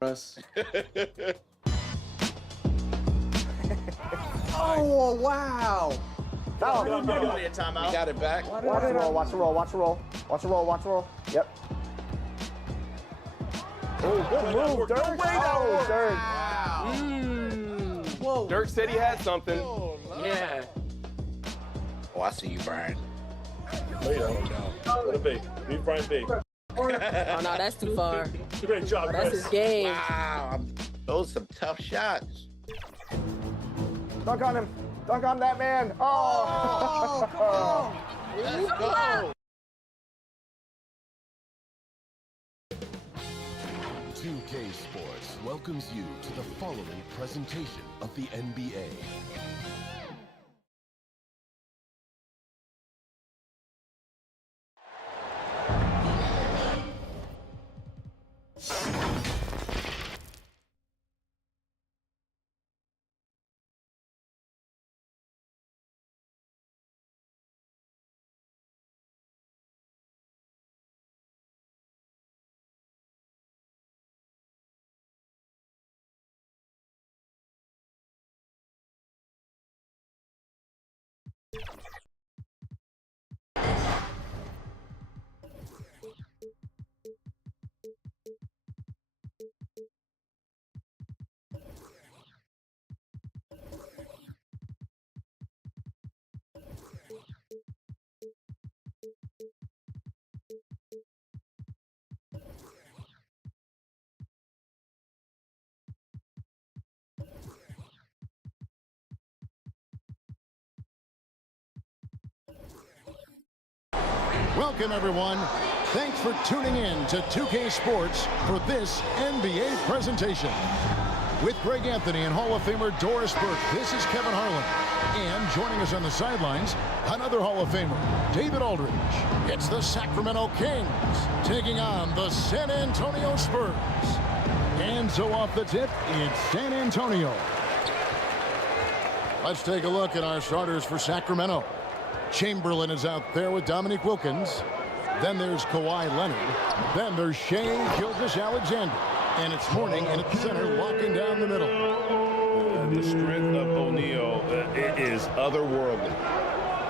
Russ. Oh, wow. Foul. You got it back. Watch the roll, watch the roll, watch the roll. Watch the roll, watch the roll. Yep. Oh, good move, Dirk. Oh, Dirk. Wow. Whoa. Dirk said he had something. Oh, Yeah. Oh, I see you, Brian. Let it be. Leave Brian be. Oh no, that's too far. Great job, That's Chris. his game. Wow, those some tough shots. Dunk on him. Dunk on that man. Oh. Come on. Let's go. 2K Sports welcomes you to the following presentation of the NBA. Welcome, everyone. Thanks for tuning in to 2K Sports for this NBA presentation. With Greg Anthony and Hall of Famer Doris Burke, this is Kevin Harlan. And joining us on the sidelines, another Hall of Famer, David Aldridge. It's the Sacramento Kings taking on the San Antonio Spurs. And so off the tip, it's San Antonio. Let's take a look at our starters for Sacramento. Chamberlain is out there with Dominique Wilkins. Then there's Kawhi Leonard. Then there's Shai Gilgeous-Alexander. And it's Mourning in at the center, locking down the middle. The strength of O'Neal it is otherworldly.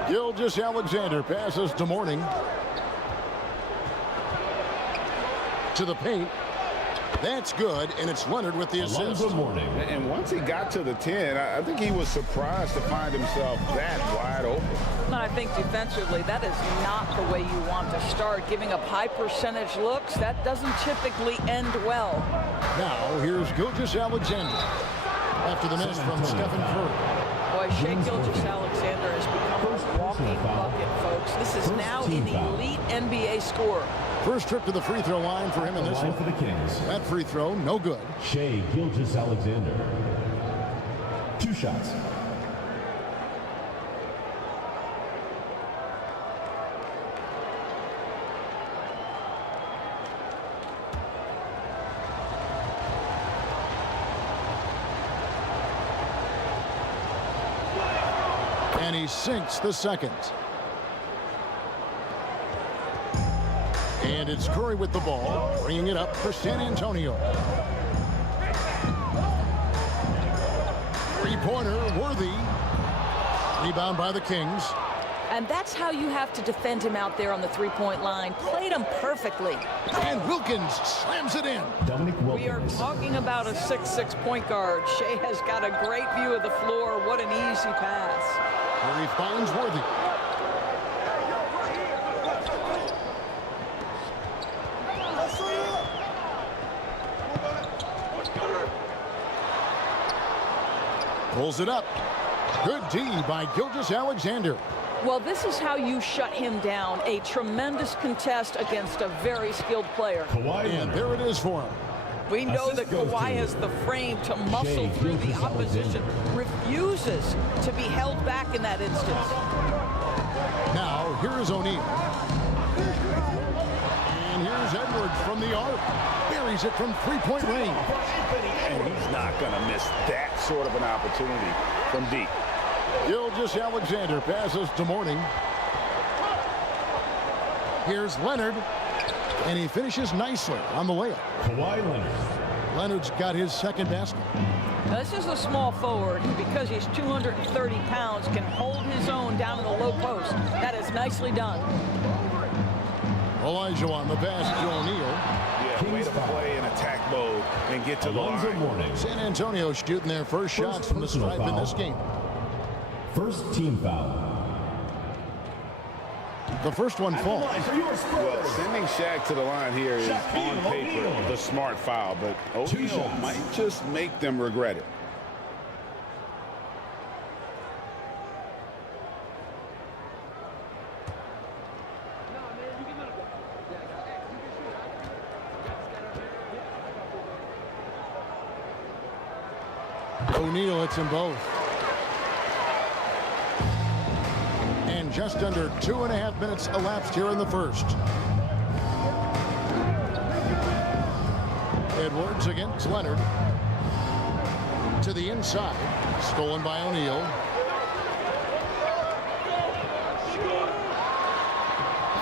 Gilgeous-Alexander passes to Mourning. To the paint. That's good, and it's Leonard with the assist. And once he got to the 10, I think he was surprised to find himself that wide open. And I think defensively, that is not the way you want to start. Giving up high percentage looks, that doesn't typically end well. Now, here's Gilgeous-Alexander. After the miss from Stephen Curry. Boy, Shai Gilgeous-Alexander has become a walking bucket, folks. This is now an elite NBA scorer. First trip to the free throw line for him in this one. For the Kings. That free throw, no good. Shai Gilgeous-Alexander. 2 shots. And he sinks the second. And it's Curry with the ball, bringing it up for San Antonio. Three-pointer, Worthy. Rebound by the Kings. And that's how you have to defend him out there on the three-point line. Played him perfectly. And Wilkins slams it in. We are talking about a 6'6" point guard. Shai has got a great view of the floor. What an easy pass. Curry finds Worthy. Pulls it up. Good D by Gilgeous-Alexander. Well, this is how you shut him down. A tremendous contest against a very skilled player. And there it is for him. We know that Kawhi has the frame to muscle through the opposition. Refuses to be held back in that instance. Now, here's O'Neal. And here's Edwards from the arc. Buries it from three-point range. And he's not going to miss that sort of an opportunity from deep. Gilgeous-Alexander passes to Mourning. Here's Leonard. And he finishes nicely on the layup. Kawhi Leonard. Leonard's got his second basket. Now, this is a small forward, and because he's 230 pounds, can hold his own down in the low post. That is nicely done. OLAJUWON, the pass to O'Neal. Yeah, way to play in attack mode and get to the line. San Antonio shooting their first shots from the stripe in this game. First team foul. The first one falls. Well, sending Shaq to the line here is on paper the smart foul, but O'Neal might just make them regret it. O'Neal hits them both. And just under 2.5 minutes elapsed here in the first. Edwards against Leonard. To the inside. Stolen by O'Neal.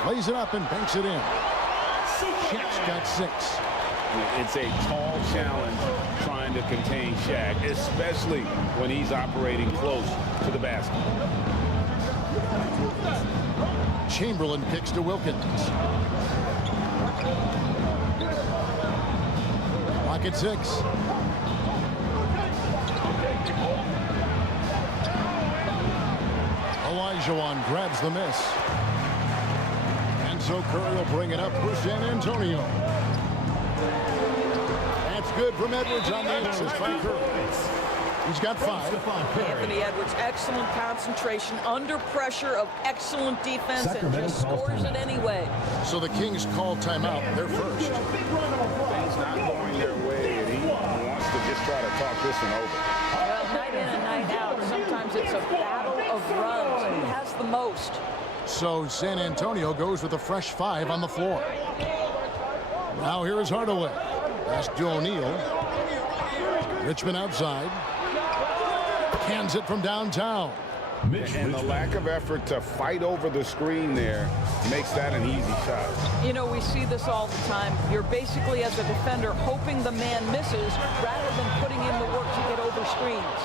Lays it up and banks it in. Shaq's got 6. It's a tall challenge trying to contain Shaq, especially when he's operating close to the basket. Chamberlain kicks to Wilkins. Lock at 6. OLAJUWON grabs the miss. And so Curry will bring it up for San Antonio. That's good from Edwards on the assist by Curry. He's got 5. Anthony Edwards, excellent concentration, under pressure of excellent defense, and just scores it anyway. So the Kings call timeout. They're first. Things not going their way, and he wants to just try to talk this one over. Well, night in and night out, sometimes it's a battle of runs. Who has the most? So San Antonio goes with a fresh 5 on the floor. Now here is Hardaway. That's to O'Neal. Richmond outside. Cans it from downtown. And the lack of effort to fight over the screen there makes that an easy shot. You know, we see this all the time. You're basically, as a defender, hoping the man misses rather than putting in the work to get over screens.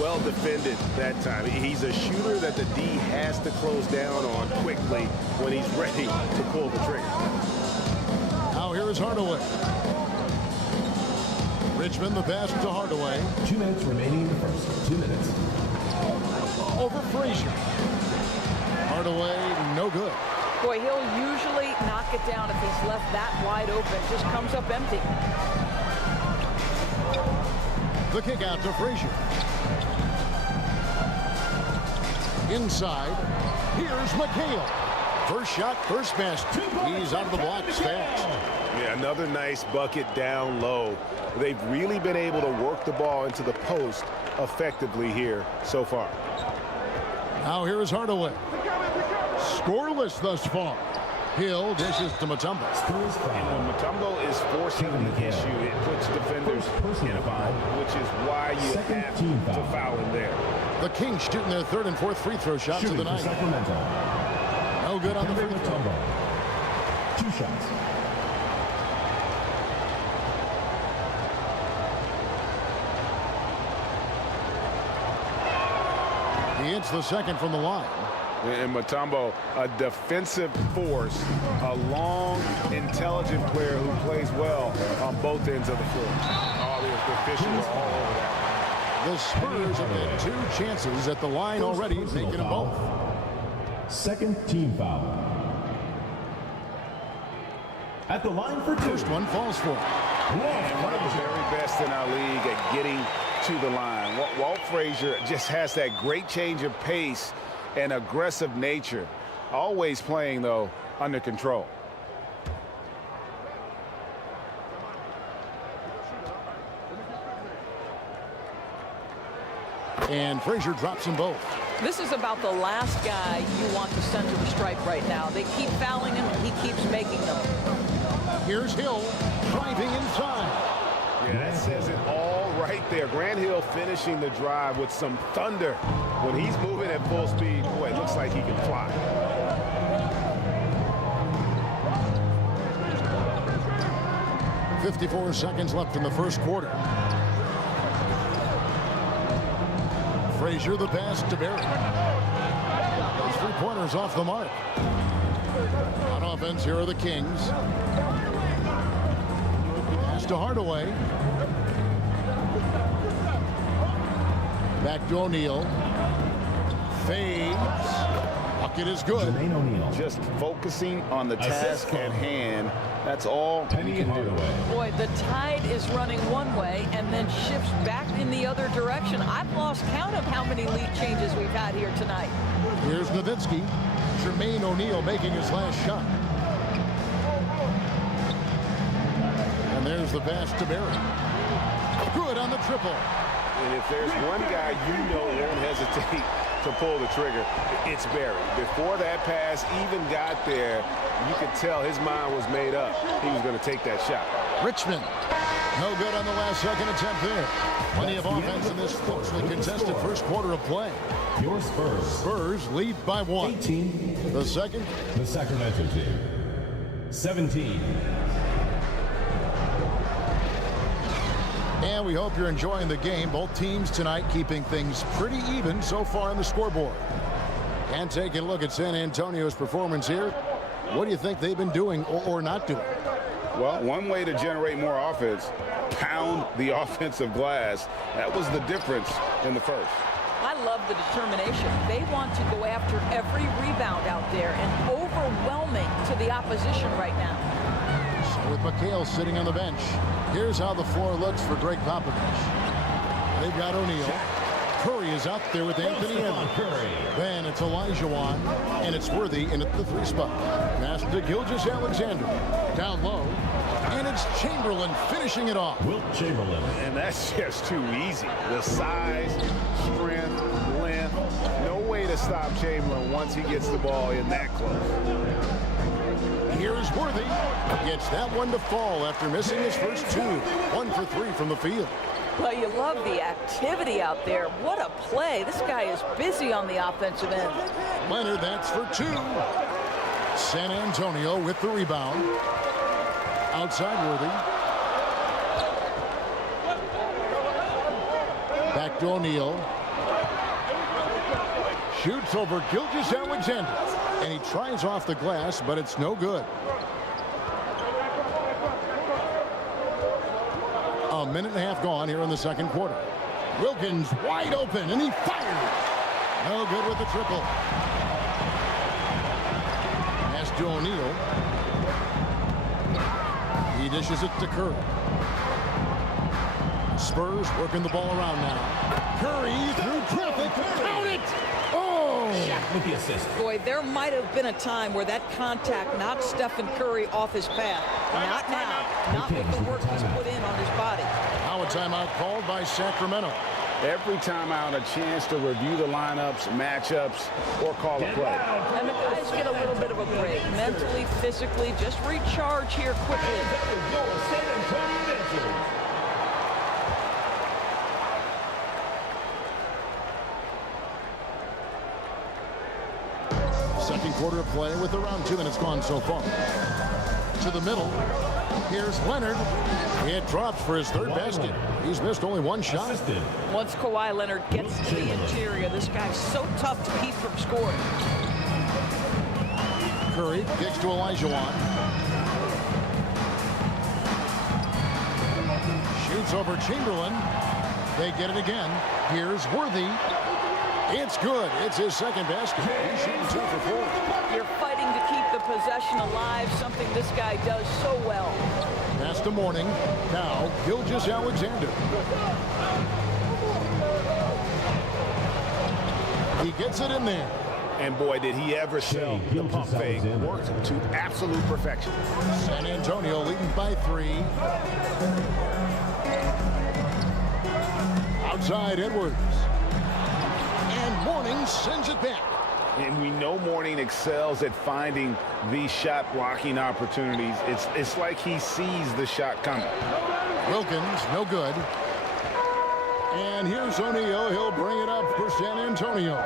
Well defended that time. He's a shooter that the D has to close down on quickly when he's ready to pull the trigger. Now here is Hardaway. Richmond, the pass to Hardaway. 2 minutes remaining in the first. 2 minutes. Over Frazier. Hardaway, no good. Boy, he'll usually knock it down if he's left that wide open. Just comes up empty. The kick out to Frazier. Inside. Here's MCHALE. First shot, first pass. He's out of the blocks fast. Yeah, another nice bucket down low. They've really been able to work the ball into the post effectively here so far. Now here is Hardaway. Scoreless thus far. Hill dishes to Mutombo. And when Mutombo is forcing the issue, it puts defenders in a bind, which is why you have to foul him there. The Kings shooting their 3rd and 4th free throw shots of the night. No good on the free throw. 2 shots. He hits the second from the line. And Mutombo, a defensive force, a long, intelligent player who plays well on both ends of the floor. Oh, the officials are all over that. The Spurs have had 2 chances at the line already, making them both. Second team foul. At the line for 2. First one falls for him. And one of the very best in our league at getting to the line. Walt Frazier just has that great change of pace and aggressive nature. Always playing, though, under control. And Frazier drops them both. This is about the last guy you want to send to the stripe right now. They keep fouling him, and he keeps making them. Here's Hill driving inside. Yeah, that says it all right there. Grant Hill finishing the drive with some thunder. When he's moving at full speed, boy, it looks like he can fly. 54 seconds left in the first quarter. Frazier, the pass to Barry. Those 3-pointers off the mark. On offense, here are the Kings. Pass to Hardaway. Back to O'Neal. Fades. Bucket is good. Just focusing on the task at hand. That's all he can do. Boy, the tide is running one way and then shifts back in the other direction. I've lost count of how many lead changes we've had here tonight. Here's NOWITZKI. Jermaine O'Neal making his last shot. And there's the pass to Barry. Good on the triple. And if there's one guy you know won't hesitate to pull the trigger, it's Barry. Before that pass even got there, you could tell his mind was made up. He was going to take that shot. Richmond. No good on the last second attempt there. Plenty of offense in this closely contested first quarter of play. Your Spurs. Spurs lead by 1. 18. The second. The Sacramento team. 17. And we hope you're enjoying the game. Both teams tonight keeping things pretty even so far on the scoreboard. And taking a look at San Antonio's performance here. What do you think they've been doing or not doing? Well, one way to generate more offense, pound the offensive glass. That was the difference in the first. I love the determination. They want to go after every rebound out there and overwhelming to the opposition right now. So with McHale sitting on the bench, here's how the floor looks for Greg Popovich. They've got O'Neal. Curry is out there with Anthony Edwards. Then it's Olajuwon, and it's Worthy in at the 3 spot. Pass to Gilgeous-Alexander. Down low, and it's Chamberlain finishing it off. Wilt Chamberlain. And that's just too easy. The size, strength, length. No way to stop Chamberlain once he gets the ball in that close. Here's Worthy. Gets that one to fall after missing his first 2. 1 for 3 from the field. Well, you love the activity out there. What a play. This guy is busy on the offensive end. Leonard, that's for 2. San Antonio with the rebound. Outside Worthy. Back to O'Neal. Shoots over Gilgeous-Alexander. And he tries off the glass, but it's no good. A minute and a half gone here in the second quarter. Wilkins wide open, and he fires. No good with the triple. Pass to O'Neal. He dishes it to Curry. Spurs working the ball around now. Curry through traffic. Count it! Oh! With the assist. Boy, there might have been a time where that contact knocked Stephen Curry off his path. Not now. Not with the work he's put in on his body. Now a timeout called by Sacramento. Every timeout, a chance to review the lineups, matchups, or call a play. And the guys get a little bit of a break. Mentally, physically, just recharge here quickly. Second quarter of play with around 2 minutes gone so far. To the middle. Here's Leonard. It drops for his 3rd basket. He's missed only 1 shot. Once Kawhi Leonard gets to the interior, this guy's so tough to keep from scoring. Curry kicks to Olajuwon. Shoots over Chamberlain. They get it again. Here's Worthy. It's good. It's his 2nd basket. He's shooting 2 for 4. You're fighting to keep the possession alive, something this guy does so well. Pass to Mourning. Now Gilgeous-Alexander. He gets it in there. And boy, did he ever show the pump fake. Worked to absolute perfection. San Antonio leading by 3. Outside Edwards. And Mourning sends it back. And we know Mourning excels at finding these shot blocking opportunities. It's like he sees the shot coming. Wilkins, no good. And here's O'Neal. He'll bring it up for San Antonio.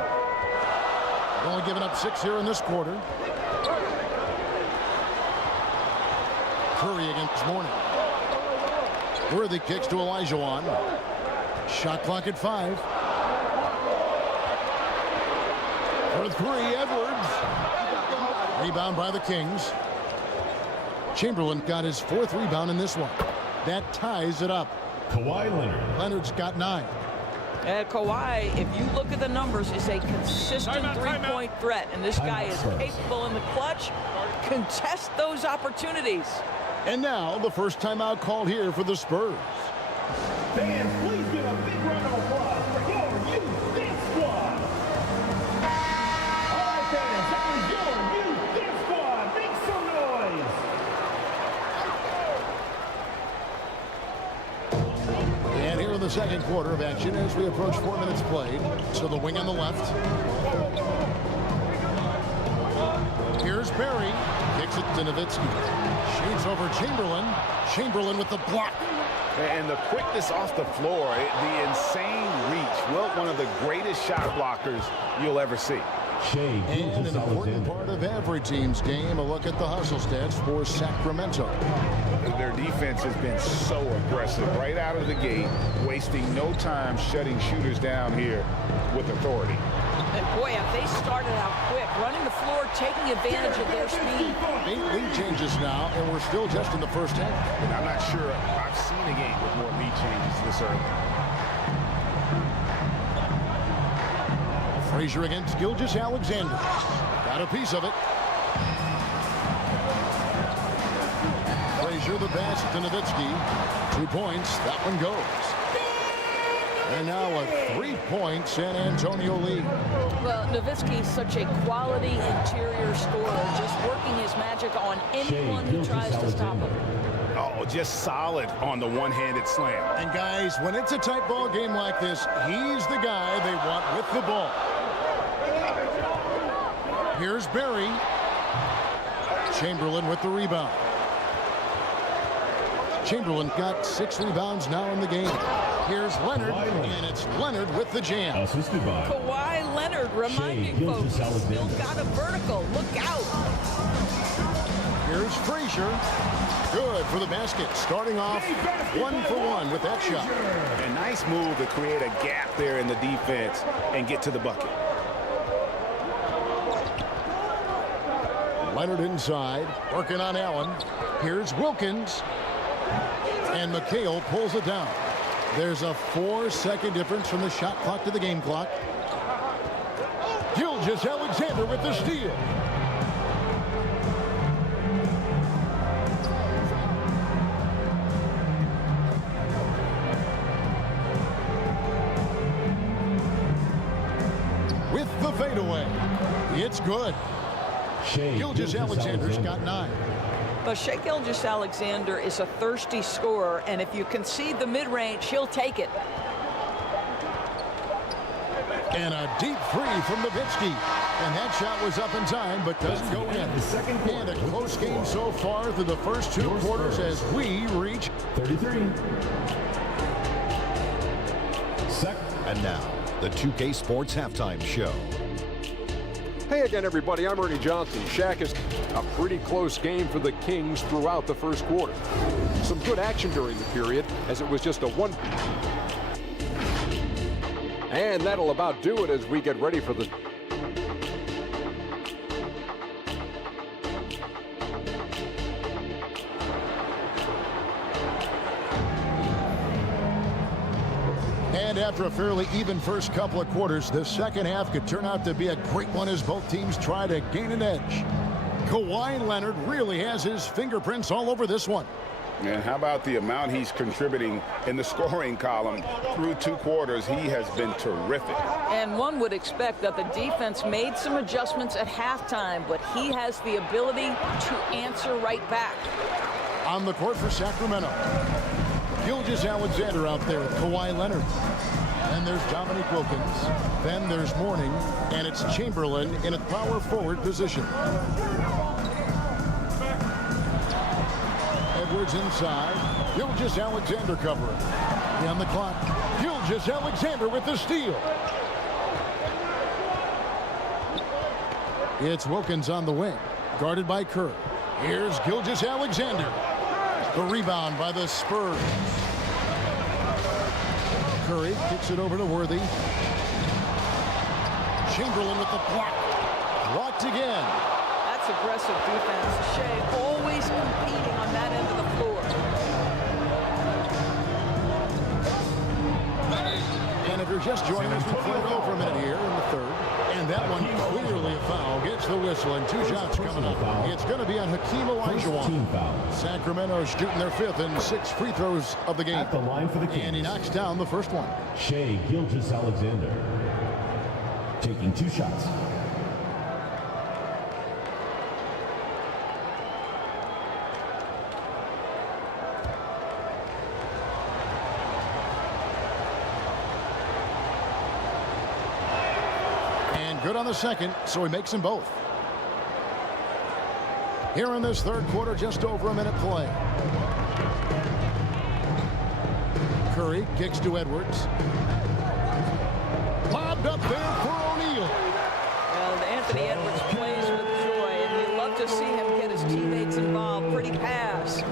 Only giving up 6 here in this quarter. Curry against Mourning. Worthy kicks to OLAJUWON. Shot clock at 5. For 3, Edwards. Rebound by the Kings. Chamberlain got his 4th rebound in this one. That ties it up. Kawhi Leonard. Leonard's got 9. Kawhi, if you look at the numbers, is a consistent three-point threat, and this guy is capable in the clutch. Contest those opportunities. And now the first timeout called here for the Spurs. Fans, please give a big round of applause for your youth dance squad. All right, fans, that was your youth dance squad. Make some noise. And here in the second quarter of action as we approach 4 minutes played. So the wing on the left. Here's Barry. Kicks it to NOWITZKI. Shoots over Chamberlain. Chamberlain with the block. And the quickness off the floor, the insane reach. Well, one of the greatest shot blockers you'll ever see. And an important part of every team's game, a look at the hustle stats for Sacramento. Their defense has been so aggressive right out of the gate, wasting no time shutting shooters down here with authority. And boy, if they started out quick, running the floor, taking advantage of their speed. 8 lead changes now, and we're still just in the first half. And I'm not sure I've seen a game with more lead changes this early. Frazier against Gilgeous-Alexander. Got a piece of it. Frazier the pass to NOWITZKI. 2 points. That one goes. And now a 3-point San Antonio lead. Well, NOWITZKI is such a quality interior scorer, just working his magic on anyone who tries to stop him. Oh, just solid on the one-handed slam. And guys, when it's a tight ball game like this, he's the guy they want with the ball. Here's Barry. Chamberlain with the rebound. Chamberlain got 6 rebounds now in the game. Here's Leonard, and it's Leonard with the jam. Assisted by Kawhi Leonard reminding folks he's still got a vertical. Look out. Here's Frazier. Good for the basket. Starting off 1 for 1 with that shot. A nice move to create a gap there in the defense and get to the bucket. Leonard inside, working on Allen. Here's Wilkins. And McHale pulls it down. There's a 4-second difference from the shot clock to the game clock. Gilgeous-Alexander with the steal. With the fadeaway. It's good. Gilgeous-Alexander's got 9. But Shai Gilgeous-Alexander is a thirsty scorer, and if you concede the mid-range, he'll take it. And a deep 3 from NOWITZKI. And that shot was up in time, but doesn't go in. And a close game so far through the first 2 quarters as we reach 33. And now, the 2K Sports Halftime Show. Hey again, everybody. I'm Ernie Johnson. Shaq is a pretty close game for the Kings throughout the first quarter. Some good action during the period, as it was just a 1. And that'll about do it as we get ready for the... And after a fairly even first couple of quarters, the second half could turn out to be a great one as both teams try to gain an edge. Kawhi Leonard really has his fingerprints all over this one. And how about the amount he's contributing in the scoring column through 2 quarters? He has been terrific. And one would expect that the defense made some adjustments at halftime, but he has the ability to answer right back. On the court for Sacramento, Gilgeous-Alexander out there with Kawhi Leonard. And there's Dominique Wilkins. Then there's Mourning, and it's Chamberlain in a power forward position. Edwards inside. Gilgeous-Alexander covering. On the clock. Gilgeous-Alexander with the steal. It's Wilkins on the wing, guarded by Kerr. Here's Gilgeous-Alexander. The rebound by the Spurs. Curry kicks it over to Worthy. Chamberlain with the block. Blocked again. That's aggressive defense. Shea always competing on that end of the floor. And if you're just joining us, we'll play it over a minute here in the third. And that one clearly a foul. Gets the whistle and 2 shots coming up. It's going to be on HAKEEM OLAJUWON. Sacramento shooting their 5th and 6 free throws of the game. At the line for the Kings. And he knocks down the first one. Shea Gilgeous-Alexander taking 2 shots. Good on the second, so he makes them both. Here in this third quarter, just over a minute play. Curry kicks to Edwards. Lobbed up there for O'Neal. And Anthony Edwards plays with joy, and you love to see him get his teammates involved. Pretty pass.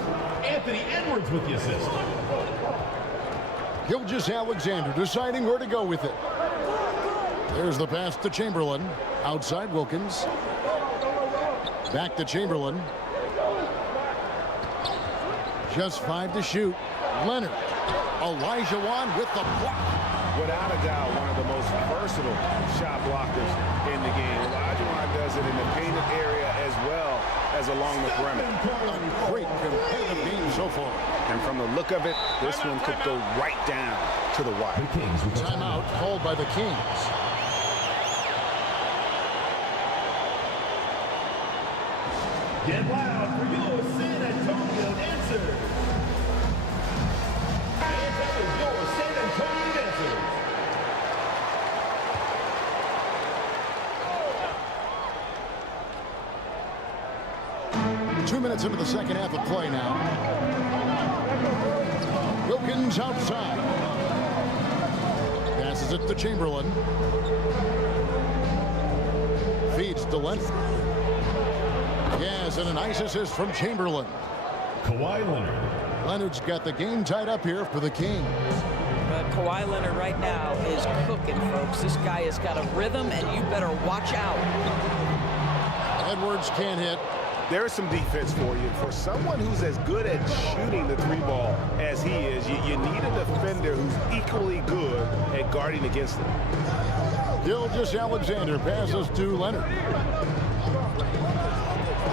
Anthony Edwards with the assist. Gilgeous-Alexander deciding where to go with it. There's the pass to Chamberlain. Outside Wilkins. Back to Chamberlain. Just 5 to shoot. Leonard. OLAJUWON with the block. Without a doubt, one of the most versatile shot blockers in the game. OLAJUWON does it in the painted area as well as along the perimeter. A great competitive game so far. And from the look of it, this one could go right down to the wire. Timeout called by the Kings. Get loud for your San Antonio dancers. And that was your San Antonio dancers. 2 minutes into the second half of play now. Wilkins outside. Passes it to Chamberlain. Feeds to Leonard. Yes, and a nice assist from Chamberlain. Kawhi Leonard. Leonard's got the game tied up here for the Kings. Kawhi Leonard right now is cooking, folks. This guy has got a rhythm, and you better watch out. Edwards can't hit. There's some defense for you. For someone who's as good at shooting the 3-ball as he is, you need a defender who's equally good at guarding against him. Gilgeous-Alexander passes to Leonard.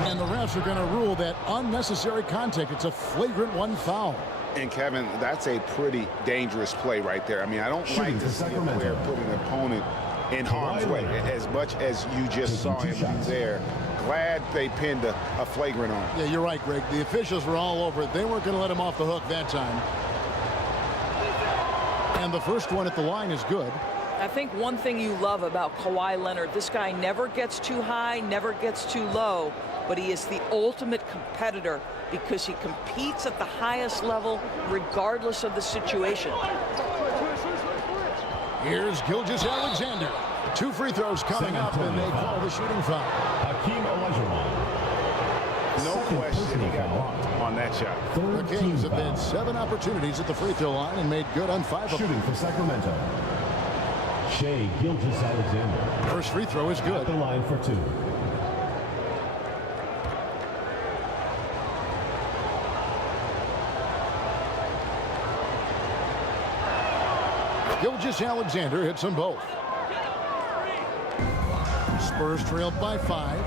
And the refs are going to rule that unnecessary contact. It's a flagrant 1 foul. And Kevin, that's a pretty dangerous play right there. I mean, I don't like to see a player put an opponent in harm's way as much as you just saw him do there. Glad they pinned a flagrant on him. Yeah, you're right, Greg. The officials were all over it. They weren't going to let him off the hook that time. And the first one at the line is good. I think one thing you love about Kawhi Leonard, this guy never gets too high, never gets too low, but he is the ultimate competitor because he competes at the highest level regardless of the situation. Here's Gilgeous-Alexander. 2 free throws coming up, and they call the shooting foul. HAKEEM OLAJUWON. No question he got blocked on that shot. The Kings have had 7 opportunities at the free throw line and made good on 5 of them. Shooting for Sacramento. Shea Gilgeous-Alexander. First free throw is good. At the line for 2. Gilgeous-Alexander hits them both. Spurs trailed by 5.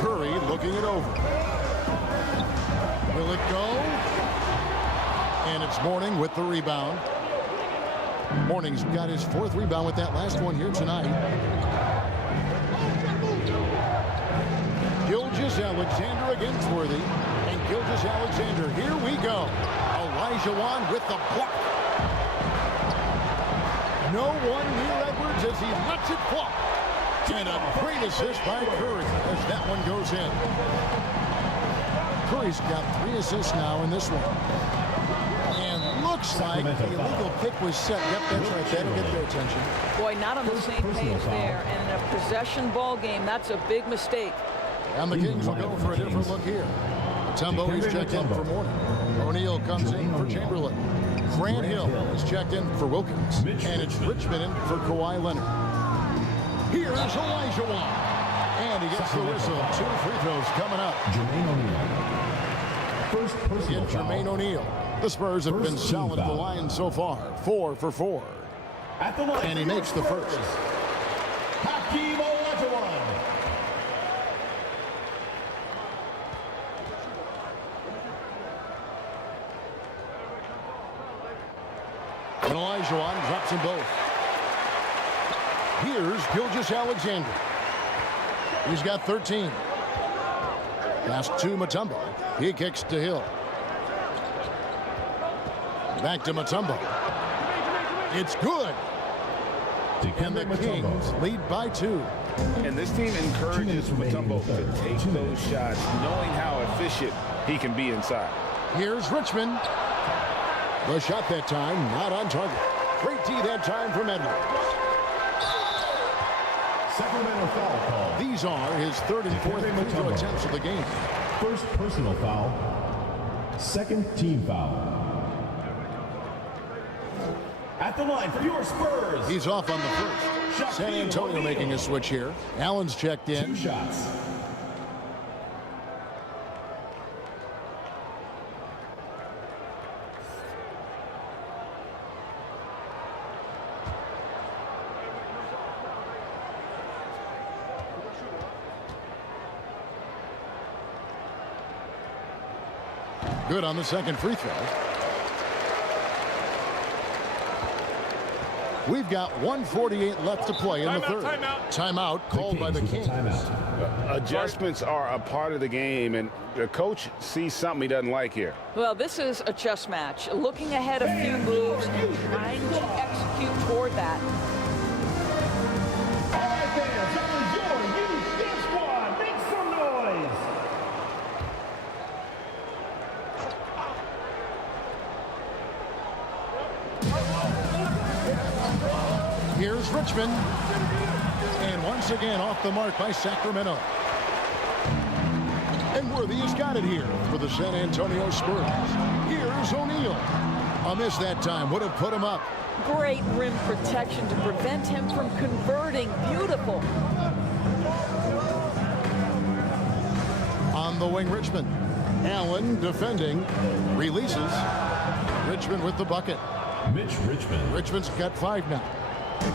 Curry looking it over. Will it go? And it's Mourning with the rebound. Mourning's got his 4th rebound with that last one here tonight. Gilgeous-Alexander against Worthy. And Gilgeous-Alexander, here we go. OLAJUWON with the block. No one near Edwards as he lets it flop. And a great assist by Curry as that one goes in. Curry's got 3 assists now in this one. And looks like the illegal kick was set. Yep, that's right. That'll get their attention. Boy, not on the same page there. And in a possession ball game, that's a big mistake. And the Kings will go for a different look here. Mutombo is checked in for Mourning. O'Neal comes in for Chamberlain. Grant Hill is checked in for Wilkins. And it's Richmond in for Kawhi Leonard. Here's OLAJUWON. And he gets the whistle. 2 free throws coming up. First personal foul. Jermaine O'Neal. The Spurs have been solid at the line so far. 4 for 4. At the line. And he makes the first. HAKEEM OLAJUWON. And OLAJUWON drops them both. Here's Gilgeous-Alexander. He's got 13. Pass to Mutombo. He kicks to Hill. Back to Mutombo. It's good. And the Kings lead by 2. And this team encourages Mutombo to take those shots, knowing how efficient he can be inside. Here's Richmond. The shot that time, not on target. Great D that time from Edwards. Sacramento foul call. These are his 3rd and 4th free throw attempts of the game. First personal foul. Second team foul. At the line for your Spurs. He's off on the first. San Antonio making a switch here. Allen's checked in. 2 shots. Good on the second free throw. We've got 1:48 left to play in the third. Timeout called by the Kings. Adjustments are a part of the game, and the coach sees something he doesn't like here. Well, this is a chess match. Looking ahead a few moves and trying to execute toward that. All right, fans, that was your youth dance squad. Make some noise. Here's Richmond. And once again off the mark by Sacramento. And Worthy has got it here for the San Antonio Spurs. Here's O'Neal. A miss that time would have put him up. Great rim protection to prevent him from converting. Beautiful. On the wing, Richmond. Allen defending. Releases. Richmond with the bucket. Mitch Richmond. Richmond's got 5 now.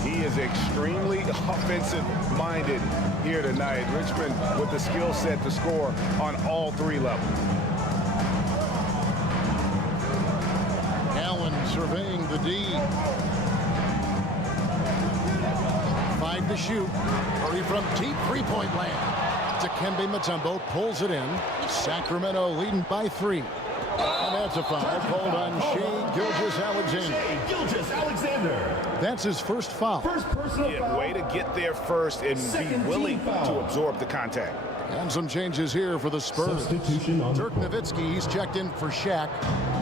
He is extremely offensive-minded here tonight. Richmond with the skill set to score on all 3 levels. Allen surveying the D. 5 to shoot. Hurry from deep three-point land. Dikembe Mutombo pulls it in. Sacramento leading by 3. And that's a foul called on Shai Gilgeous-Alexander. Shai Gilgeous-Alexander. That's his first foul. First personal foul. Way to get there first and be willing to absorb the contact. And some changes here for the Spurs. Substitution on Dirk Nowitzki, he's checked in for Shaq.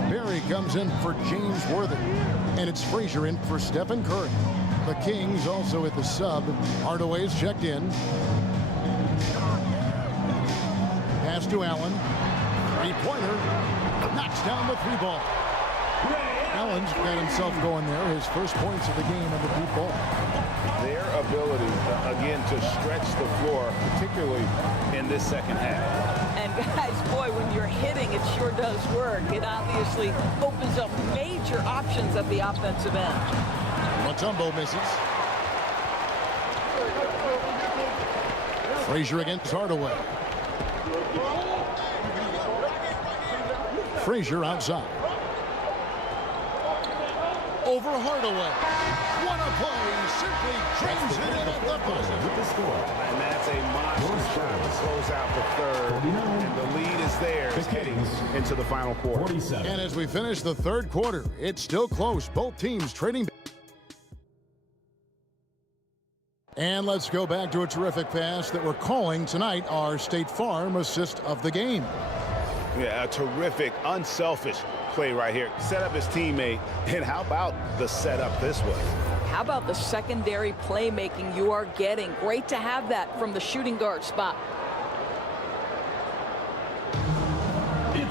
Barry comes in for James Worthy. And it's Frazier in for Stephen Curry. The Kings also at the sub. Hardaway's checked in. Pass to Allen. 3-pointer. Knocks down the 3-ball. Allen's got himself going there. His first points of the game on the deep ball. Their ability, again, to stretch the floor, particularly in this second half. And guys, boy, when you're hitting, it sure does work. It obviously opens up major options at the offensive end. Mutombo misses. Frazier against Hardaway. Frazier outside. Over Hardaway. What a play. Simply drains it in at the buzzer. And that's a monster shot to close out the third. And the lead is theirs heading into the final quarter. And as we finish the third quarter, it's still close. Both teams trading. And let's go back to a terrific pass that we're calling tonight our State Farm assist of the game. Yeah, a terrific, unselfish play right here. Set up his teammate. And how about the setup this way? How about the secondary playmaking you are getting? Great to have that from the shooting guard spot.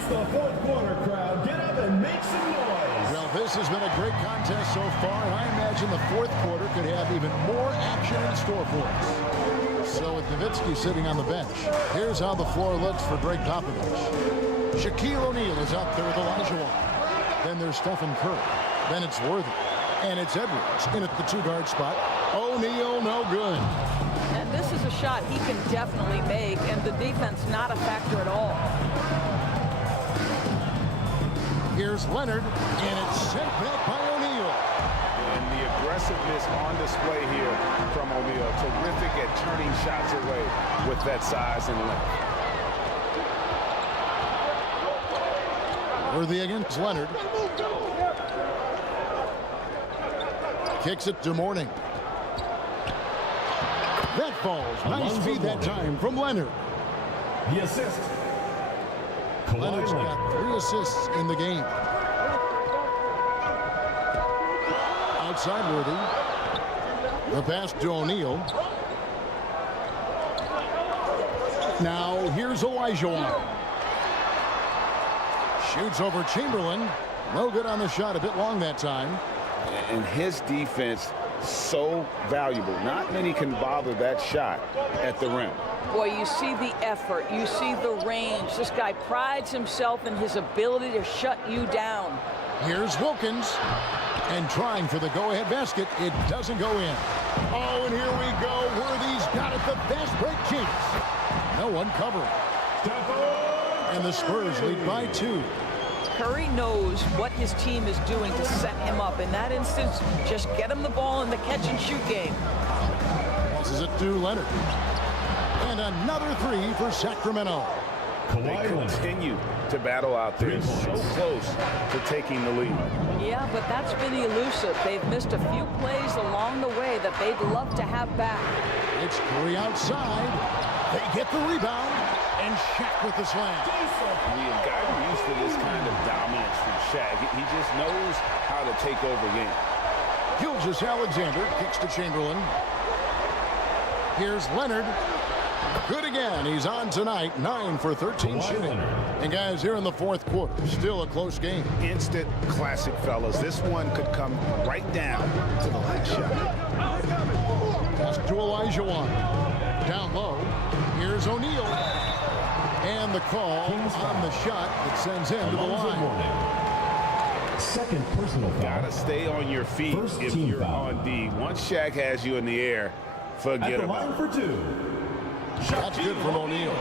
the fourth quarter, crowd. Get up and make some noise. Well, this has been a great contest so far, and I imagine the fourth quarter could have even more action in store for us. So with NOWITZKI sitting on the bench, here's how the floor looks for Greg Popovich. Shaquille O'Neal is out there with OLAJUWON. Then there's Stephen Curry. Then it's Worthy. And it's Edwards in at the two-guard spot. O'Neal, no good. And this is a shot he can definitely make, and the defense not a factor at all. Here's Leonard, and it's sent back by O'Neal. And the aggressiveness on display here from O'Neal. Terrific at turning shots away with that size and length. Worthy against Leonard. Kicks it to Mourning. That falls. Nice feed that time from Leonard. The assist. Leonard's got 3 assists in the game. Outside Worthy. The pass to O'Neal. Now here's OLAJUWON. Shoots over Chamberlain. No good on the shot. A bit long that time. And his defense so valuable. Not many can bother that shot at the rim. Boy, you see the effort. You see the range. This guy prides himself in his ability to shut you down. Here's Wilkins. And trying for the go-ahead basket. It doesn't go in. Oh, and here we go. Worthy's got it. The fast break chance. No one covering. And the Spurs lead by 2. Curry knows what his team is doing to set him up. In that instance, just get him the ball in the catch-and-shoot game. Passes it to Leonard. And another 3 for Sacramento. They continue to battle out there. So close to taking the lead. Yeah, but that's been elusive. They've missed a few plays along the way that they'd love to have back. It's Curry outside. They get the rebound. And Shaq with the slam. We have gotten used to this kind of dominance from Shaq. He just knows how to take over games. Gilgeous-Alexander kicks to Chamberlain. Here's Leonard. Good again. He's on tonight. 9 for 13 shooting. And guys, here in the fourth quarter, still a close game. Instant classic, fellas. This one could come right down to the last shot. Pass to OLAJUWON. Down low. Here's O'Neal. And the call on the shot that sends him to the line. Second personal foul. Gotta stay on your feet if you're on D. Once Shaq has you in the air, forget about it. For 2. That's good from O'Neal.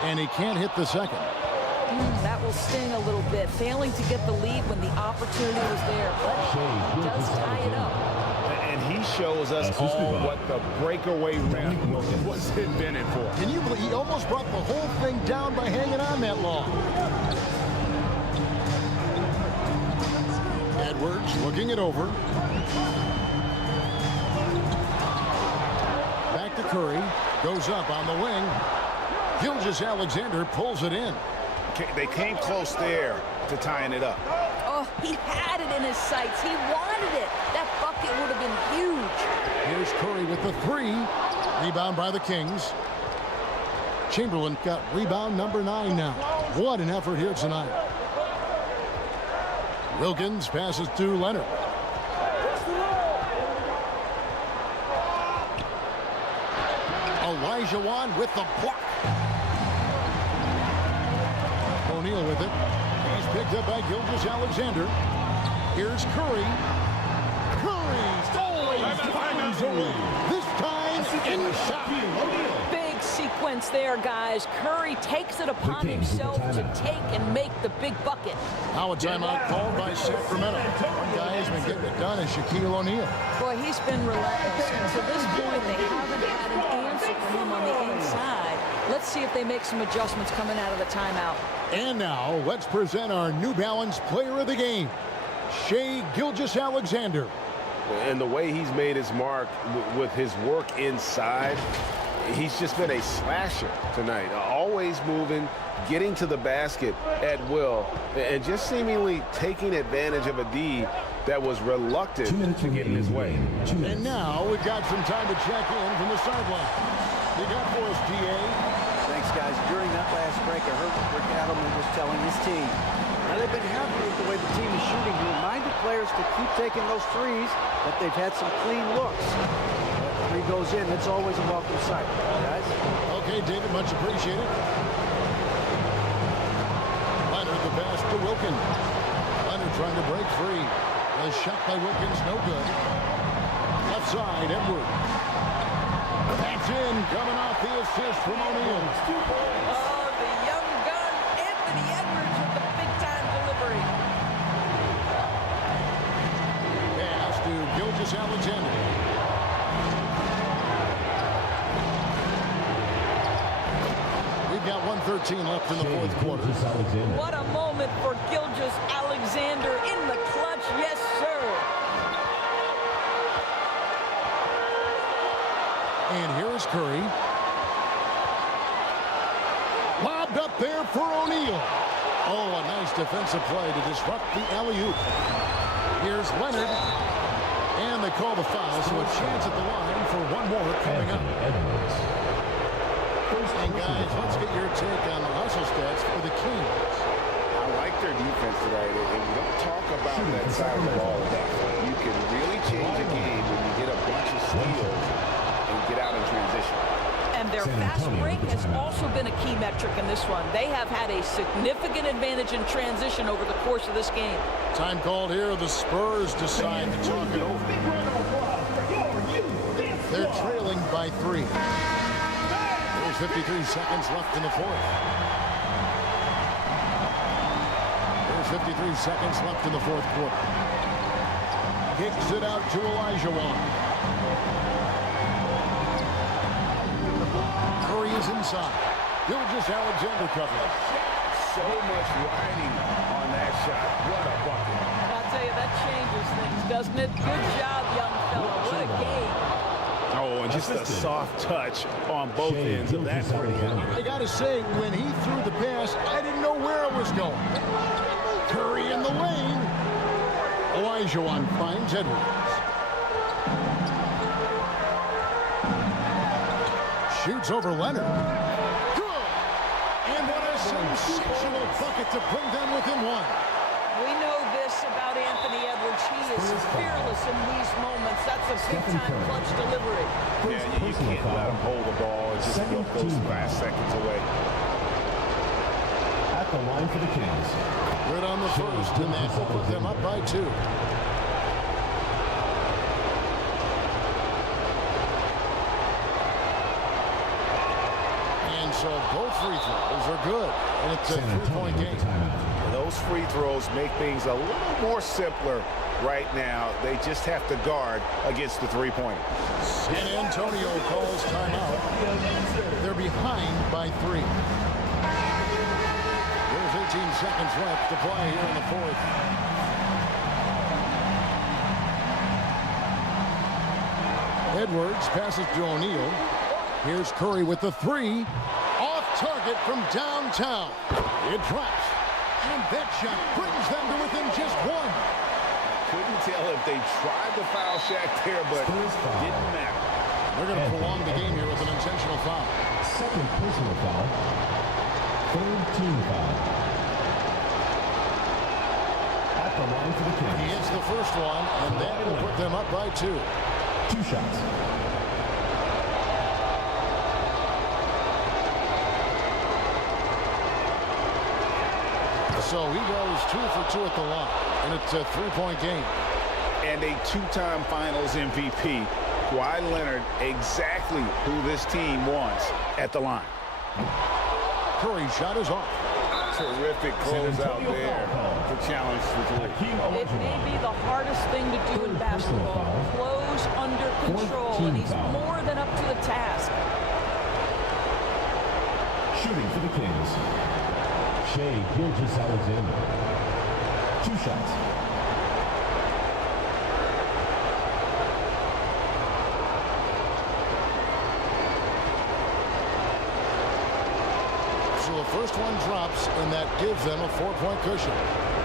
And he can't hit the second. That will sting a little bit. Failing to get the lead when the opportunity was there, but he does tie it up. And he shows us all what the breakaway rim was invented for. Can you believe he almost brought the whole thing down by hanging on that long? Edwards looking it over. Back to Curry. Goes up on the wing. Gilgeous-Alexander pulls it in. They came close there to tying it up. Oh, he had it in his sights. He wanted it. That bucket would have been huge. Here's Curry with the 3. Rebound by the Kings. Chamberlain got rebound number 9 now. What an effort here tonight. Wilkins passes to Leonard. OLAJUWON with the block. O'Neal with it. He's picked up by Gilgeous-Alexander. Here's Curry. Curry always finds a way. This time in the shot. Big sequence there, guys. Curry takes it upon himself to take and make the big bucket. Now a timeout called by Sacramento. One guy has been getting it done is Shaquille O'Neal. Boy, he's been relentless. And to this point, they haven't had an answer for him on the inside. Let's see if they make some adjustments coming out of the timeout. And now, let's present our New Balance player of the game, Shai Gilgeous-Alexander. And the way he's made his mark with his work inside, he's just been a slasher tonight. Always moving, getting to the basket at will, and just seemingly taking advantage of a D that was reluctant to get in his way. And now we've got some time to check in from the sideline. You got for us, DA. Thanks, guys. During that last break, I heard what Rick Adelman was telling his team. Now, they've been happy with the way the team is shooting. He reminded players to keep taking those threes, that they've had some clean looks. That three goes in, it's always a welcome sight, guys. Okay, David, much appreciated. Leonard, the pass to Wilkins. Leonard trying to break free. A shot by Wilkins, no good. Left side, Edwards. That's in, coming off the assist from O'Neal. Oh, the young gun, Anthony Edwards with the big-time delivery. Pass to Gilgeous-Alexander. We've got 1:13 left in the fourth quarter. What a moment for Gilgeous-Alexander in the clutch. Yes, sir. And here's Curry. Lobbed up there for O'Neal. Oh, a nice defensive play to disrupt the alley-oop. Here's Leonard. And they call the foul, so a chance at the line for one more coming up. And guys, let's get your take on the hustle stats for the Kings. I like their defense tonight, and we don't talk about that side of the ball enough. You can really change a game when you get a bunch of steals and get out in transition. And their fast break has also been a key metric in this one. They have had a significant advantage in transition over the course of this game. Time called here. The Spurs decide to talk it over. They're trailing by 3. There's 53 seconds left in the fourth. There's 53 seconds left in the fourth quarter. Kicks it out to OLAJUWON. Curry is inside. Gilgeous-Alexander covering. So much riding on that shot. What a bucket. I'll tell you, that changes things, doesn't it? Good job, young fella. What a game. Oh, and just a soft touch on both ends of that free. I got to say, when he threw the pass, I didn't know where it was going. Curry in the lane. OLAJUWON finds Edwards. Shoots over Leonard. Good. And what a sensational bucket to bring them within one. We know this about Anthony Edwards. He is fearless in these moments. That's a big-time clutch delivery. Yeah, you can't let him hold the ball and just get those last seconds away. At the line for the Kings. Good on the first, and that will put them up by 2. And so both free throws are good, and it's a 3-point game. Those free throws make things a little more simpler right now. They just have to guard against the three-pointer. San Antonio calls timeout. They're behind by 3. There's 18 seconds left to play here in the fourth. Edwards passes to O'Neal. Here's Curry with the 3. Off target from downtown. It drops. And that shot brings them to within just 1. Couldn't tell if they tried to foul Shaq there, but didn't matter. They're going to prolong the game here with an intentional foul. Second personal foul. Third team foul. At the line for the Kings. He hits the first one, and that will put them up by 2. 2 shots. So he goes 2 for 2 at the line, and it's a 3-point game. And a 2-time Finals MVP, Kawhi Leonard, exactly who this team wants at the line. Curry's shot is off. Terrific closeout there to challenge the three. It may be the hardest thing to do in basketball. Close under control, and he's more than up to the task. Shooting for the Kings. Shai Gilgeous-Alexander. 2 shots. first one drops, and that gives them a 4-point cushion.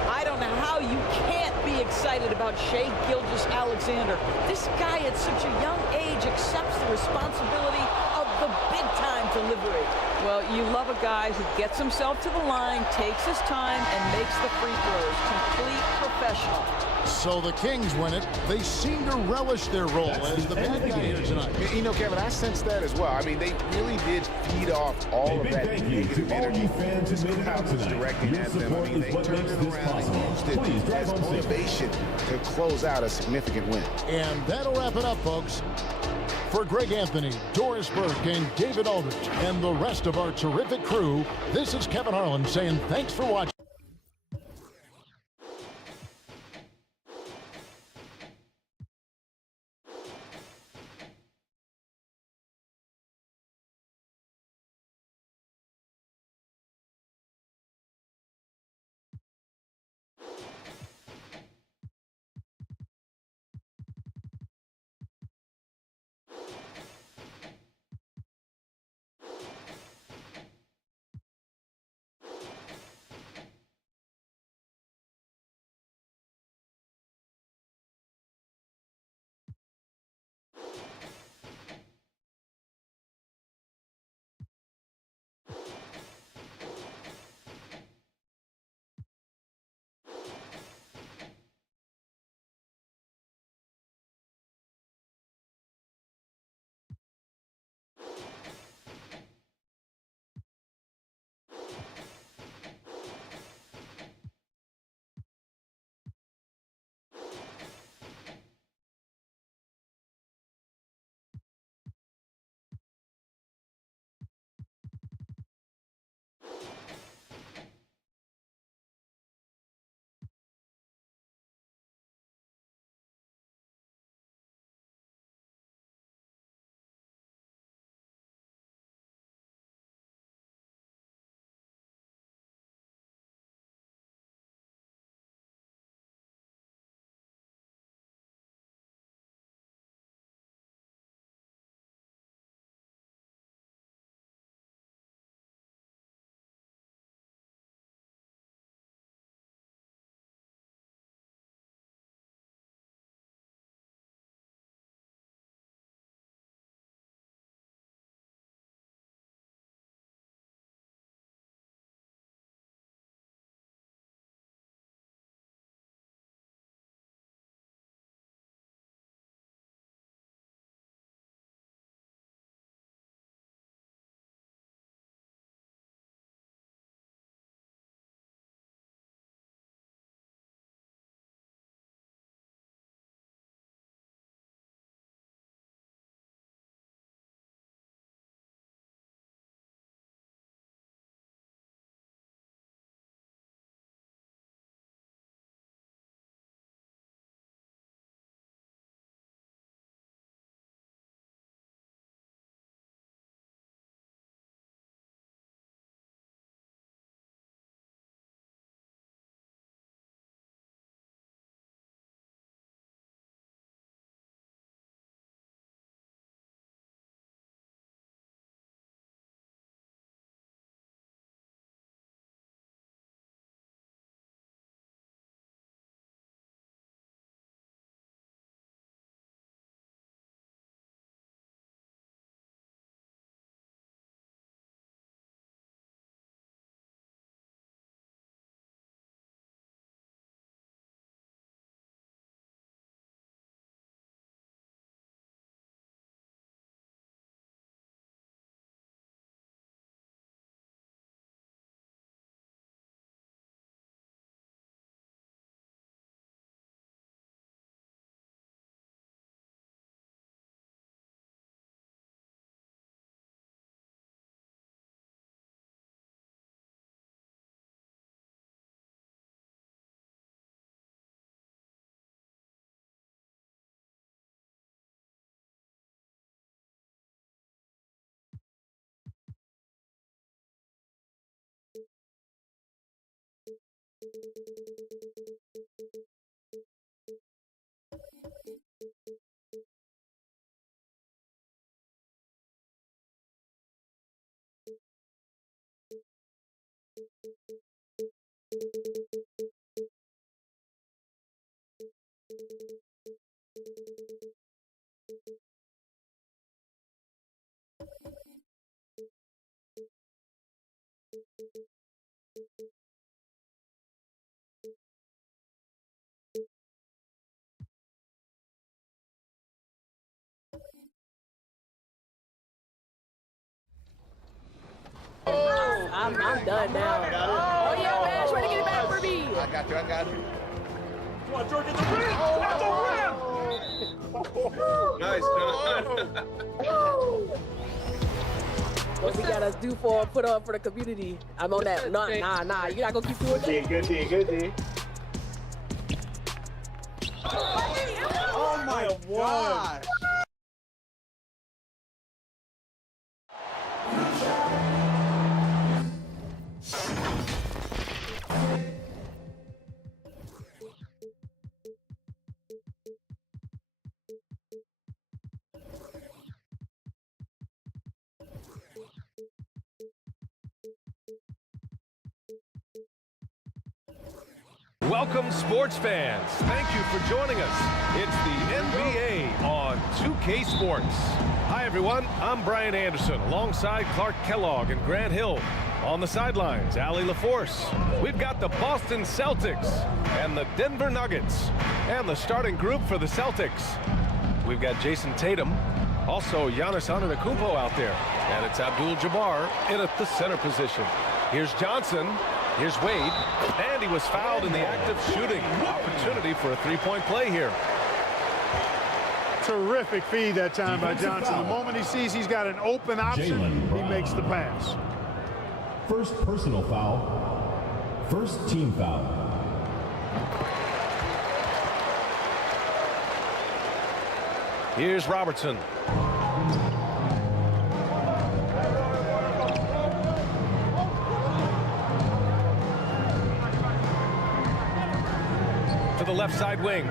I don't know how you can't be excited about Shai Gilgeous-Alexander. This guy at such a young age accepts the responsibility of the big-time delivery. Well, you love a guy who gets himself to the line, takes his time, and makes the free throws. Complete professional. So the Kings win it. They seem to relish their role as the bad guy here tonight. You know, Kevin, I sense that as well. I mean, they really did feed off all of that negative energy this crowd was directing at them. I mean, they turned it around and used it as motivation to close out a significant win. And that'll wrap it up, folks. For Greg Anthony, Doris Burke, and David Aldridge, and the rest of our terrific crew, this is Kevin Harlan saying thanks for watching. I'm done now. Oh yeah, man, trying to get it back for me. I got you. I got you. Come on, George, at the rim! At the rim! Nice, What we gotta do for put on for the community? I'm on that. Nah. You're not gonna keep doing that. Good D. Oh my God! Welcome, sports fans. Thank you for joining us. It's the NBA on 2K Sports. Hi, everyone. I'm Brian Anderson, alongside Clark Kellogg and Grant Hill. On the sidelines, Allie LaForce. We've got the Boston Celtics and the Denver Nuggets and the starting group for the Celtics. We've got Jason Tatum, also Giannis Antetokounmpo out there, and it's Abdul-Jabbar in at the center position. Here's Johnson. Here's Wade, and he was fouled in the act of shooting. Opportunity for a three-point play here. Terrific feed that time by Johnson. The moment he sees he's got an open option, he makes the pass. First personal foul. First team foul. Here's Robertson. To the left side wing.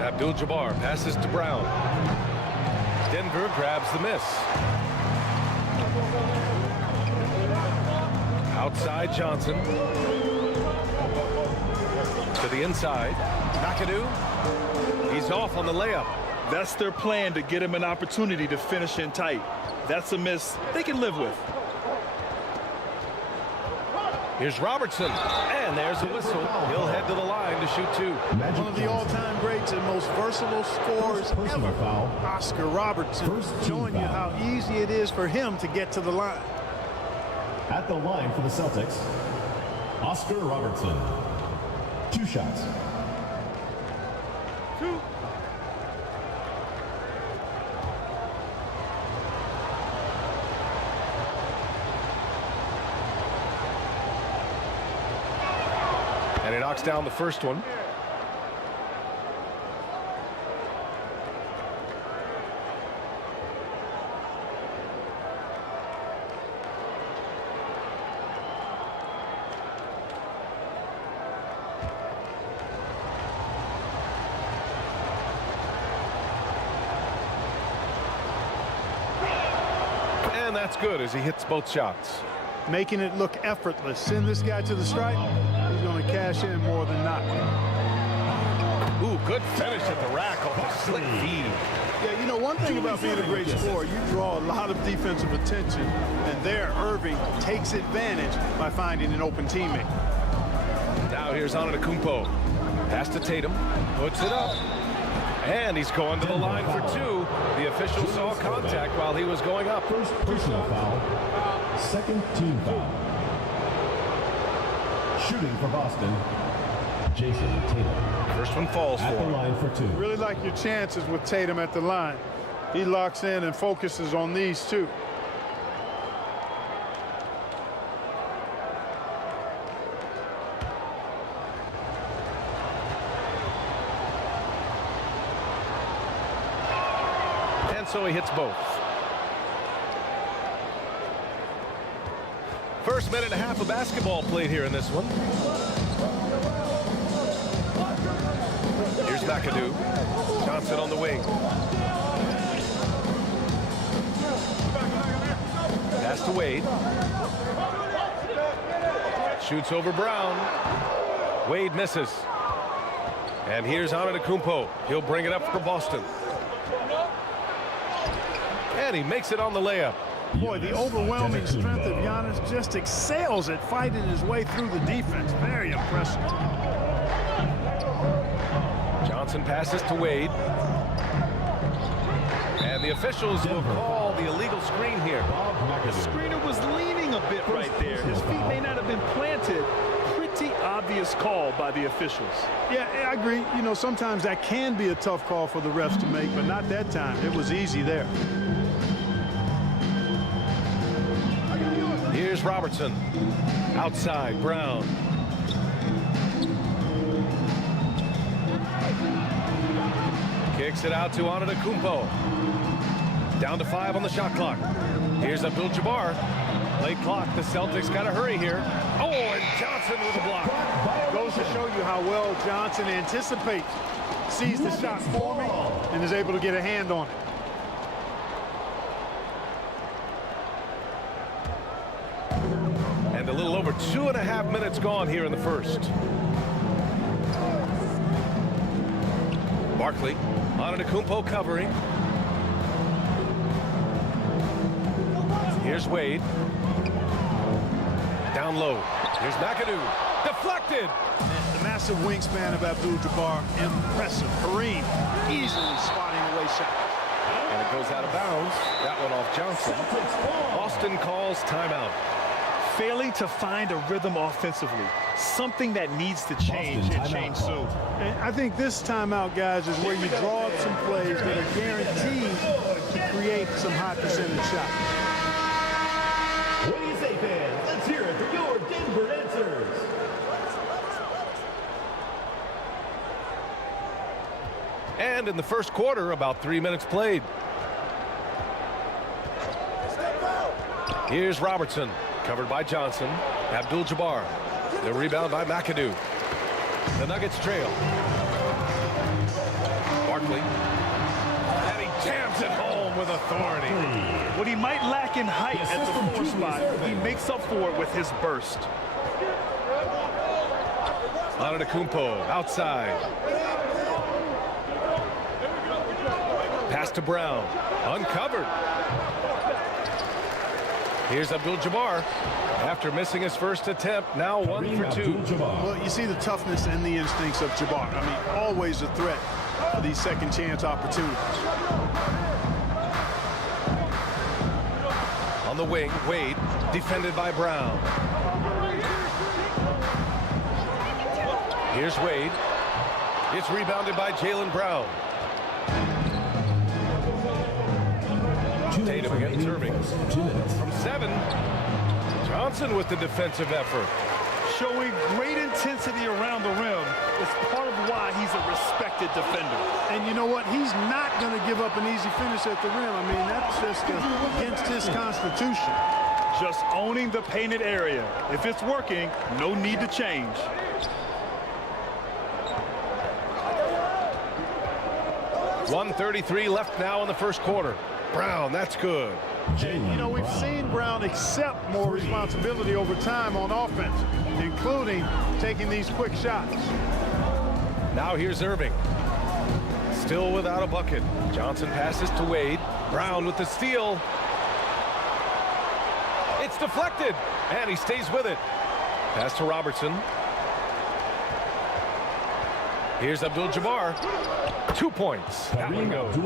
Abdul-Jabbar passes to Brown. Denver grabs the miss. Outside Johnson. To the inside. McAdoo. He's off on the layup. That's their plan, to get him an opportunity to finish in tight. That's a miss they can live with. Here's Robertson, and there's a whistle. He'll head to the line to shoot two. One of the all-time greats and most versatile scorers ever, Oscar Robertson, showing you how easy it is for him to get to the line. At the line for the Celtics, Oscar Robertson. 2 shots. And he knocks down the first one. And that's good as he hits both shots. Making it look effortless. Send this guy to the stripe, he's going to cash in more than not. Ooh, good finish at the rack on the slick feed. Yeah, you know, one thing about being a great scorer, you draw a lot of defensive attention, and there Irving takes advantage by finding an open teammate. Now here's Antetokounmpo. Pass to Tatum, puts it up, and he's going to the line for two. The official saw contact while he was going up. First personal foul. Second team foul. Shooting for Boston, Jason Tatum. First one falls for him. At the line for two. Really like your chances with Tatum at the line. He locks in and focuses on these two. And so he hits both. First minute and a half of basketball played here in this one. Here's McAdoo. Johnson on the wing. Pass to Wade. shoots over Brown. Wade misses. And here's Antetokounmpo. He'll bring it up for Boston. And he makes it on the layup. Boy, the overwhelming strength of Giannis just excels at fighting his way through the defense. Very impressive. Johnson passes to Wade. And the officials will call the illegal screen here. The screener was leaning a bit right there. His feet may not have been planted. Pretty obvious call by the officials. Yeah, I agree. You know, sometimes that can be a tough call for the refs to make, but not that time. It was easy there. Here's Robertson. Outside, Brown. Kicks it out to Antetokounmpo. Down to 5 on the shot clock. Here's Abdul-Jabbar. Late clock. The Celtics got to hurry here. Oh, and Johnson with a block. Goes to show you how well Johnson anticipates, sees the shot forming, and is able to get a hand on it. And a little over 2.5 minutes gone here in the first. Barkley, Antetokounmpo covering. Here's Wade. Down low. Here's McAdoo. Deflected. The massive wingspan of Abdul-Jabbar, impressive. Kareem easily swatting away shot. And it goes out of bounds. That one off Johnson. Boston calls timeout. Failing to find a rhythm offensively. Something that needs to change and change soon. And I think this timeout, guys, is where you draw up some plays that are guaranteed to create some high percentage shots. What do you say, fans? Let's hear it for your Denver answers. And in the first quarter, about 3 minutes played. Here's Robertson, covered by Johnson. Abdul-Jabbar. The rebound by McAdoo. The Nuggets trail. Barkley. And he jams it home with authority. What he might lack in height at the 4 spot, he makes up for it with his burst. Antetokounmpo outside. Pass to Brown. Uncovered. Here's Abdul-Jabbar. After missing his first attempt, now 1 for 2. Well, you see the toughness and the instincts of Jabbar. I mean, always a threat for these second chance opportunities. On the wing, Wade, defended by Brown. Here's Wade. It's rebounded by Jaylen Brown. Tatum against Irving. From 7, Johnson with the defensive effort. Showing great intensity around the rim is part of why he's a respected defender. And you know what? He's not going to give up an easy finish at the rim. I mean, that's just against his constitution. Just owning the painted area. If it's working, no need to change. .133 left now in the first quarter. Brown, that's good. And, you know, we've seen Brown accept more responsibility over time on offense, including taking these quick shots. Now here's Irving. Still without a bucket. Johnson passes to Wade. Brown with the steal. It's deflected, and he stays with it. Pass to Robertson. Here's Abdul-Jabbar. 2 points. That one goes.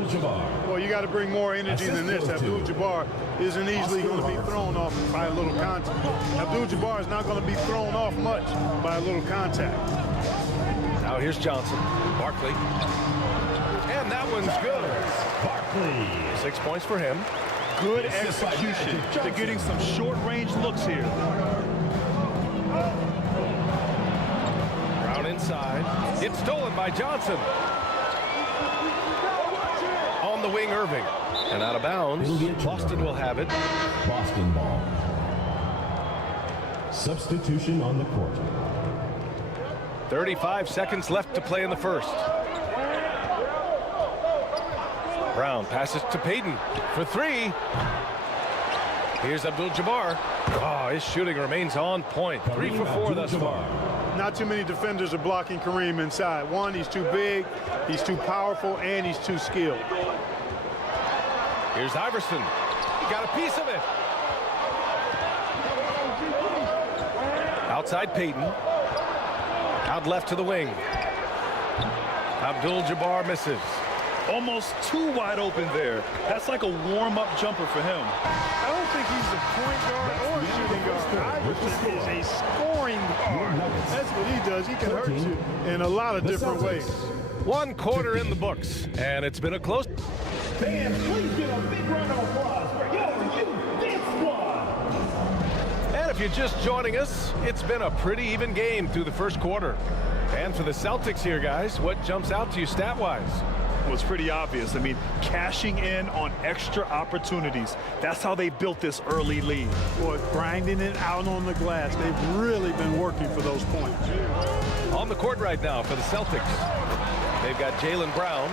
Well, you got to bring more energy than this. Abdul-Jabbar isn't easily going to be thrown off by a little contact. Abdul-Jabbar is not going to be thrown off much by a little contact. Now here's Johnson. Barkley. And that one's good. Barkley. 6 points for him. Good execution. They're getting some short-range looks here. Brown inside. It's stolen by Johnson. On the wing, Irving. And out of bounds. Boston will have it. Boston ball. Substitution on the court. 35 seconds left to play in the first. Brown passes to Payton for 3. Here's Abdul-Jabbar. Oh, his shooting remains on point. 3 for 4 thus far. Not too many defenders are blocking Kareem inside. One, he's too big, he's too powerful, and he's too skilled. Here's Iverson. He got a piece of it. Outside Payton. Out left to the wing. Abdul-Jabbar misses. Almost too wide open there. That's like a warm-up jumper for him. I don't think he's a point guard or a shooting guard. Iverson is a scoring guard. That's what he does. He can hurt you in a lot of different ways. 1 quarter in the books, and it's been a close. Fans, please give a big round of applause for your youth dance squad. And if you're just joining us, it's been a pretty even game through the first quarter. And for the Celtics here, guys, what jumps out to you stat-wise? Well, it's pretty obvious. I mean, cashing in on extra opportunities. That's how they built this early lead. Boy, grinding it out on the glass. They've really been working for those points. On the court right now for the Celtics. They've got Jaylen Brown,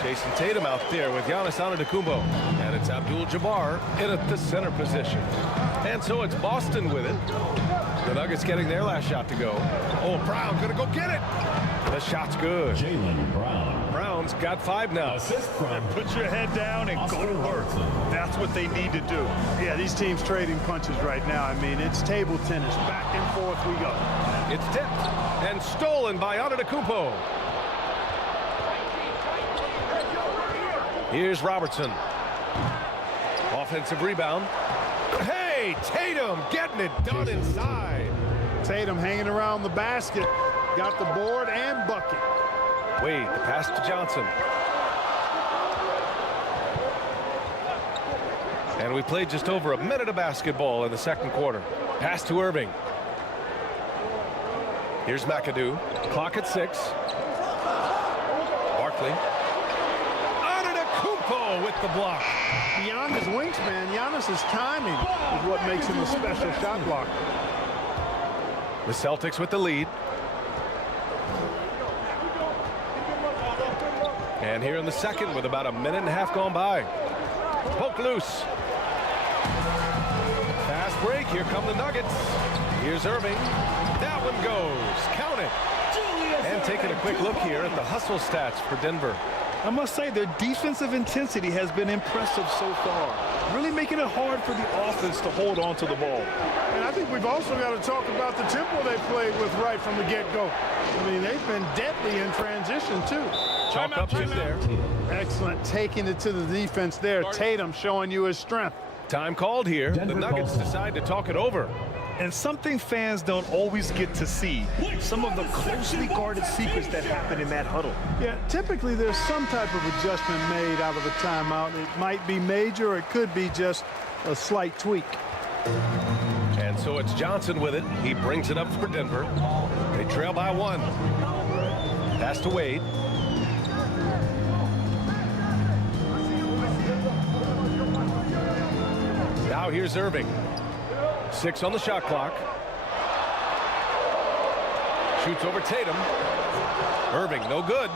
Jason Tatum out there with Giannis Antetokounmpo, and it's Abdul-Jabbar in at the center position. And so it's Boston with it. The Nuggets getting their last shot to go. Oh, Brown gonna go get it. The shot's good. Jaylen Brown. Brown's got 5 now. And put your head down and go to work. That's what they need to do. Yeah, these teams trading punches right now. I mean, it's table tennis. Back and forth we go. It's tipped and stolen by Antetokounmpo. Here's Robertson. Offensive rebound. Hey, Tatum getting it done inside. Tatum hanging around the basket. Got the board and bucket. Wade, the pass to Johnson. And we played just over a minute of basketball in the second quarter. Pass to Irving. Here's McAdoo. Clock at 6. Barkley. Antetokounmpo with the block. Beyond his wingspan, Giannis's timing is what makes him a special shot blocker. The Celtics with the lead. And here in the second with about a minute and a half gone by. Poke loose. Fast break. Here come the Nuggets. Here's Irving. That one goes. Count it. And taking a quick look here at the hustle stats for Denver. I must say their defensive intensity has been impressive so far. Really making it hard for the offense to hold on to the ball. And I think we've also got to talk about the tempo they played with right from the get-go. I mean, they've been deadly in transition, too. Chalk up just there. Excellent. Taking it to the defense there. Tatum showing you his strength. Time called here. The Nuggets decide to talk it over. And something fans don't always get to see, some of the closely guarded secrets that happen in that huddle. Yeah, typically there's some type of adjustment made out of a timeout. It might be major, or it could be just a slight tweak. And so it's Johnson with it. He brings it up for Denver. They trail by 1. Pass to Wade. Now here's Irving. 6 on the shot clock. Shoots over Tatum. Irving, no good.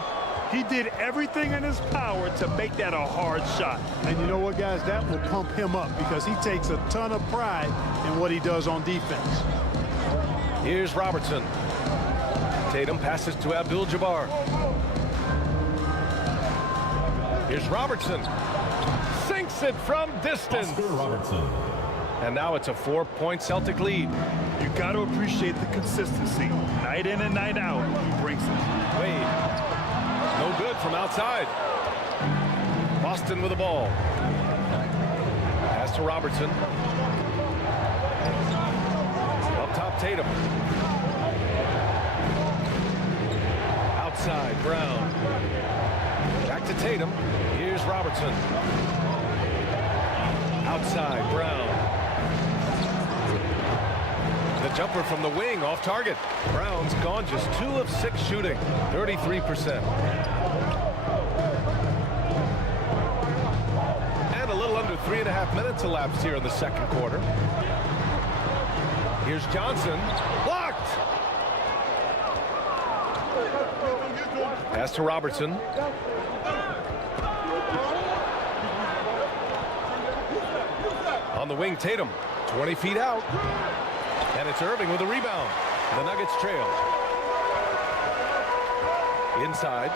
He did everything in his power to make that a hard shot. And you know what, guys? That will pump him up because he takes a ton of pride in what he does on defense. Here's Robertson. Tatum passes to Abdul-Jabbar. Here's Robertson. Sinks it from distance. Robertson. And now it's a 4-point Celtic lead. You got to appreciate the consistency. Night in and night out, he brings it. Wade. No good from outside. Boston with the ball. Pass to Robertson. Up top, Tatum. Outside, Brown. Back to Tatum. Here's Robertson. Outside, Brown. The jumper from the wing off target. Brown's gone just 2 of 6 shooting, 33%. And a little under 3.5 minutes elapsed here in the second quarter. Here's Johnson. Blocked! Pass to Robertson. On On the wing, Tatum. 20 feet out. And it's Irving with a rebound. The Nuggets trail. Inside.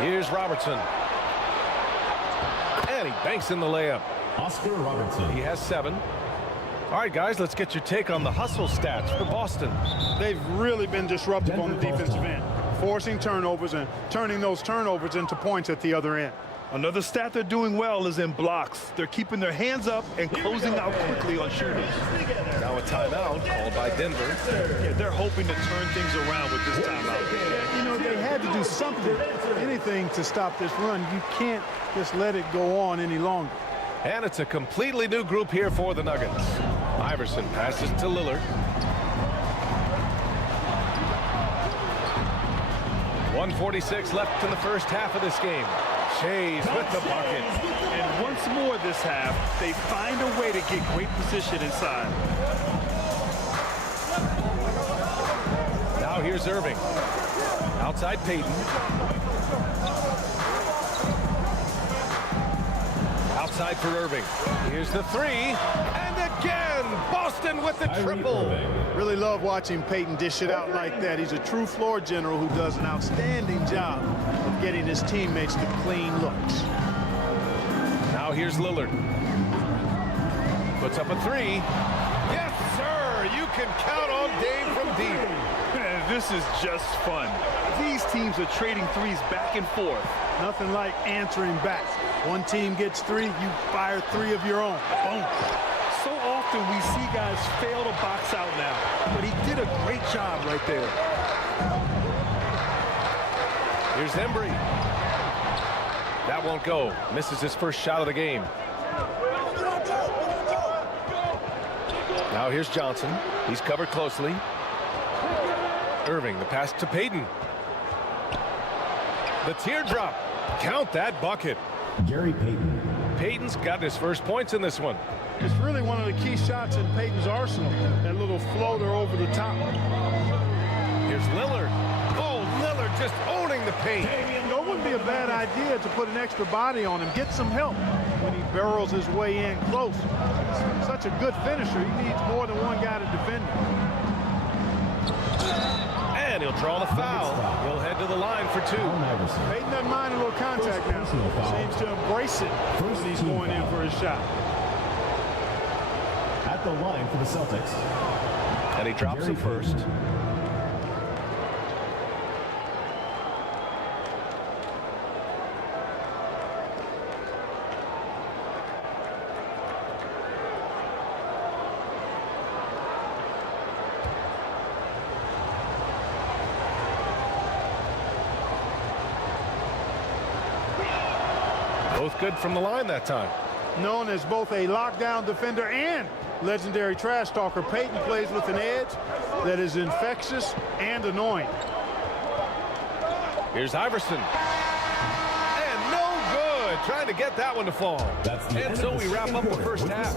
Here's Robertson. And he banks in the layup. Oscar Robertson. He has 7. All right, guys, let's get your take on the hustle stats for Boston. They've really been disruptive on the defensive end, forcing turnovers and turning those turnovers into points at the other end. Another stat they're doing well is in blocks. They're keeping their hands up and closing out quickly on shooters. Now a timeout called by Denver. Yeah, they're hoping to turn things around with this timeout. You know, they had to do something, anything to stop this run. You can't just let it go on any longer. And it's a completely new group here for the Nuggets. Iverson passes to Lillard. 1:46 left in the first half of this game. Shays with the bucket. And once more this half, they find a way to get great position inside. Now here's Irving. Outside Payton. Outside for Irving. Here's the 3. And again, Boston with the triple. Really love watching Payton dish it out like that. He's a true floor general who does an outstanding job of getting his teammates to clean looks. Now here's Lillard. Puts up a 3. Yes, sir. You can count on Dave from deep. This is just fun. These teams are trading threes back and forth. Nothing like answering back. One team gets 3, you fire 3 of your own. Boom. So often we see guys fail to box out now, but he did a great job right there. Here's Embry. That won't go. Misses his first shot of the game. Now here's Johnson. He's covered closely. Irving, the pass to Payton. The teardrop. Count that bucket. Gary Payton. Payton's got his first points in this one. It's really one of the key shots in Payton's arsenal. That little floater over the top. Here's Lillard. Oh, Lillard just owning the paint. It wouldn't be a bad idea to put an extra body on him. Get some help when he barrels his way in close. Such a good finisher. He needs more than one guy to defend him. And he'll draw the foul. He'll head to the line for 2. Payton doesn't mind a little contact now. Seems to embrace it when he's going in for his shot. At the line for the Celtics. And he drops the first. Both good from the line that time. Known as both a lockdown defender and legendary trash talker, Payton plays with an edge that is infectious and annoying. Here's Iverson. And no good. Trying to get that one to fall. And so we wrap up the first half.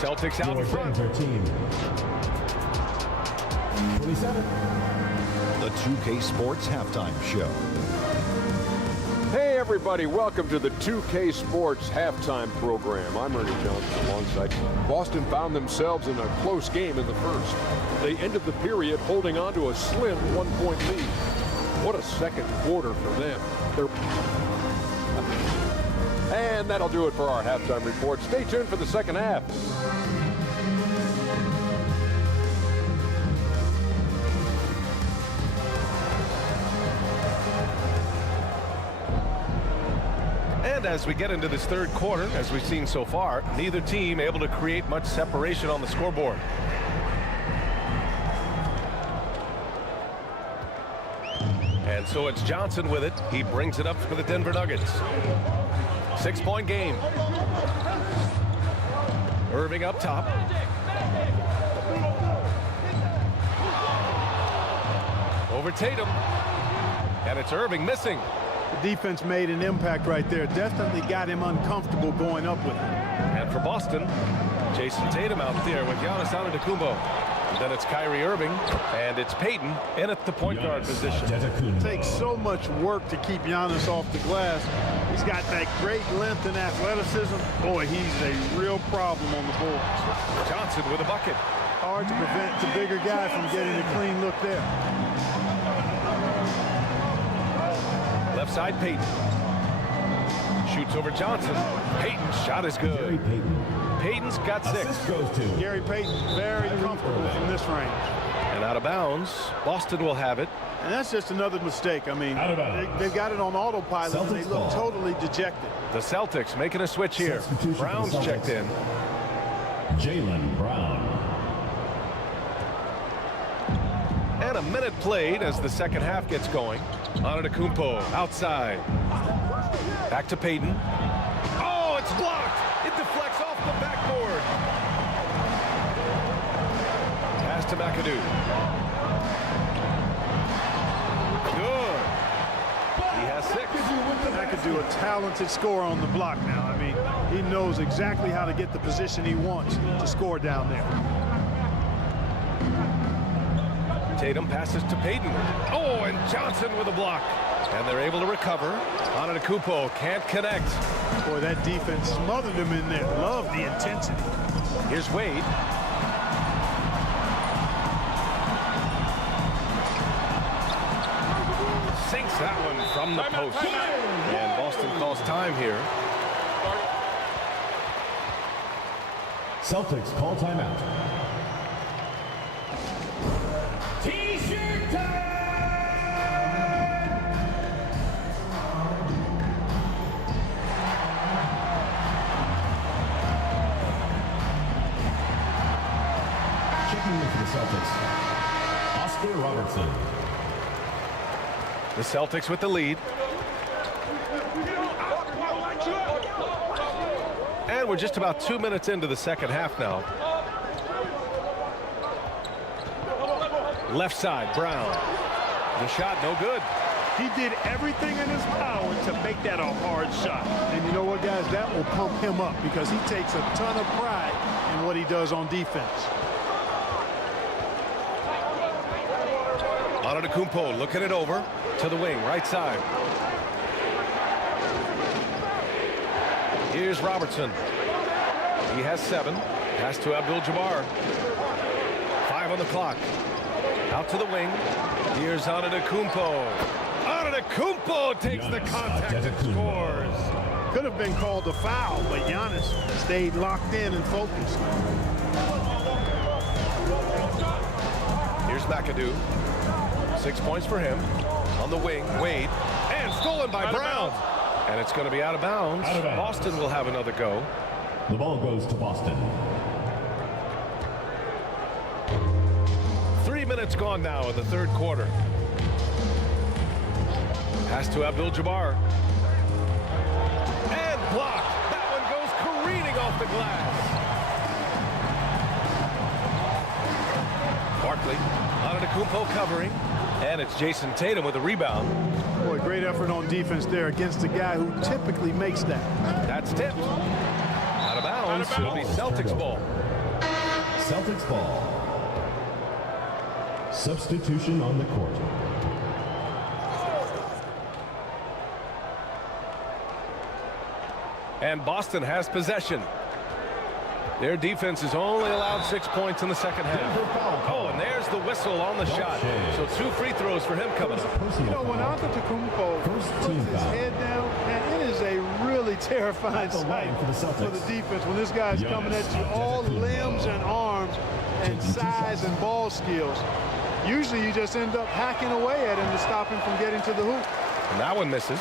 Celtics out in front. 27. The 2K Sports Halftime Show. Hey everybody, welcome to the 2K Sports Halftime Program. I'm Ernie Johnson alongside. Boston found themselves in a close game in the first. They ended the period holding on to a slim 1-point lead. What a second quarter for them. And that'll do it for our halftime report. Stay tuned for the second half. And as we get into this third quarter, as we've seen so far, neither team able to create much separation on the scoreboard. And so it's Johnson with it. He brings it up for the Denver Nuggets. 6-point game. Irving up top. Over Tatum. And it's Irving missing. The defense made an impact right there. Definitely got him uncomfortable going up with it. And for Boston, Jason Tatum out there with Giannis Antetokounmpo. And then it's Kyrie Irving, and it's Payton in at the point guard position. It takes so much work to keep Giannis off the glass. He's got that great length and athleticism. Boy, he's a real problem on the boards. Johnson with a bucket. Hard to prevent the bigger guy from getting a clean look there. Left side, Payton. Shoots over Johnson. Payton's shot is good. Payton's got 6. Gary Payton, very comfortable from this range. And out of bounds, Boston will have it. And that's just another mistake. I mean, they've got it on autopilot, and they look totally dejected. The Celtics making a switch here. Brown's checked in. Jaylen Brown. And a minute played as the second half gets going. Antetokounmpo outside. Back to Payton. Oh, it's blocked. It deflects off the backboard. Pass to McAdoo. Good. He has 6. McAdoo, a talented scorer on the block now. I mean, he knows exactly how to get the position he wants to score down there. Tatum passes to Payton. Oh, and Johnson with a block. And they're able to recover. Antetokounmpo can't connect. Boy, that defense smothered him in there. Love the intensity. Here's Wade. Sinks that one from the post. And Boston calls time here. Celtics call timeout. T-shirt time! Checking in for the Celtics, Oscar Robertson. The Celtics with the lead. And we're just about 2 minutes into the second half now. Left side, Brown. The shot, no good. He did everything in his power to make that a hard shot. And you know what, guys? That will pump him up because he takes a ton of pride in what he does on defense. Antetokounmpo looking it over to the wing, right side. Here's Robertson. He has 7. Pass to Abdul-Jabbar. 5 on the clock. Out to the wing. Here's Antetokounmpo. Antetokounmpo takes the contact and scores. Could have been called a foul, but Giannis stayed locked in and focused. Here's McAdoo. 6 points for him. On the wing, Wade. And stolen by Brown. And it's going to be out of bounds. Boston will have another go. The ball goes to Boston. 3 minutes gone now in the third quarter. Pass to Abdul-Jabbar. And blocked. That one goes careening off the glass. Barkley. Antetokounmpo covering. And it's Jason Tatum with a rebound. Boy, great effort on defense there against a guy who typically makes that. That's tipped. Out of bounds. It'll be Celtics ball. Celtics ball. Substitution on the court. And Boston has possession. Their defense has only allowed 6 points in the second half. Oh, and there's the whistle on the shot. So 2 free throws for him coming up. You know, when Antetokounmpo puts his head down, and it is a really terrifying sight for the defense when this guy's coming at you, all limbs and arms and size and ball skills. Usually you just end up hacking away at him to stop him from getting to the hoop. And that one misses.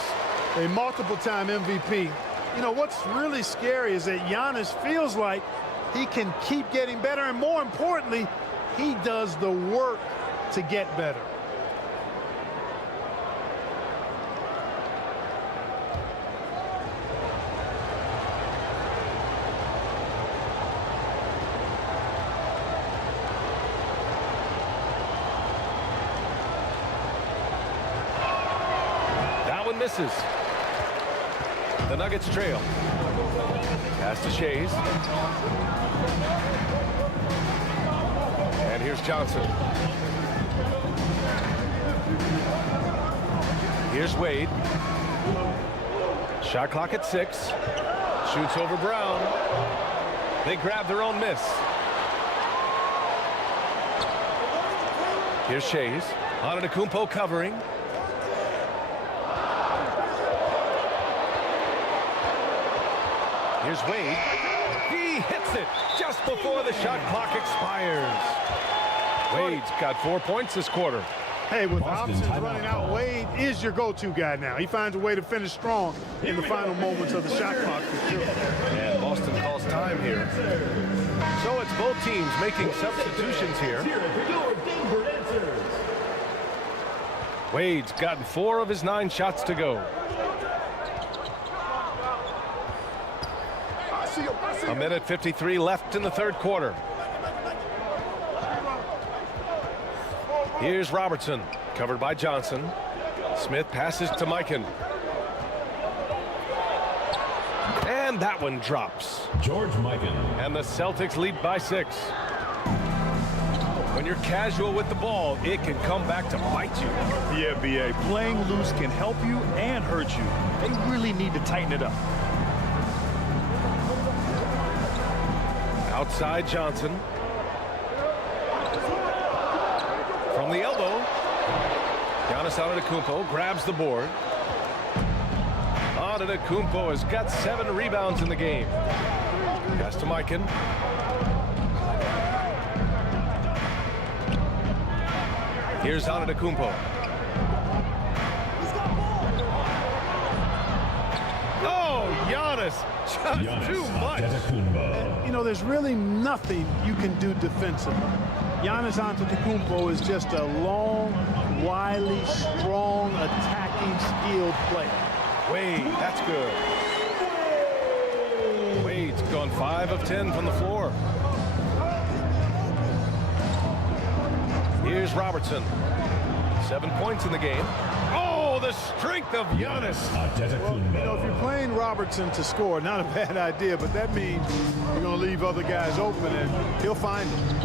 A multiple-time MVP. You know, what's really scary is that Giannis feels like he can keep getting better, and more importantly, he does the work to get better. That one misses. The Nuggets trail. Pass to Shays. And here's Johnson. Here's Wade. Shot clock at 6. Shoots over Brown. They grab their own miss. Here's Shays. Antetokounmpo covering. Here's Wade. He hits it just before the shot clock expires. Wade's got 4 points this quarter. Hey, with options running out, Wade is your go-to guy now. He finds a way to finish strong in the final moments of the shot clock for sure. And Boston calls time here. So it's both teams making substitutions here. Wade's gotten 4 of his 9 shots to go. A minute 53 left in the third quarter. Here's Robertson, covered by Johnson. Smith passes to Mikan. And that one drops. George Mikan. And the Celtics lead by 6. When you're casual with the ball, it can come back to bite you. Yeah, B.A. Playing loose can help you and hurt you. They really need to tighten it up. Outside Johnson. From the elbow, Giannis Antetokounmpo grabs the board. Antetokounmpo has got 7 rebounds in the game. Pass to Mikan. Here's Antetokounmpo. Oh, Giannis, just too much. And, you know, there's really nothing you can do defensively. Giannis Antetokounmpo is just a long, wily, strong, attacking, skilled player. Wade, that's good. Wade's gone 5 of 10 from the floor. Here's Robertson. 7 points in the game. Oh, the strength of Giannis. Well, you know, if you're playing Robertson to score, not a bad idea, but that means you're going to leave other guys open, and he'll find them.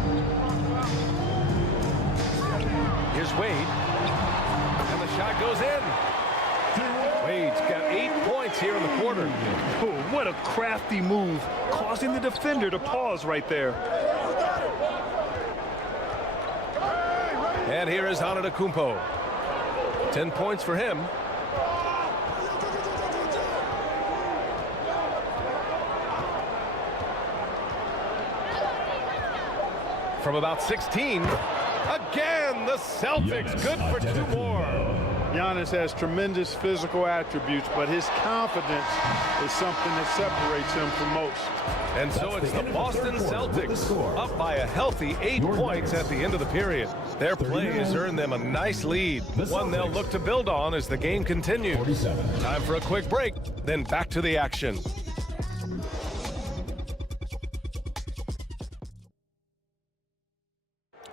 Here's Wade. And the shot goes in. Wade's got 8 points here in the quarter. Oh, what a crafty move, causing the defender to pause right there. And here is Antetokounmpo. 10 points for him. From about 16. Again, the Celtics good for 2 more. Giannis has tremendous physical attributes, but his confidence is something that separates him from most. And so it's the Boston Celtics up by a healthy 8 points at the end of the period. Their play has earned them a nice lead, one they'll look to build on as the game continues. Time for a quick break, then back to the action.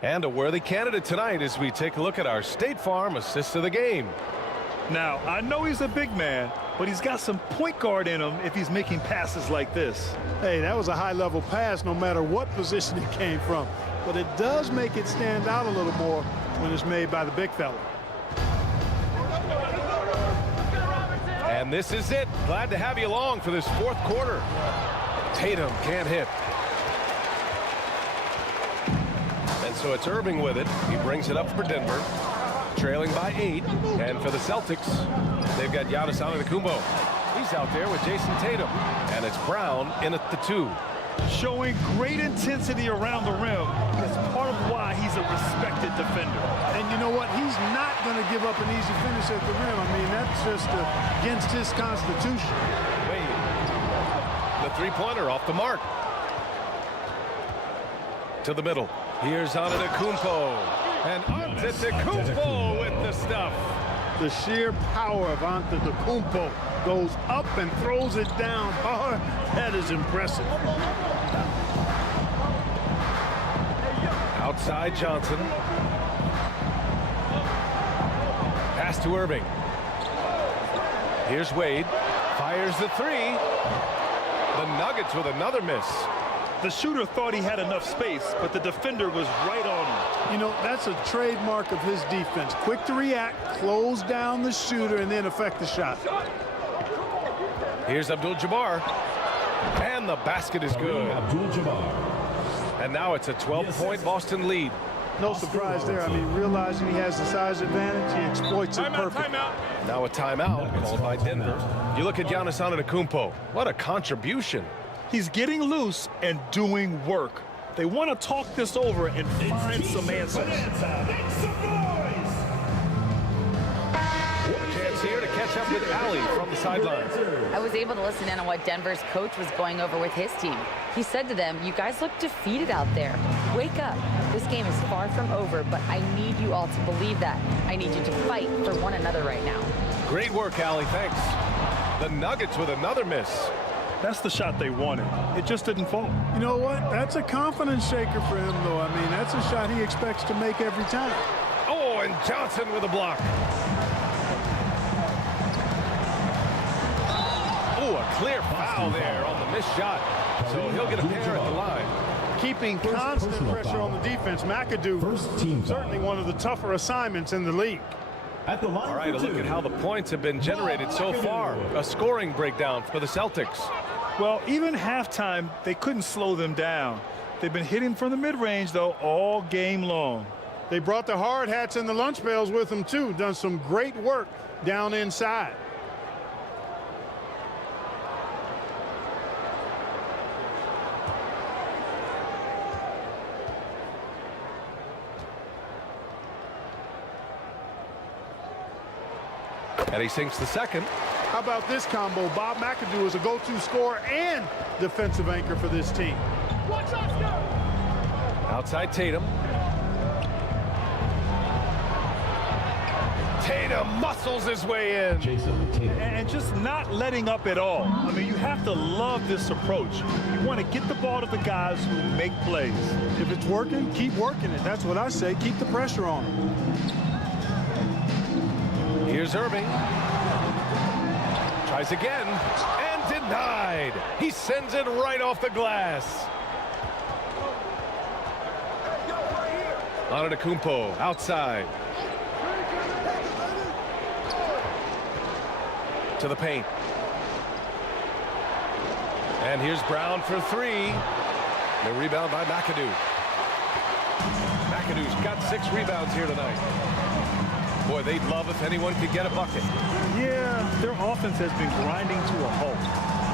And a worthy candidate tonight as we take a look at our State Farm assist of the game. Now, I know he's a big man, but he's got some point guard in him if he's making passes like this. Hey, that was a high-level pass no matter what position it came from. But it does make it stand out a little more when it's made by the big fella. And this is it. Glad to have you along for this 4th quarter. Tatum can't hit. And so it's Irving with it. He brings it up for Denver, trailing by 8. And for the Celtics, they've got Giannis Antetokounmpo. He's out there with Jason Tatum. And it's Brown in at the 2. Showing great intensity around the rim. That's part of why he's a respected defender. And you know what? He's not going to give up an easy finish at the rim. I mean, that's just against his constitution. Wade. The 3-pointer off the mark. To the middle. Here's Antetokounmpo. And Antetokounmpo with the stuff. The sheer power of Antetokounmpo goes up and throws it down hard. That is impressive. Outside Johnson. Pass to Irving. Here's Wade. Fires the 3. The Nuggets with another miss. The shooter thought he had enough space, but the defender was right on him. You know, that's a trademark of his defense. Quick to react, close down the shooter, and then affect the shot. Here's Abdul-Jabbar. And the basket is good. And now it's a 12-point Boston lead. No surprise there. I mean, realizing he has the size advantage, he exploits it perfectly. Now a timeout called by Denver. You look at Giannis Antetokounmpo. What a contribution. He's getting loose and doing work. They want to talk this over and find some answers. Here to catch up with Allie from the sidelines. I was able to listen in on what Denver's coach was going over with his team. He said to them, you guys look defeated out there. Wake up. This game is far from over, but I need you all to believe that. I need you to fight for one another right now. Great work, Allie. Thanks. The Nuggets with another miss. That's the shot they wanted. It just didn't fall. You know what? That's a confidence shaker for him, though. I mean, that's a shot he expects to make every time. Oh, and Johnson with a block. Oh, a clear foul there on the missed shot. So he'll get a pair at the line. Keeping constant pressure on the defense, McAdoo, certainly one of the tougher assignments in the league. All right, a look at how the points have been generated so far. A scoring breakdown for the Celtics. Well, even halftime, they couldn't slow them down. They've been hitting from the mid-range, though, all game long. They brought the hard hats and the lunch pails with them, too. Done some great work down inside. And he sinks the second. How about this combo? Bob McAdoo is a go-to scorer and defensive anchor for this team. Outside Tatum. Tatum muscles his way in. And just not letting up at all. I mean, you have to love this approach. You want to get the ball to the guys who make plays. If it's working, keep working it. That's what I say. Keep the pressure on him. Here's Irving. Tries again and denied. He sends it right off the glass. Antetokounmpo outside. To the paint. And here's Brown for three. The rebound by McAdoo. McAdoo's got 6 rebounds here tonight. Boy, they'd love if anyone could get a bucket. Yeah, their offense has been grinding to a halt.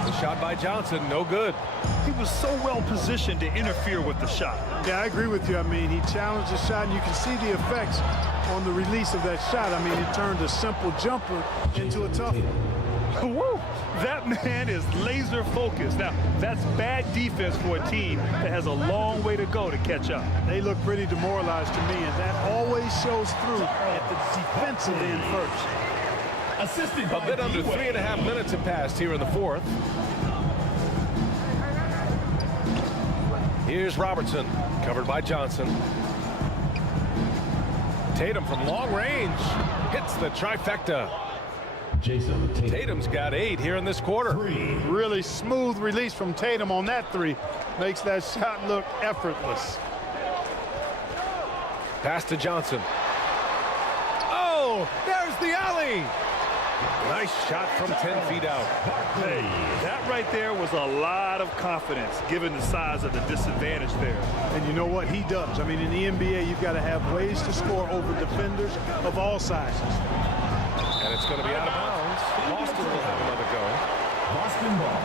The shot by Johnson, no good. He was so well positioned to interfere with the shot. Yeah, I agree with you. I mean, he challenged the shot, and you can see the effects on the release of that shot. I mean, he turned a simple jumper into a tough one. Woo! That man is laser focused. Now, that's bad defense for a team that has a long way to go to catch up. They look pretty demoralized to me, and that always shows through at the defensive end first. Assisted a bit under 3.5 minutes have passed here in the fourth. Here's Robertson, covered by Johnson. Tatum from long range hits the trifecta. Tatum's got 8 here in this quarter. Really smooth release from Tatum on that 3. Makes that shot look effortless. Pass to Johnson. Oh, there's the alley. Nice shot from 10 feet out. Hey, that right there was a lot of confidence given the size of the disadvantage there. And you know what he does? I mean, in the NBA, you've got to have ways to score over defenders of all sizes. And it's going to be out of bounds. Boston will have another go. Boston ball.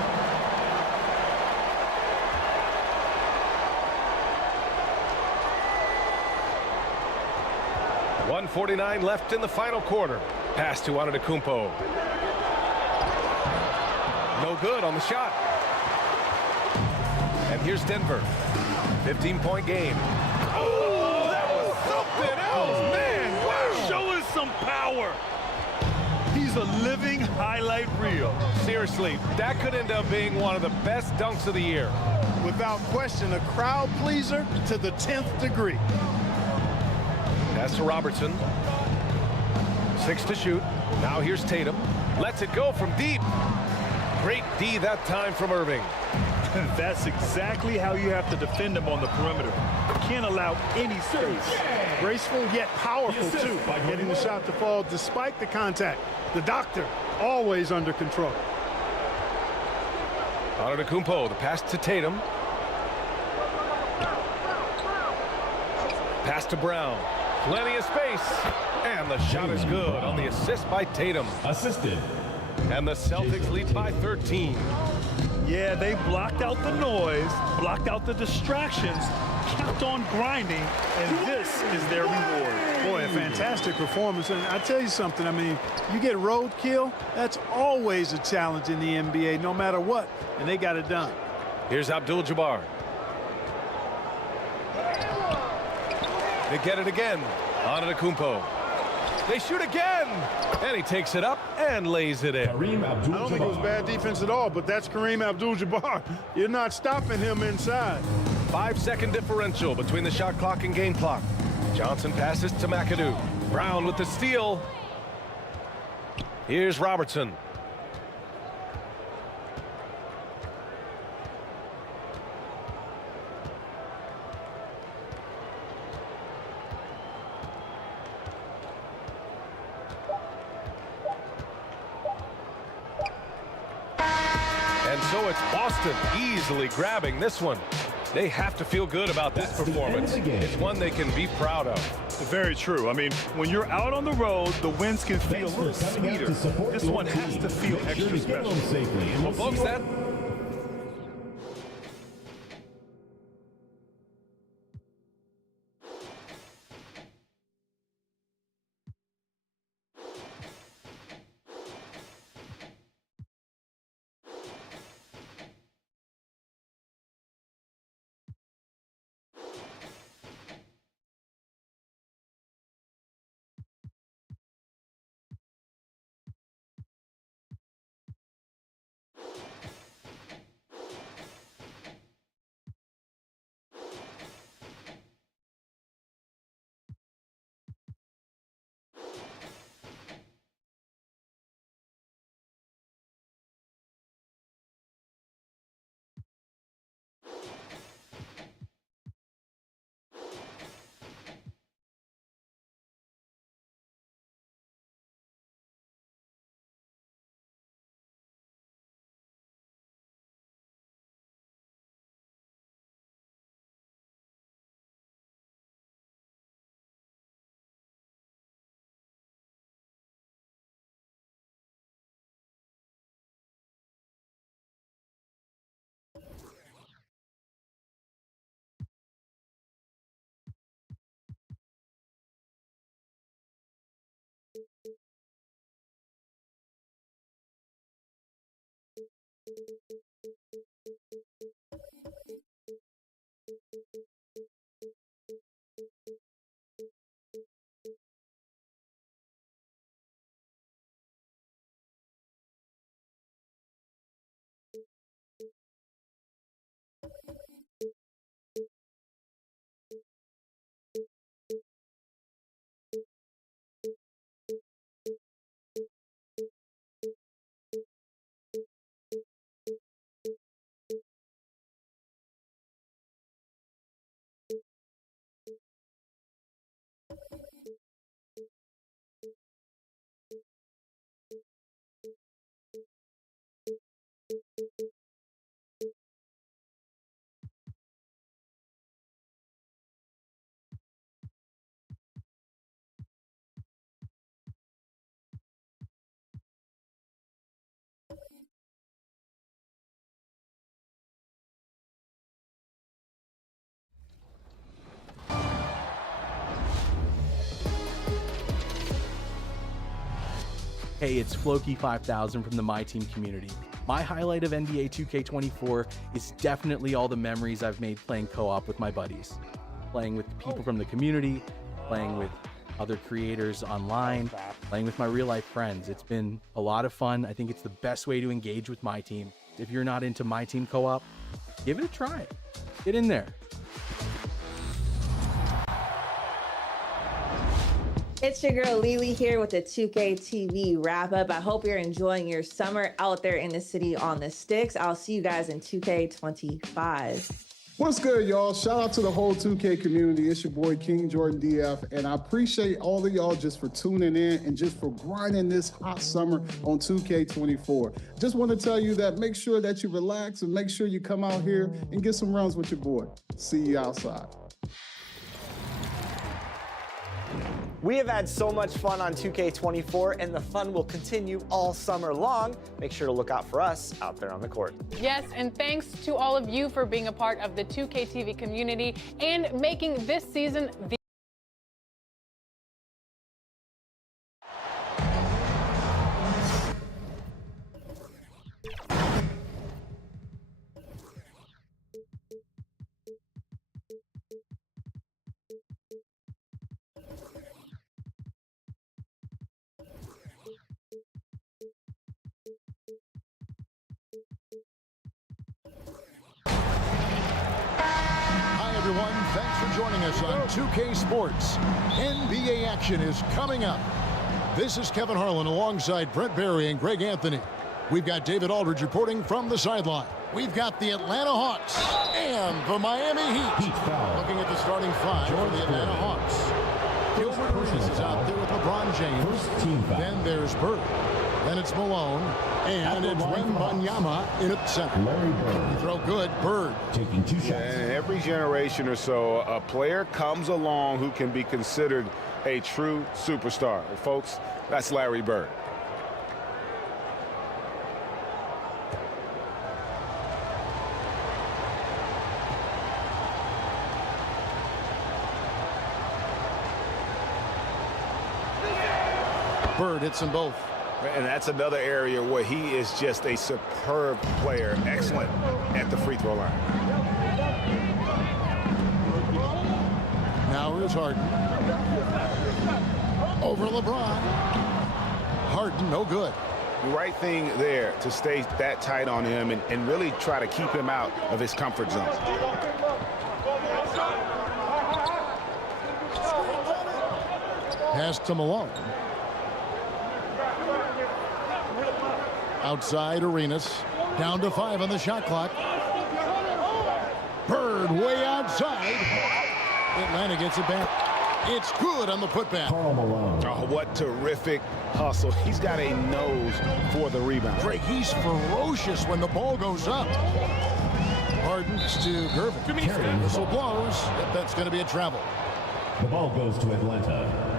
.149 left in the final quarter. Pass to Antetokounmpo. No good on the shot. And here's Denver. 15-point game. Oh, that was something else, man. Wow. Showing some power. He's a living highlight reel. Seriously, that could end up being one of the best dunks of the year. Without question, a crowd pleaser to the 10th degree. Pass to Robertson. 6 to shoot. Now here's Tatum. Lets it go from deep. Great D that time from Irving. That's exactly how you have to defend him on the perimeter. Can't allow any space. Graceful yet powerful, too, by getting the shot to fall despite the contact. The doctor, always under control. Antetokounmpo, the pass to Tatum. Pass to Brown. Plenty of space. And the shot is good on the assist by Tatum. Assisted. And the Celtics lead by 13. Yeah, they blocked out the noise, blocked out the distractions, kept on grinding, and this is their reward. Boy, a fantastic performance. And I tell you something, I mean, you get roadkill, that's always a challenge in the NBA, no matter what, and they got it done. Here's Abdul-Jabbar. They get it again. Antetokounmpo. They shoot again, and he takes it up and lays it in. I don't think it was bad defense at all, but that's Kareem Abdul-Jabbar. You're not stopping him inside. 5-second differential between the shot clock and game clock. Johnson passes to McAdoo. Brown with the steal. Here's Robertson. And so it's Boston easily grabbing this one. They have to feel good about this performance. It's one they can be proud of. Very true. I mean, when you're out on the road, the wins can feel a little sweeter. This one has to feel extra special. Well, folks, that... Hey, it's Floki5000 from the My Team community. My highlight of NBA 2K24 is definitely all the memories I've made playing co-op with my buddies. Playing with people from the community, playing with other creators online, playing with my real life friends. It's been a lot of fun. I think it's the best way to engage with My Team. If you're not into My Team co-op, give it a try. Get in there. It's your girl Lily here with the 2K TV wrap up. I hope you're enjoying your summer out there in the city on the sticks. I'll see you guys in 2K25. What's good, y'all? Shout out to the whole 2K community. It's your boy, King Jordan DF, and I appreciate all of y'all just for tuning in and just for grinding this hot summer on 2K24. Just want to tell you that make sure that you relax and make sure you come out here and get some runs with your boy. See you outside. We have had so much fun on 2K24, and the fun will continue all summer long. Make sure to look out for us out there on the court. Yes, and thanks to all of you for being a part of the 2K TV community and making this season the everyone. Thanks for joining us on 2K Sports. NBA action is coming up. This is Kevin Harlan alongside Brent Barry and Greg Anthony. We've got David Aldridge reporting from the sideline. We've got the Atlanta Hawks and the Miami Heat. Looking at the starting five for the Atlanta Hawks. Gilbert Arenas is out there with LeBron James. Then there's Bird. Then it's Malone. And it's Wembanyama in at center. Throw good. Bird. Taking 2 shots. And every generation or so, a player comes along who can be considered a true superstar. And folks, that's Larry Bird. Bird hits them both. And that's another area where he is just a superb player, excellent at the free throw line. Now here's Harden. Over LeBron. Harden, no good. The right thing there to stay that tight on him and really try to keep him out of his comfort zone. Pass to Malone. Outside Arenas. Down to 5 on the shot clock. Bird way outside. Atlanta gets it back. It's good on the putback. Oh, what terrific hustle. He's got a nose for the rebound. Drake, he's ferocious when the ball goes up. Hardens to Gervin. Whistle blows. That's going to be a travel. The ball goes to Atlanta.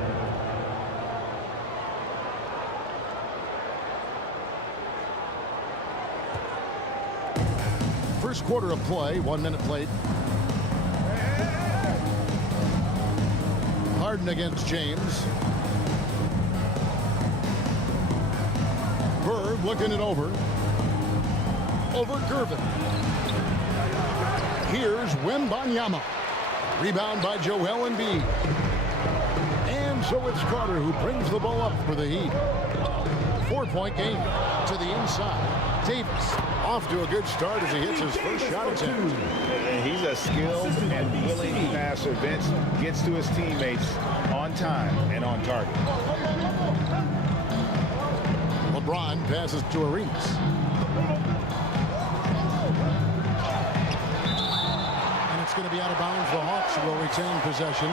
First quarter of play, 1 minute played. Harden against James. Bird looking it over. Over Gervin. Here's Wembanyama. Rebound by Joel Embiid. And so it's Carter who brings the ball up for the Heat. 4-point game to the inside. Davis off to a good start as he hits his first shot attempt. And he's a skilled and willing passer. Vince gets to his teammates on time and on target. LeBron passes to Arenas. And it's going to be out of bounds. The Hawks will retain possession.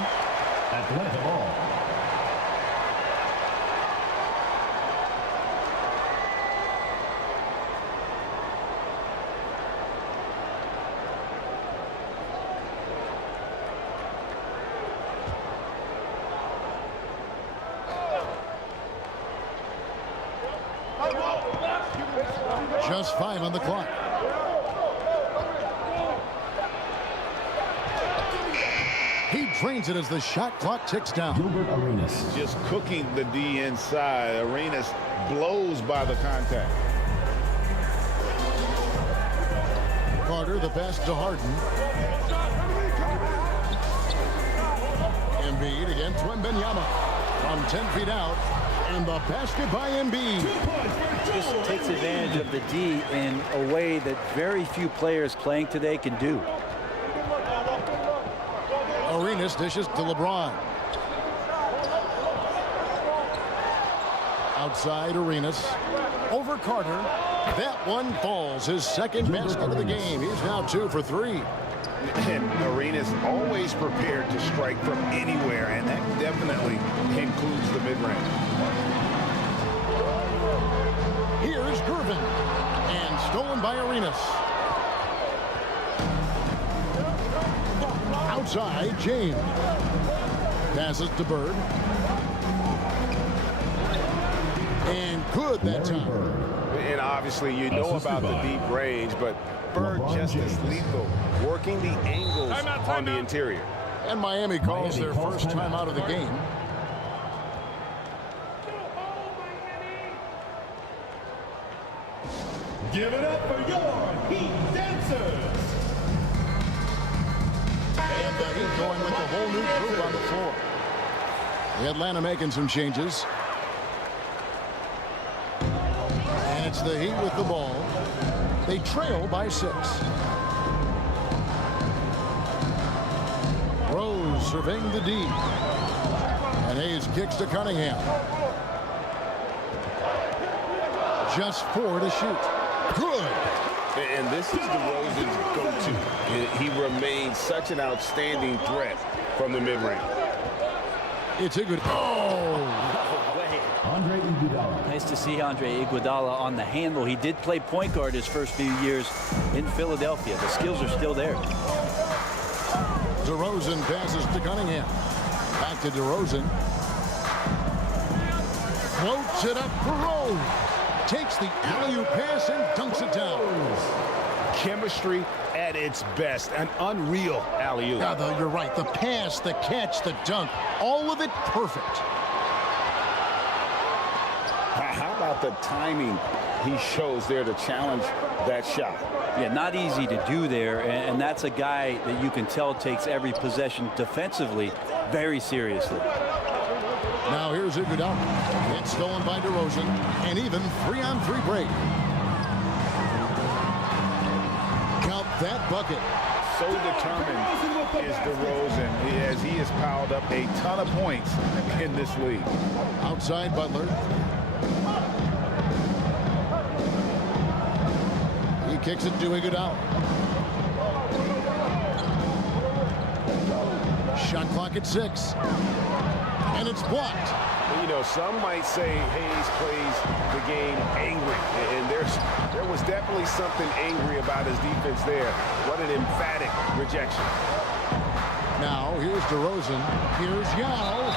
Atlanta ball. Just 5 on the clock. He drains it as the shot clock ticks down. Gilbert Arenas. Just cooking the D inside. Arenas blows by the contact. Carter, the pass to Harden. Embiid against Wembanyama. From 10 feet out. And the basket by Embiid. Just takes advantage of the D in a way that very few players playing today can do. Arenas dishes to LeBron. Outside Arenas. Over Carter. That one falls. His second basket of the game. He's now 2 for 3. And Arenas always prepared to strike from anywhere, and that definitely includes the mid-range. Here's Gervin, and stolen by Arenas. Outside, James. Passes to Bird. And good that time. And obviously you know about the deep range, but Bird just as lethal, working the angles on the interior. And Miami calls their first time out of the game. Give it up for your Heat dancers. And the Heat going with a whole new group on the floor. The Atlanta making some changes. And it's the Heat with the ball. They trail by 6. Rose surveying the D. And Hayes kicks to Cunningham. Just 4 to shoot. Good. And this is DeRozan's go-to. He remains such an outstanding threat from the mid-range. It's a good. Oh! Andre Iguodala. Nice to see Andre Iguodala on the handle. He did play point guard his first few years in Philadelphia. The skills are still there. DeRozan passes to Cunningham. Back to DeRozan. Floats it up for Rose. Takes the alley-oop pass and dunks it down. Chemistry at its best. An unreal alley-oop. Yeah, though, you're right. The pass, the catch, the dunk, all of it perfect. How about the timing he shows there to challenge that shot? Yeah, not easy to do there, and that's a guy that you can tell takes every possession defensively very seriously. Now here's Iguodala. It's stolen by DeRozan, and even 3-on-3 break. Count that bucket. So determined is DeRozan as he has piled up a ton of points in this league. Outside Butler. He kicks it to Iguodala. Shot clock at 6. And it's blocked. You know, some might say Hayes plays the game angry, and there was definitely something angry about his defense there. What an emphatic rejection. Now here's DeRozan. Here's Yao,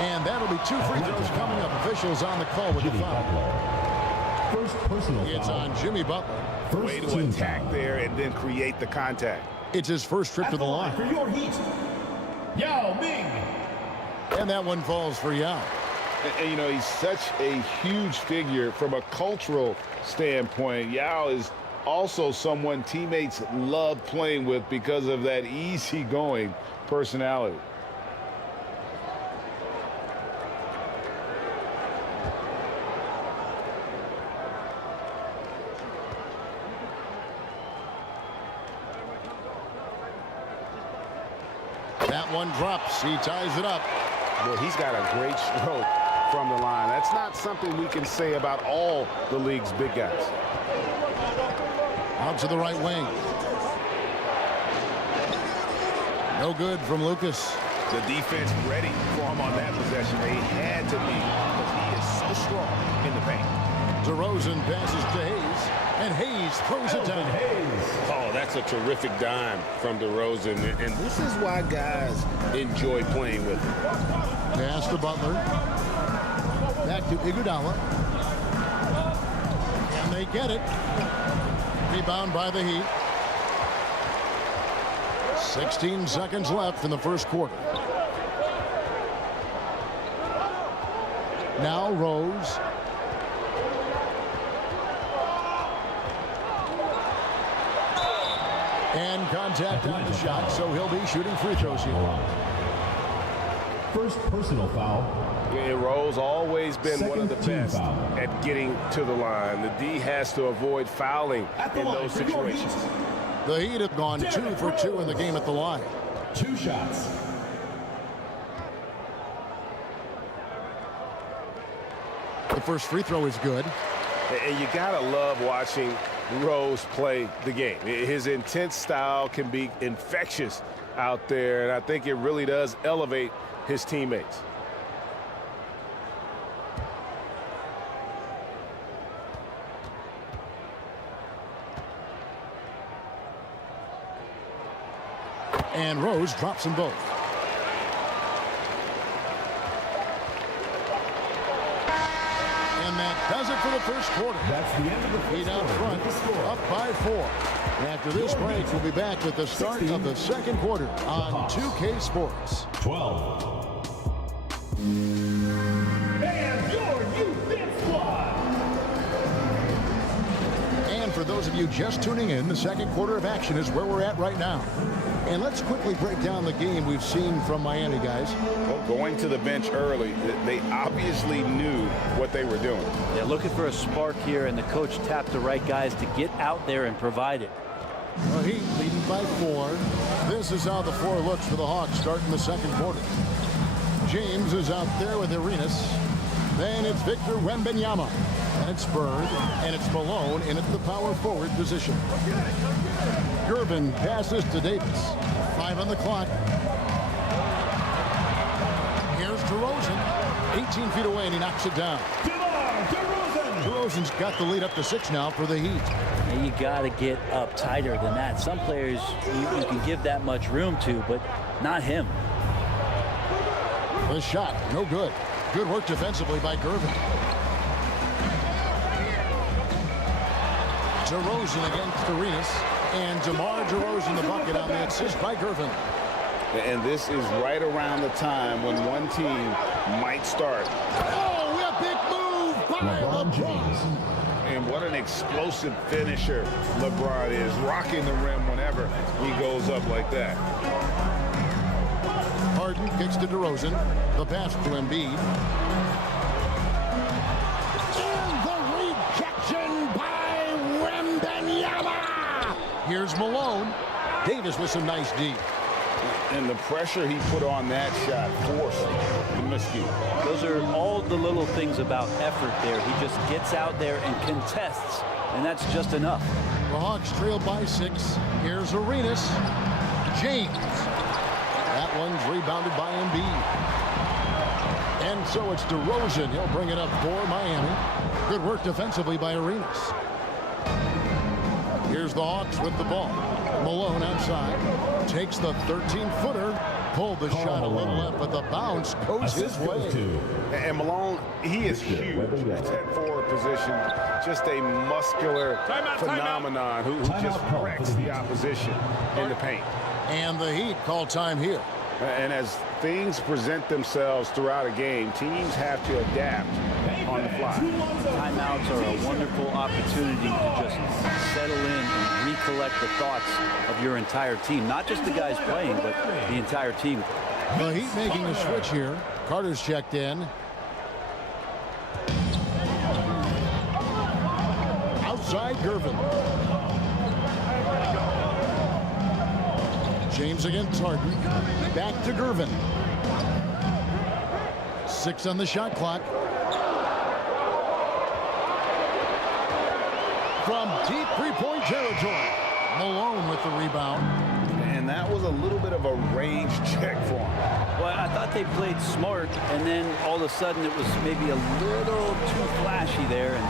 and that'll be 2 free throws coming up. Officials on the call with the foul. First personal It's foul. on Jimmy Butler. Way to attack there and then create the contact. It's his first trip to the line. For your Heat, Yao Ming. And that one falls for Yao. And you know, he's such a huge figure from a cultural standpoint. Yao is also someone teammates love playing with because of that easygoing personality. That one drops. He ties it up. Well, he's got a great stroke from the line. That's not something we can say about all the league's big guys. Out to the right wing. No good from Lucas. The defense ready for him on that possession. They had to be because he is so strong in the paint. DeRozan passes to Hayes, and Hayes throws it down. Oh, that's a terrific dime from DeRozan, and this is why guys enjoy playing with him. Pass to Butler. Back to Iguodala. And they get it. Rebound by the Heat. 16 seconds left in the first quarter. Now Rose. And contact on the shot, so he'll be shooting free throws here. First personal foul. Yeah, Rose always been one of the best at getting to the line. The D has to avoid fouling in those situations. The Heat have gone 2 for 2 in the game at the line. 2 shots. The first free throw is good. And you gotta love watching Rose play the game. His intense style can be infectious out there, and I think it really does elevate his teammates. And Rose drops them both. And that does it for the first quarter. That's the end of the first Heat out front, up by 4. After this break, we'll be back with the start of the second quarter on 2K Sports. 12. And your youth dance squad. And for those of you just tuning in, the second quarter of action is where we're at right now. And let's quickly break down the game we've seen from Miami, guys. Well, going to the bench early, they obviously knew what they were doing. Yeah, looking for a spark here, and the coach tapped the right guys to get out there and provide it. Well, Heat leading by 4. This is how the floor looks for the Hawks starting the second quarter. James is out there with Arenas. Then it's Victor Wembanyama. And it's Bird. And it's Malone in at the power forward position. Gervin passes to Davis. 5 on the clock. Here's DeRozan. 18 feet away, and he knocks it down. DeRozan's got the lead up to 6 now for the Heat. And you got to get up tighter than that. Some players you can give that much room to, but not him. The shot, no good. Good work defensively by Gervin. DeRozan against Arenas. And DeMar DeRozan the bucket on the assist by Gervin. And this is right around the time when one team might start. Oh, a big move by LeBron. And what an explosive finisher LeBron is, rocking the rim whenever he goes up like that. Harden kicks to DeRozan. The pass to Embiid. And the rejection by Wembanyama. Here's Malone. Davis with some nice D. And the pressure he put on that shot forced the miscue. Those are all the little things about effort there. He just gets out there and contests, and that's just enough. The Hawks trail by 6. Here's Arenas. James. That one's rebounded by Embiid. And so it's DeRozan. He'll bring it up for Miami. Good work defensively by Arenas. Here's the Hawks with the ball. Malone outside. Takes the 13-footer. Pulled the shot a little up, but the bounce goes his way. And Malone, he is huge at that forward position. Just a muscular phenomenon who just wrecks the opposition in the paint. And the Heat call time here. And as things present themselves throughout a game, teams have to adapt on the fly. Timeouts are a wonderful opportunity to just settle in and recollect the thoughts of your entire team. Not just the guys playing, but the entire team. The Heat making a switch here. Carter's checked in. Outside Gervin. James against Harden. Back to Gervin. 6 on the shot clock. From deep three-point territory. Malone with the rebound. And that was a little bit of a range check for him. Well, I thought they played smart, and then all of a sudden it was maybe a little too flashy there, and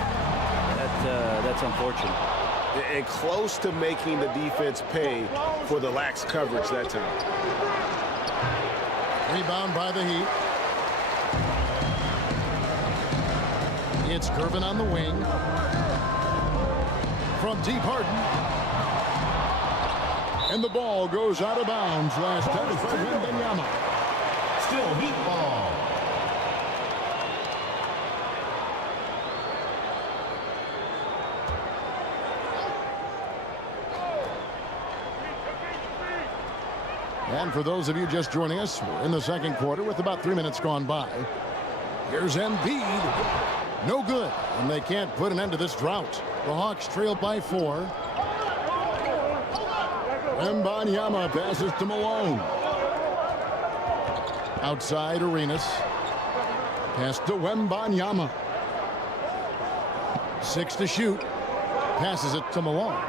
that's unfortunate. And close to making the defense pay for the lax coverage that time. Rebound by the Heat. It's Gervin on the wing. From deep, Harden. And the ball goes out of bounds. Last touch by Wembanyama. Still Heat ball. And for those of you just joining us, we're in the second quarter with about 3 minutes gone by. Here's Embiid. No good. And they can't put an end to this drought. The Hawks trail by 4. Wembanyama passes to Malone. Outside Arenas. Pass to Wembanyama. 6 to shoot. passes it to Malone.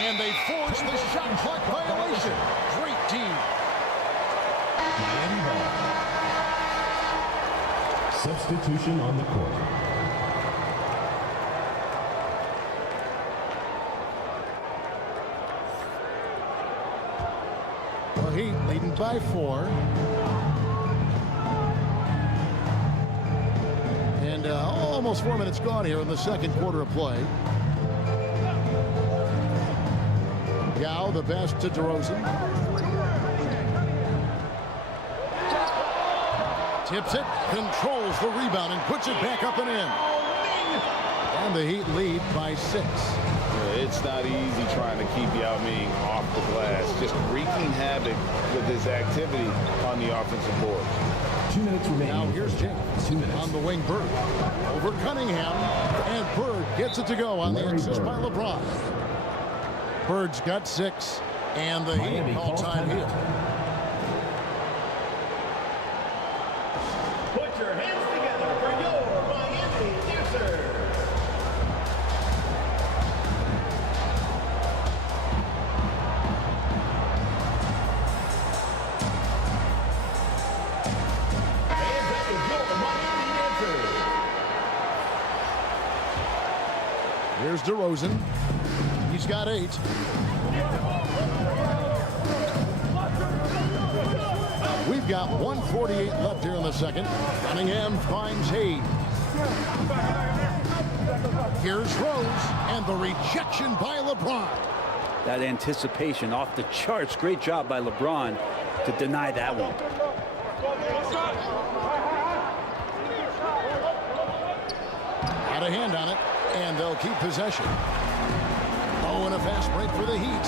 And they force the shot clock violation. Great team. Miami ball. Substitution on the court. The Heat leading by 4. And almost 4 minutes gone here in the second quarter of play. Yao, the best to DeRozan. Tips it, controls the rebound, and puts it back up and in. And the Heat lead by 6. It's not easy trying to keep Yao Ming off the glass. Just wreaking havoc with his activity on the offensive board. 2 minutes remaining. Now here's James 2 minutes. on the wing. Bird over Cunningham, and Bird gets it to go on the assist by LeBron. Bird's got 6, and the Heat call time here. Put your hands together for your Miami Dancers. And that is your Miami Dancers. Here's DeRozan. He's got 8. We've got 1:48 left here in the second. Cunningham finds Hayes. Here's Rose, and the rejection by LeBron. That anticipation off the charts. Great job by LeBron to deny that one. Had a hand on it, and they'll keep possession. Oh, and a fast break for the Heat.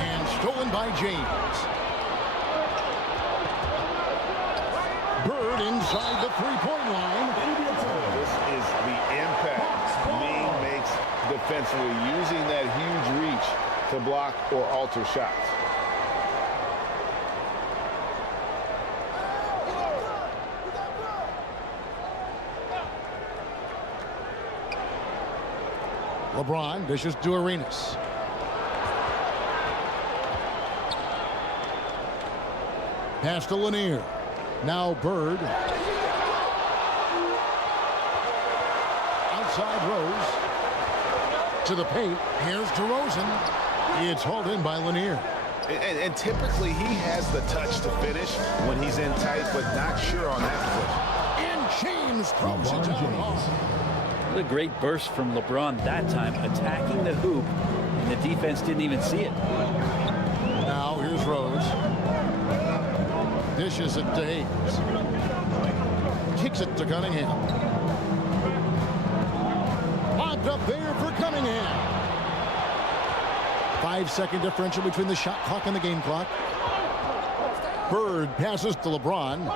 And stolen by James. Bird inside the three-point line. This is the impact Ming makes defensively, using that huge reach to block or alter shots. LeBron dishes to Arenas. Pass to Lanier. Now Bird. Outside Rose. To the paint. Here's DeRozan. It's hauled in by Lanier. And typically he has the touch to finish when he's in tight, but not sure on that position. And James throws it down hard. What a great burst from LeBron that time, attacking the hoop, and the defense didn't even see it. Now here's Rose. Dishes it to Hayes. Kicks it to Cunningham. Lobbed up there for Cunningham. 5-second differential between the shot clock and the game clock. Bird passes to LeBron.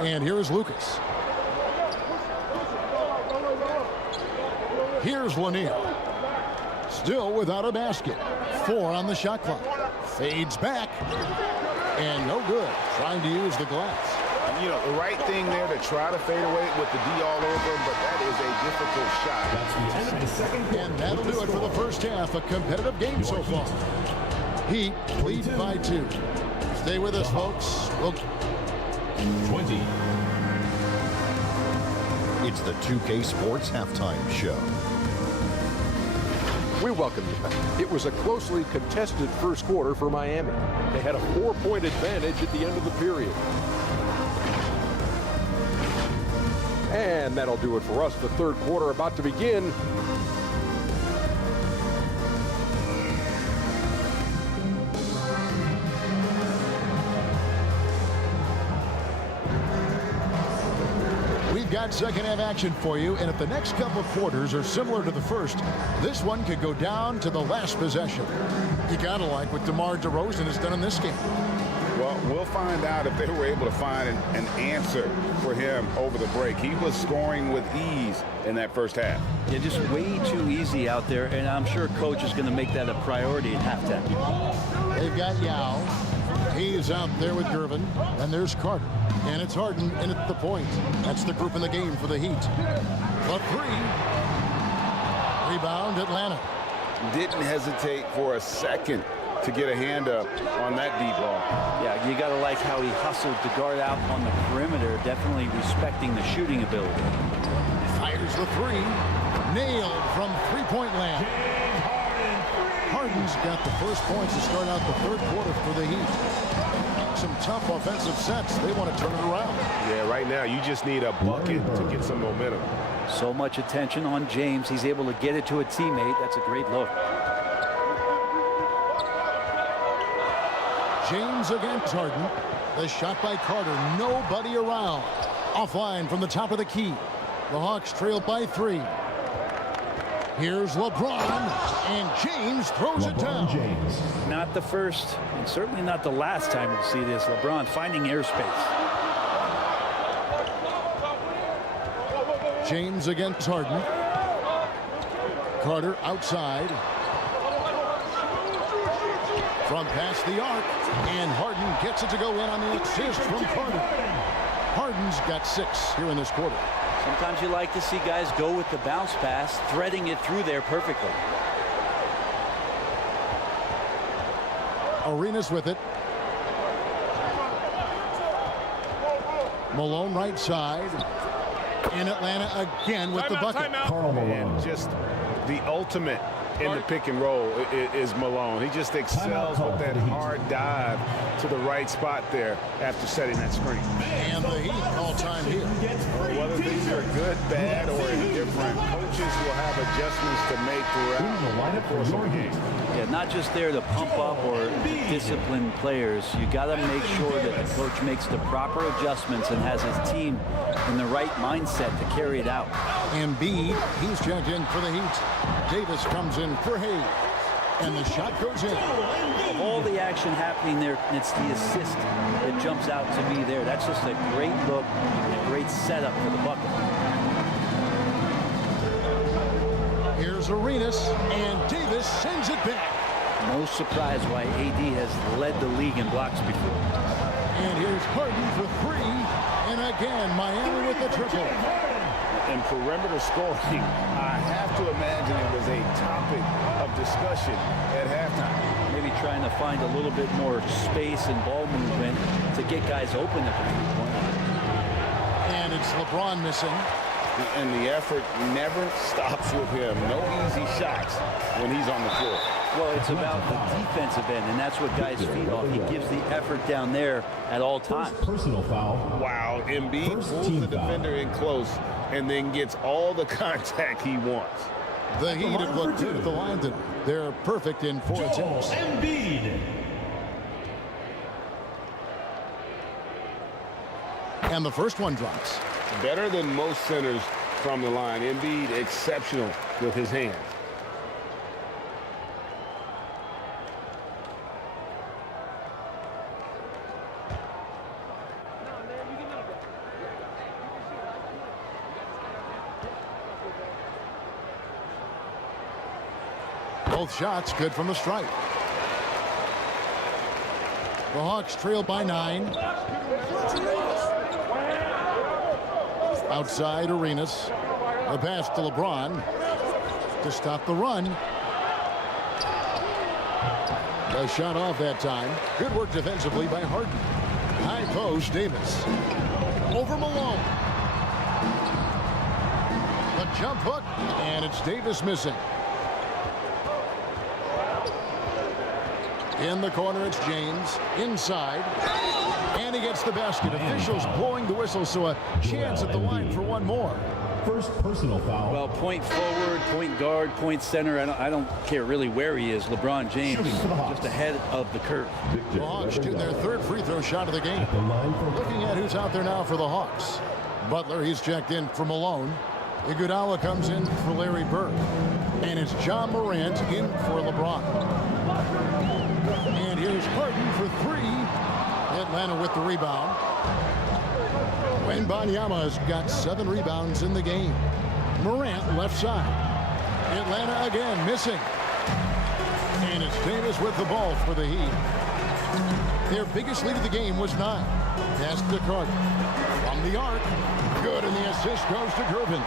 And here's Lucas. Here's Lanier. Still without a basket. 4 on the shot clock. Fades back. And no good. Trying to use the glass. You know, the right thing there to try to fade away with the D all over him, but that is a difficult shot. That's the end of the second quarter. And that'll do it for the first half. A competitive game so far. Heat lead by 2. Stay with us, folks. 20. It's the 2K Sports Halftime Show. We welcome you back. It was a closely contested first quarter for Miami. They had a 4-point advantage at the end of the period. And that'll do it for us. The third quarter about to begin. We've got second half action for you, and if the next couple of quarters are similar to the first, this one could go down to the last possession. You gotta like what DeMar DeRozan has done in this game. Well, we'll find out if they were able to find an answer for him over the break. He was scoring with ease in that first half. Yeah, just way too easy out there, and I'm sure coach is going to make that a priority at halftime. They've got Yao. He's out there with Gervin, and there's Carter. And it's Harden in at the point. That's the group in the game for the Heat. The three. Rebound, Atlanta. Didn't hesitate for a second to get a hand up on that deep ball. Yeah, you got to like how he hustled to guard out on the perimeter, definitely respecting the shooting ability. Fires the three. Nailed from three-point land. Harden's got the first points to start out the third quarter for the Heat. Some tough offensive sets. They want to turn it around. Yeah, right now you just need a bucket to get some momentum. So much attention on James. He's able to get it to a teammate. That's a great look. James against Harden. The shot by Carter. Nobody around. Offline from the top of the key. The Hawks trail by 3. Here's LeBron, and James throws it down. James. Not the first, and certainly not the last time we'll see this. LeBron finding airspace. James against Harden. Carter outside. From past the arc, and Harden gets it to go in on the assist from Carter. Harden's got 6 here in this quarter. Sometimes you like to see guys go with the bounce pass, threading it through there perfectly. Arenas with it. Malone right side. In Atlanta again with the bucket. And just the ultimate in the pick and roll is Malone. He just excels with that hard dive to the right spot there after setting that screen. And the Heat all-time here. Whether things are good, bad, or indifferent, coaches will have adjustments to make throughout the course of the game. Yeah, not just there to pump up or discipline players. You got to make sure that the coach makes the proper adjustments and has his team in the right mindset to carry it out. Embiid, he's checked in for the Heat. Davis comes in for Hayes, and the shot goes in. Of all the action happening there, it's the assist that jumps out to me there. That's just a great look and a great setup for the bucket. Here's Arenas, and Davis sends it back. No surprise why AD has led the league in blocks before. And here's Harden for 3, and again Miami with the triple. And perimeter scoring, I have to imagine it was a topic of discussion at halftime. Maybe trying to find a little bit more space and ball movement to get guys open at the three-point line. And it's LeBron missing. And the effort never stops with him. No easy shots when he's on the floor. Well, it's about the defensive end, and that's what guys feed off. He gives the effort down there at all times. Personal foul. Wow, Embiid pulls the defender in close and then gets all the contact he wants. The Heat have looked good at the line tonight. They're perfect in 4 attempts. Embiid. And the first one drops. Better than most centers from the line. Embiid exceptional with his hands. Both shots good from the stripe. The Hawks trail by 9. Outside Arenas. The pass to LeBron to stop the run. The shot off that time. Good work defensively by Harden. High post, Davis. Over Malone. The jump hook, and it's Davis missing. In the corner, it's James. Inside. And he gets the basket. Officials blowing the whistle, so a chance at the line for one more. First personal foul. Well, point forward, point guard, point center. I don't care really where he is. LeBron James just ahead of the curve. The Hawks shooting their 3rd free throw shot of the game. Looking at who's out there now for the Hawks. Butler, he's checked in for Malone. Iguodala comes in for Larry Bird. And it's John Morant in for LeBron. And here's Harden for 3. Atlanta with the rebound. Wembanyama's got 7 rebounds in the game. Morant left side. Atlanta again missing. And it's Davis with the ball for the Heat. Their biggest lead of the game was 9. Pass to Carter. From the arc. Good, and the assist goes to Gervin.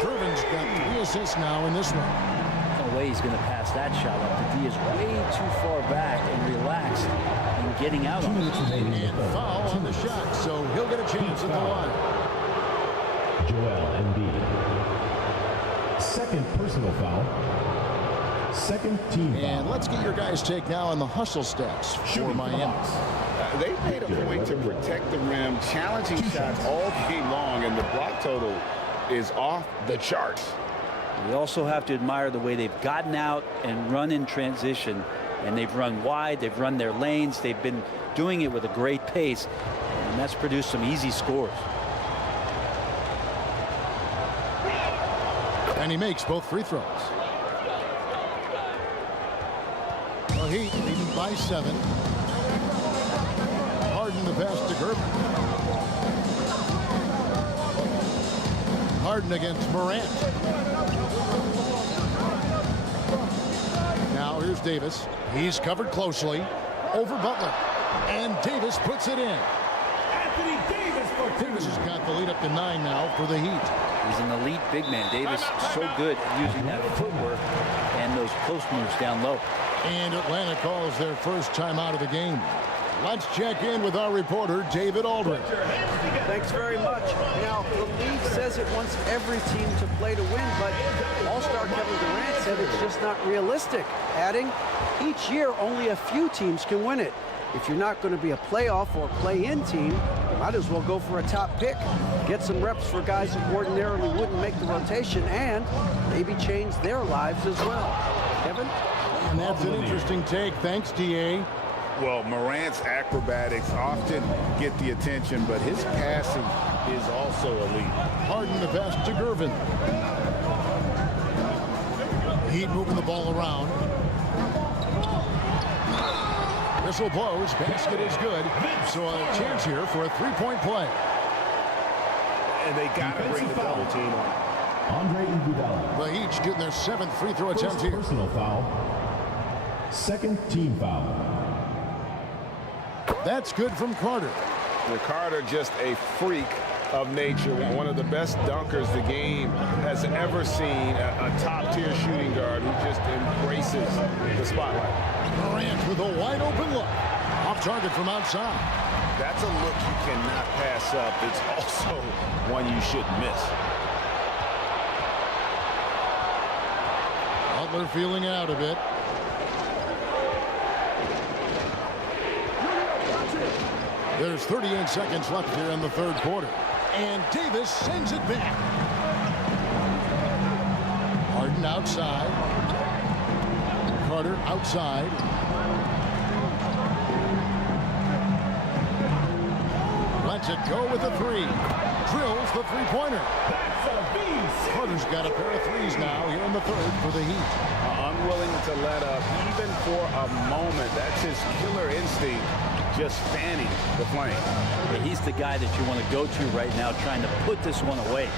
Gervin's got 3 assists now in this one. No way he's going to pass that shot up. The D is way too far back and relaxed and getting out on it. And foul on the shot, so he'll get a chance at the line. Joel Embiid. Second personal foul. Second team foul. And let's get your guys' take now on the hustle stats for Miami. They made a point to protect the rim, challenging shots all game long, and the block total is off the charts. We also have to admire the way they've gotten out and run in transition. And they've run wide, they've run their lanes, they've been doing it with a great pace, and that's produced some easy scores. And he makes both free throws. The Heat leading by 7. Harden the pass to Gervin. Harden against Morant. Now here's Davis. He's covered closely. Over Butler. And Davis puts it in. Davis has got the lead up to 9 now for the Heat. He's an elite big man. Davis so good at using that footwork and those post moves down low. And Atlanta calls their first time out of the game. Let's check in with our reporter, David Aldridge. Thanks very much. Now, the league says it wants every team to play to win, but All-Star Kevin Durant said it's just not realistic, adding, each year only a few teams can win it. If you're not going to be a playoff or play-in team, you might as well go for a top pick. Get some reps for guys who ordinarily wouldn't make the rotation and maybe change their lives as well. Kevin? And that's an interesting take. Thanks, D.A. Well, Morant's acrobatics often get the attention, but his passing is also elite. Harden the pass to Gervin. Heat moving the ball around. Whistle blows. Basket is good. So a chance here for a three-point play. And they got to bring the double team on. Andre Iguodala. The Heat getting their 7th free throw attempt here. Personal foul. Second team foul. That's good from Carter. Carter, just a freak of nature, one of the best dunkers the game has ever seen, a top-tier shooting guard who just embraces the spotlight. Morant with a wide-open look. Off target from outside. That's a look you cannot pass up. It's also one you shouldn't miss. Butler feeling out a bit. There's 38 seconds left here in the third quarter. And Davis sends it back. Harden outside. Carter outside. Lets it go with a 3. Drills the three-pointer. Carter's got a pair of threes now here in the third for the Heat. Unwilling to let up even for a moment. That's his killer instinct. Just fanning the flame. Yeah, he's the guy that you want to go to right now, trying to put this one away.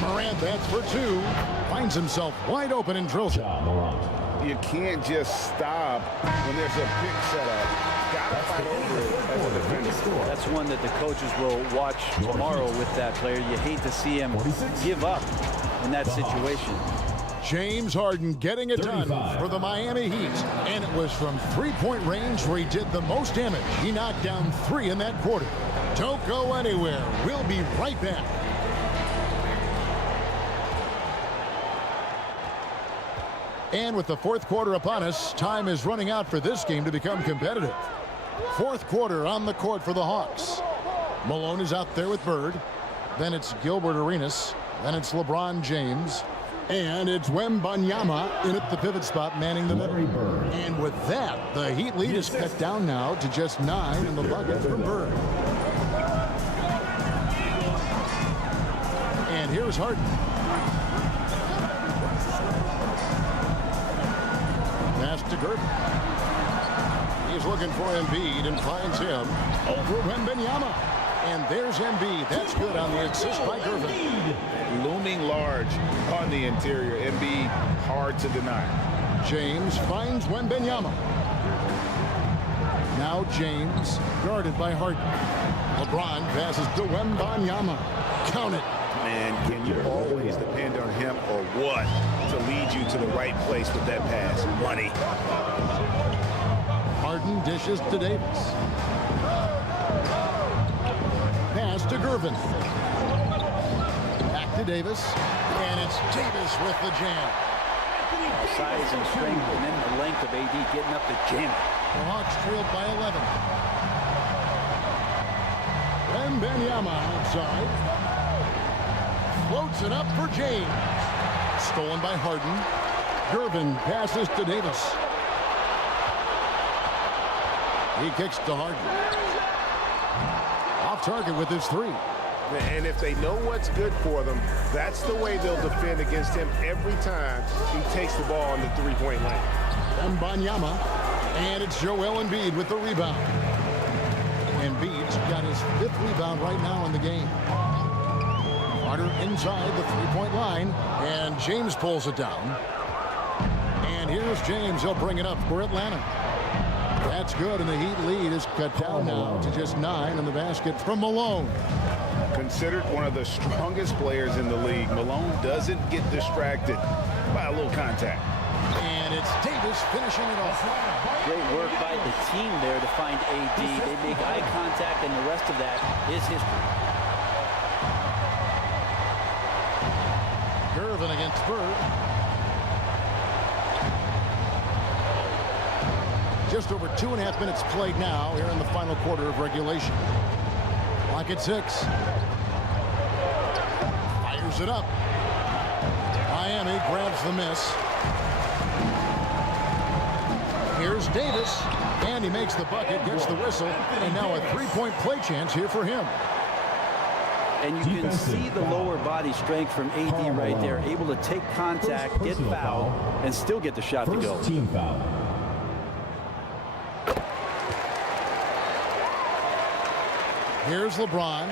Morant bats for 2. Finds himself wide open and drills it. You can't just stop when there's a big setup. Gotta fight over it as a defender. That's one that the coaches will watch tomorrow with that player. You hate to see him give up in that situation. James Harden getting it done for the Miami Heat. And it was from three-point range where he did the most damage. He knocked down 3 in that quarter. Don't go anywhere. We'll be right back. And with the fourth quarter upon us, time is running out for this game to become competitive. Fourth quarter on the court for the Hawks. Malone is out there with Bird. Then it's Gilbert Arenas. Then it's LeBron James. And it's Wembanyama in at the pivot spot, manning the middle. And with that, the Heat lead is cut down now to just 9 in the bucket for Bird. And here's Harden. Pass to Gervin. He's looking for Embiid and finds him over Wembanyama. And there's Embiid. That's good on the assist by Gervin. Looming large on the interior. Embiid, hard to deny. James finds Wembanyama. Now James, guarded by Harden. LeBron passes to Wembanyama. Count it. Man, can you always depend on him or what to lead you to the right place with that pass? Money. Harden dishes to Davis. Pass to Gervin. Back to Davis. And it's Davis with the jam. Size and strength and then the length of AD getting up the jam. The Hawks trailed by 11. Wembanyama outside. Floats it up for James. Stolen by Harden. Gervin passes to Davis. He kicks to Harden. Off target with his three. And if they know what's good for them, that's the way they'll defend against him every time he takes the ball on the three-point line. Wembanyama. And it's Joel Embiid with the rebound. Embiid's got his 5th rebound right now in the game. Carter inside the three-point line. And James pulls it down. And here's James. He'll bring it up for Atlanta. That's good, and the Heat lead is cut down now to just 9 in the basket from Malone. Considered one of the strongest players in the league, Malone doesn't get distracted by a little contact. And it's Davis finishing it off. Great work by the team there to find AD. They make eye contact, and the rest of that is history. Gervin against Bird. Just over 2.5 minutes played now here in the final quarter of regulation. Clock at 6. Fires it up. Miami grabs the miss. Here's Davis, and he makes the bucket, gets the whistle, and now a three-point play chance here for him. And you can see the lower body strength from AD right there, able to take contact, get fouled, and still get the shot to go. Team foul. Here's LeBron.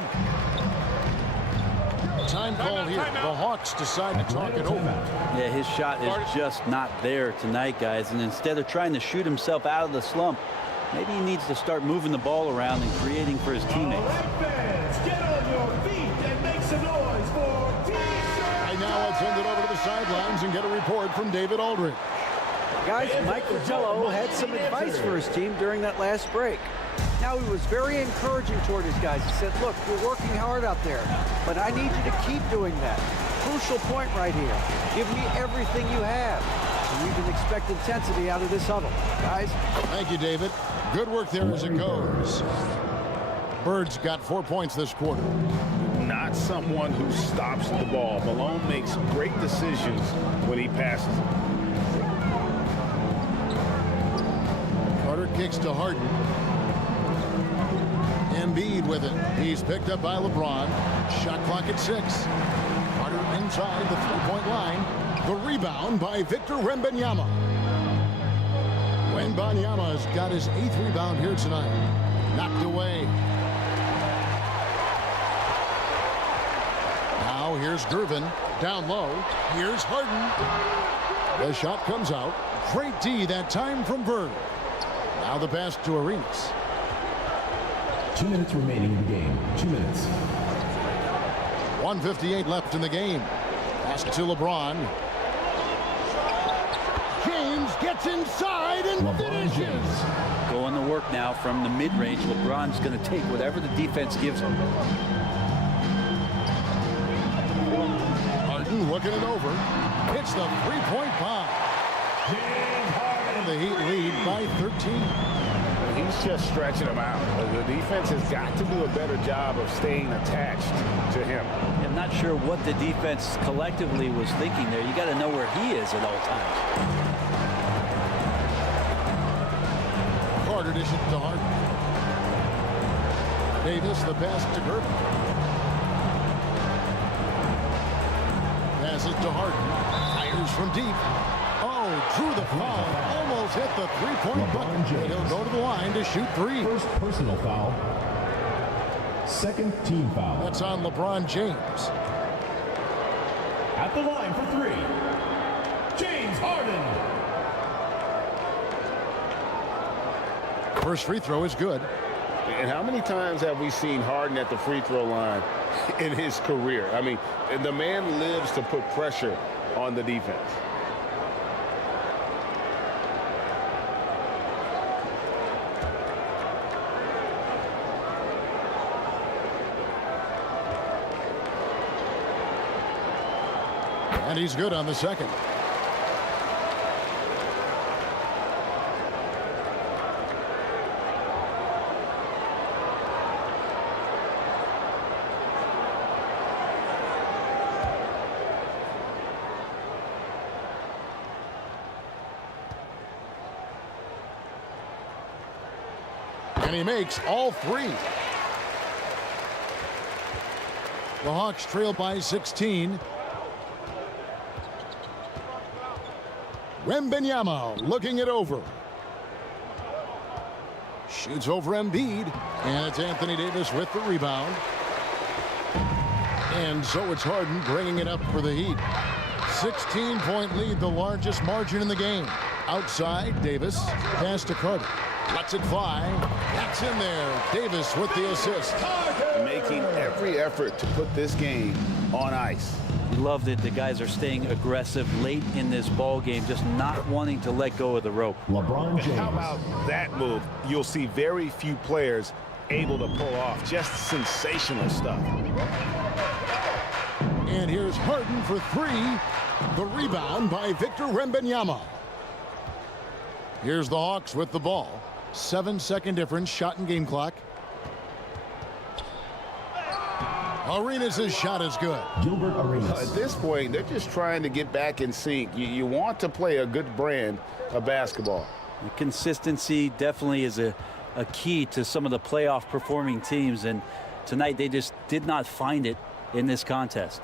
Time call here. The Hawks decide to talk it over. Yeah, his shot is just not there tonight, guys. And instead of trying to shoot himself out of the slump, maybe he needs to start moving the ball around and creating for his teammates. Get on your feet and make some noise for Right now, I'll send it over to the sidelines and get a report from David Aldridge. Guys, Mike Fratello had some advice for his team during that last break. Now, he was very encouraging toward his guys. He said, look, you're working hard out there, but I need you to keep doing that. Crucial point right here. Give me everything you have. And we can expect intensity out of this huddle. Guys. Thank you, David. Good work there as it goes. Bird's got 4 points this quarter. Not someone who stops the ball. Malone makes great decisions when he passes it. Carter kicks to Harden. Embiid with it. He's picked up by LeBron. Shot clock at 6. Carter inside the three-point line. The rebound by Victor Wembanyama. Wembanyama has got his 8th rebound here tonight. Knocked away. Now here's Gervin. Down low. Here's Harden. The shot comes out. Great D that time from Bird. Now the pass to Arenas. 2 minutes remaining in the game. 2 minutes. 1:58 left in the game. Pass to LeBron. James gets inside and finishes. Going to work now from the mid-range. LeBron's going to take whatever the defense gives him. Harden looking it over. Hits the three-point bomb. And the Heat lead by 13. He's just stretching them out. The defense has got to do a better job of staying attached to him. I'm not sure what the defense collectively was thinking there. You got to know where he is at all times. Carter dishes to Harden. Davis, the pass to Gervin. Passes to Harden. Fires from deep. Oh, drew the foul. Almost hit the three-point bucket. He'll go to the line to shoot 3. First personal foul. Second team foul. That's on LeBron James. At the line for three, James Harden. First free throw is good. And how many times have we seen Harden at the free throw line in his career? I mean, the man lives to put pressure on the defense. And he's good on the second. And he makes all three. The Hawks trail by 16. Wembanyama looking it over. Shoots over Embiid. And it's Anthony Davis with the rebound. And so it's Harden bringing it up for the Heat. 16-point lead, the largest margin in the game. Outside, Davis. Pass to Carter. Lets it fly. That's in there. Davis with the assist. Making every effort to put this game on ice. Love that the guys are staying aggressive late in this ball game, just not wanting to let go of the rope. LeBron James. How about that move? You'll see very few players able to pull off just sensational stuff. And here's Harden for three. The rebound by Victor Wembanyama. Here's the Hawks with the ball. 7-second difference, shot and game clock. Arenas' shot is good. Gilbert Arenas. At this point, they're just trying to get back in sync. You want to play a good brand of basketball. The consistency definitely is a key to some of the playoff performing teams, and tonight they just did not find it in this contest.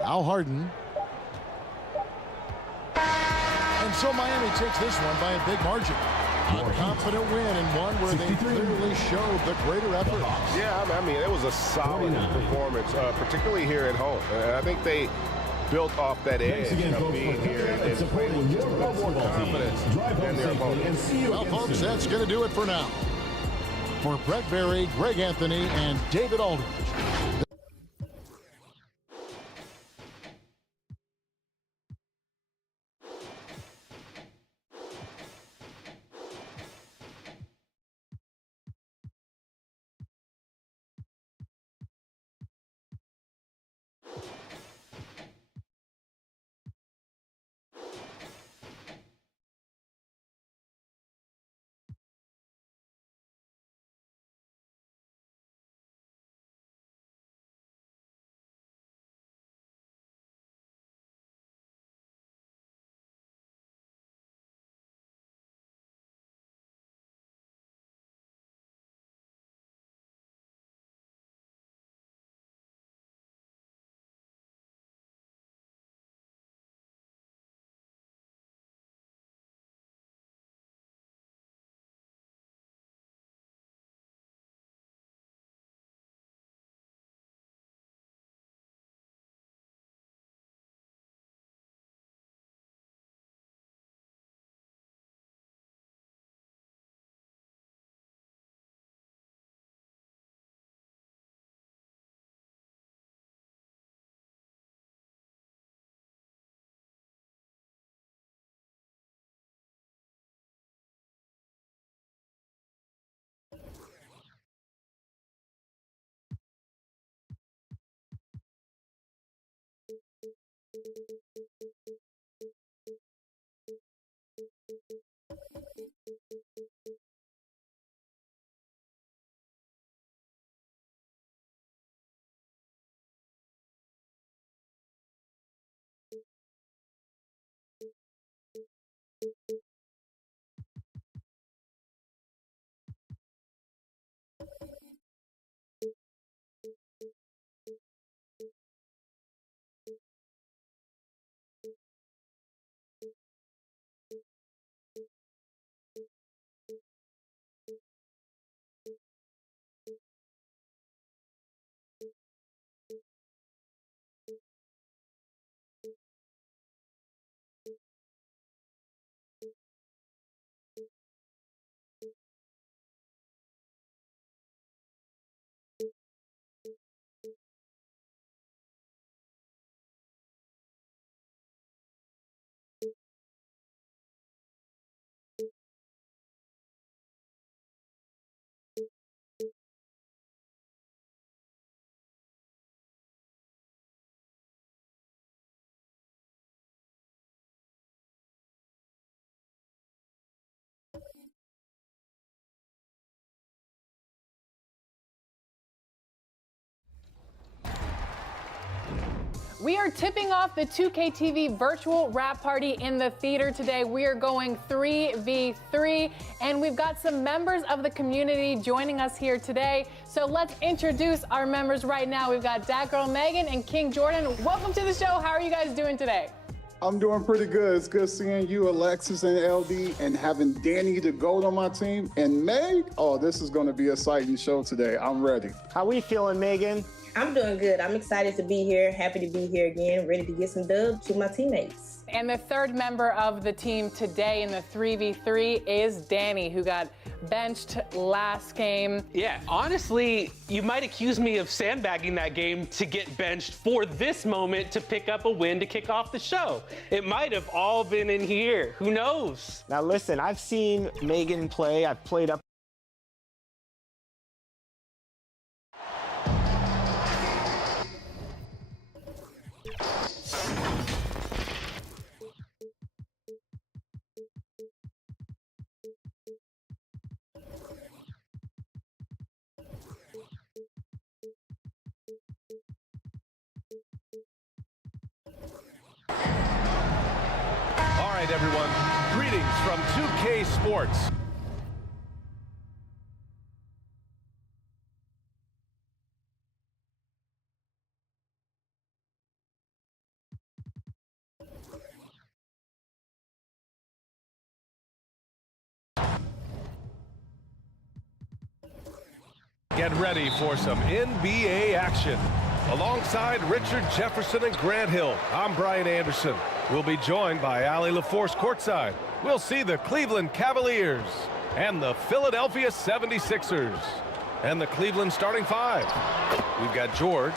Now Harden. And so Miami takes this one by a big margin. A confident win, and one where they clearly showed the greater effort. Yeah, I mean, it was a solid performance, particularly here at home. I think they built off that edge of being here and played with just a little more confidence than their opponents. Well, folks, that's going to do it for now. For Brett Berry, Greg Anthony, and David Aldridge. We are tipping off the 2K TV virtual wrap party in the theater today. We are going 3v3, and we've got some members of the community joining us here today. So let's introduce our members right now. We've got Dat Girl Megan and King Jordan. Welcome to the show. How are you guys doing today? I'm doing pretty good. It's good seeing you, Alexis and LD, and having Danny the GOAT on my team. And Meg, oh, this is going to be an exciting show today. I'm ready. How we feeling, Megan? I'm doing good. I'm excited to be here. Happy to be here again. Ready to get some dubs to my teammates. And the third member of the team today in the 3v3 is Danny, who got benched last game. Yeah, honestly, you might accuse me of sandbagging that game to get benched for this moment to pick up a win to kick off the show. It might have all been in here. Who knows? Now listen, I've seen Megan play. I've played up. All right, everyone. Greetings from 2K Sports. Get ready for some NBA action. Alongside Richard Jefferson and Grant Hill, I'm Brian Anderson. We'll be joined by Allie LaForce courtside. We'll see the Cleveland Cavaliers and the Philadelphia 76ers and the Cleveland starting five. We've got George.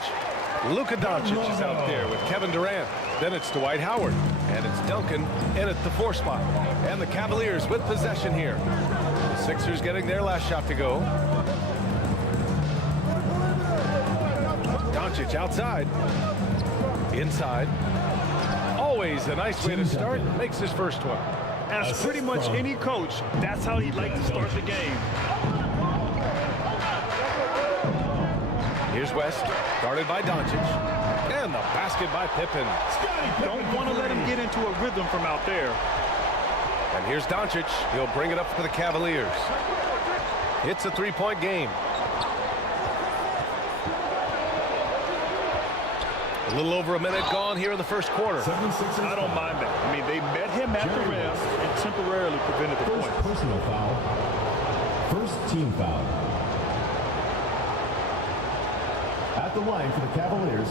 Luka Doncic is out there with Kevin Durant. Then it's Dwight Howard. And it's Duncan in at the 4 spot. And the Cavaliers with possession here. The Sixers getting their last shot to go. Doncic outside. Inside. Always a nice way to start. Makes his first one. As pretty much any coach, that's how he'd like to start the game. Here's West, guarded by Doncic. And the basket by Pippen. Don't want to let him get into a rhythm from out there. And here's Doncic. He'll bring it up for the Cavaliers. It's a 3-point game. A little over a minute gone here in the first quarter. I don't mind that. I mean, they met him at the rim and temporarily prevented the point. Personal foul. First team foul. At the line for the Cavaliers,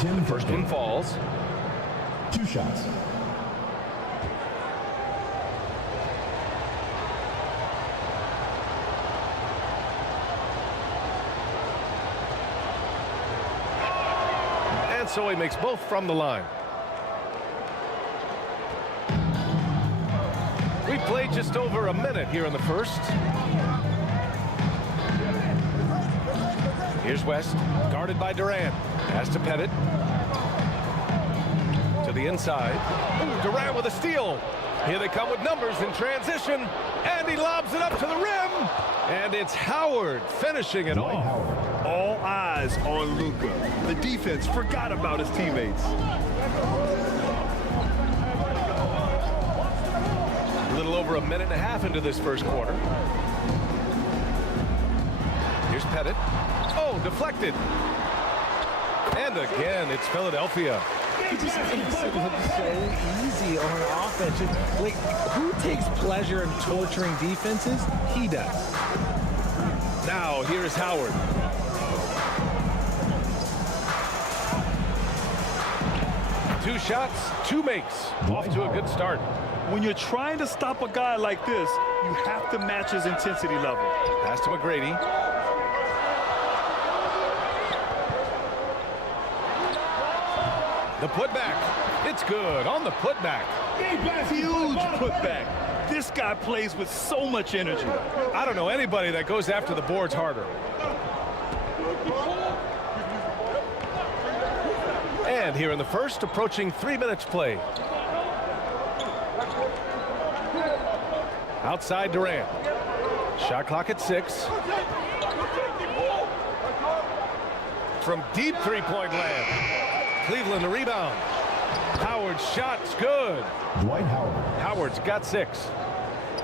Tim. First one falls. 2 shots. So he makes both from the line. We played just over a minute here in the first. Here's West, guarded by Durant. Pass to Pettit. To the inside. Ooh, Durant with a steal. Here they come with numbers in transition. And he lobs it up to the rim. And it's Howard finishing it off. All eyes on Luka. The defense forgot about his teammates. A little over a minute and a half into this first quarter. Here's Pettit. Oh, deflected. And again, it's Philadelphia. It just makes it look so easy on offense. Like, who takes pleasure in torturing defenses? He does. Now, here's Howard. Two shots, 2 makes. Off to a good start. When you're trying to stop a guy like this, you have to match his intensity level. Pass to McGrady. The putback. It's good on the putback. Huge putback. This guy plays with so much energy. I don't know anybody that goes after the boards harder. And here in the first, approaching 3 minutes play. Outside Durant. Shot clock at 6. From deep three-point land. Cleveland a rebound. Howard's shot's good. Dwight Howard. Howard's got 6.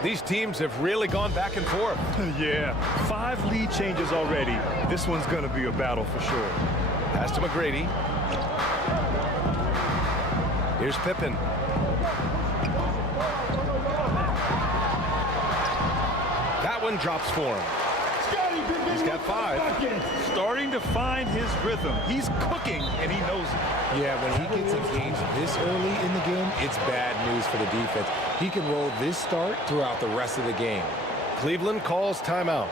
These teams have really gone back and forth. Yeah, 5 lead changes already. This one's going to be a battle for sure. Pass to McGrady. Here's Pippen. That one drops for him. He's got 5. Starting to find his rhythm. He's cooking, and he knows it. Yeah, when he gets engaged this early in the game, it's bad news for the defense. He can roll this start throughout the rest of the game. Cleveland calls timeout.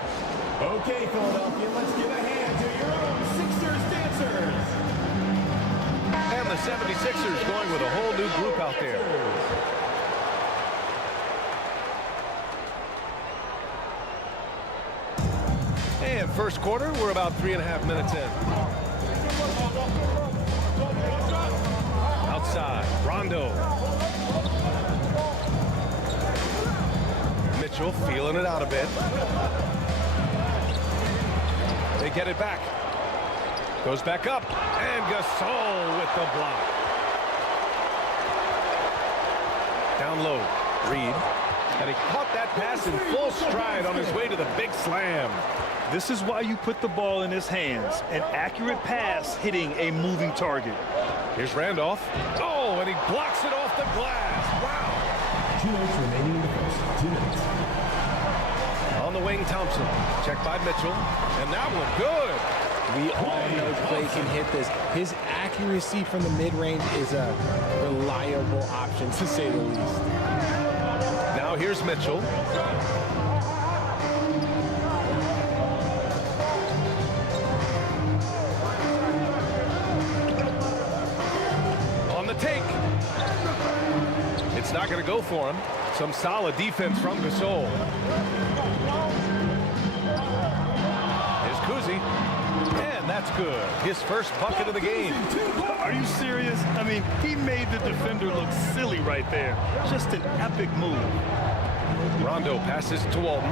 Okay, Philadelphia, let's give a hand to your own Sixers dancers. And the 76ers going with a whole new group out there. And first quarter, we're about 3.5 minutes in. Outside, Rondo. Mitchell feeling it out a bit. They get it back. Goes back up. And GASOL with the block. Down low, Reed. And he caught that pass in full stride on his way to the big slam. This is why you put the ball in his hands. An accurate pass hitting a moving target. Here's Randolph. Oh, and he blocks it off the glass. Wow. 2 minutes remaining in the first. 2 minutes. On the wing, Thompson. Checked by Mitchell. And that one good. We all know Klay can hit this. His accuracy from the mid-range is a reliable option, to say the least. Now here's Mitchell. On the take. It's not going to go for him. Some solid defense from GASOL. Here's COUSY. And that's good. His first bucket of the game. Are you serious? I mean, he made the defender look silly right there. Just an epic move. Rondo passes to Walton.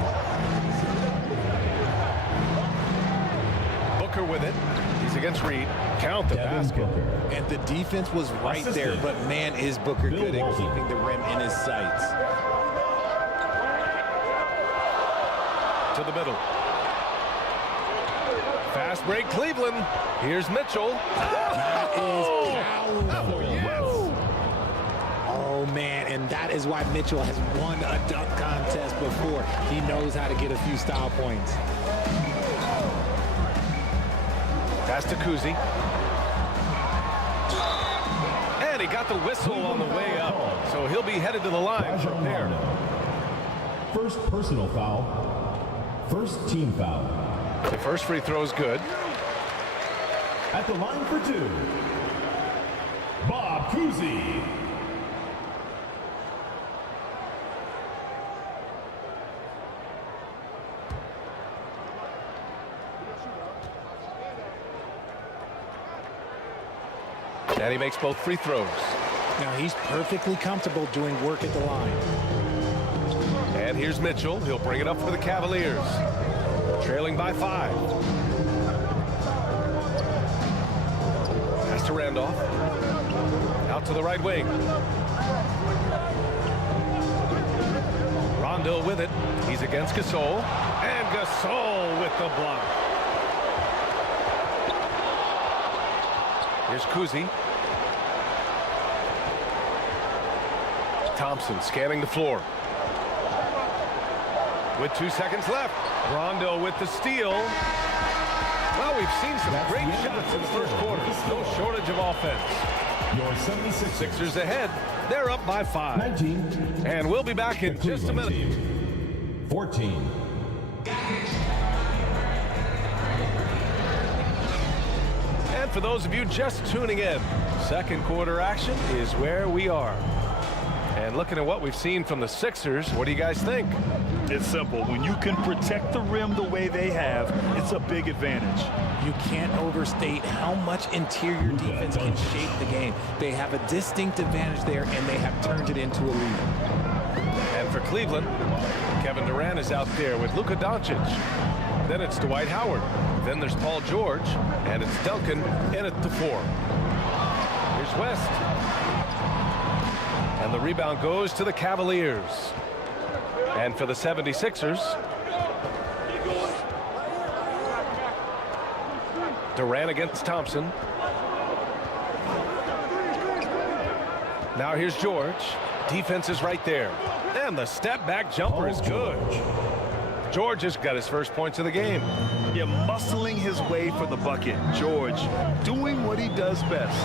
Booker with it. He's against Reed. Count the basket. And the defense was right there, but man, is Booker good at keeping the rim in his sights. To the middle. Fast break, Cleveland. Here's Mitchell. That is powerful. Yes. Oh, man, and that is why Mitchell has won a dunk contest before. He knows how to get a few style points. Pass to COUSY. And he got the whistle on the way up. So he'll be headed to the line for a pair. First personal foul. First team foul. The first free throw is good. At the line for 2, Bob Cousy. And he makes both free throws. Now he's perfectly comfortable doing work at the line. And here's Mitchell. He'll bring it up for the Cavaliers. Trailing by 5. Pass to Randolph. Out to the right wing. Rondo with it. He's against GASOL. And GASOL with the block. Here's COUSY. Thompson scanning the floor. With 2 seconds left. Rondo with the steal. Well, we've seen some great shots in the first quarter. No shortage of offense. Your 76ers. Sixers ahead. They're up by 5. 19. And we'll be back in just a minute. 14. And for those of you just tuning in, second quarter action is where we are. And looking at what we've seen from the Sixers, what do you guys think? It's simple. When you can protect the rim the way they have, it's a big advantage. You can't overstate how much interior defense can shape the game. They have a distinct advantage there, and they have turned it into a lead. And for Cleveland, Kevin Durant is out there with Luka Doncic. Then it's Dwight Howard. Then there's Paul George, and it's Duncan in at the 4. Here's West. And the rebound goes to the Cavaliers. And for the 76ers, Durant against Thompson. Now here's George. Defense is right there. And the step back jumper is good. George has got his first points of the game. Yeah, muscling his way for the bucket. George doing what he does best.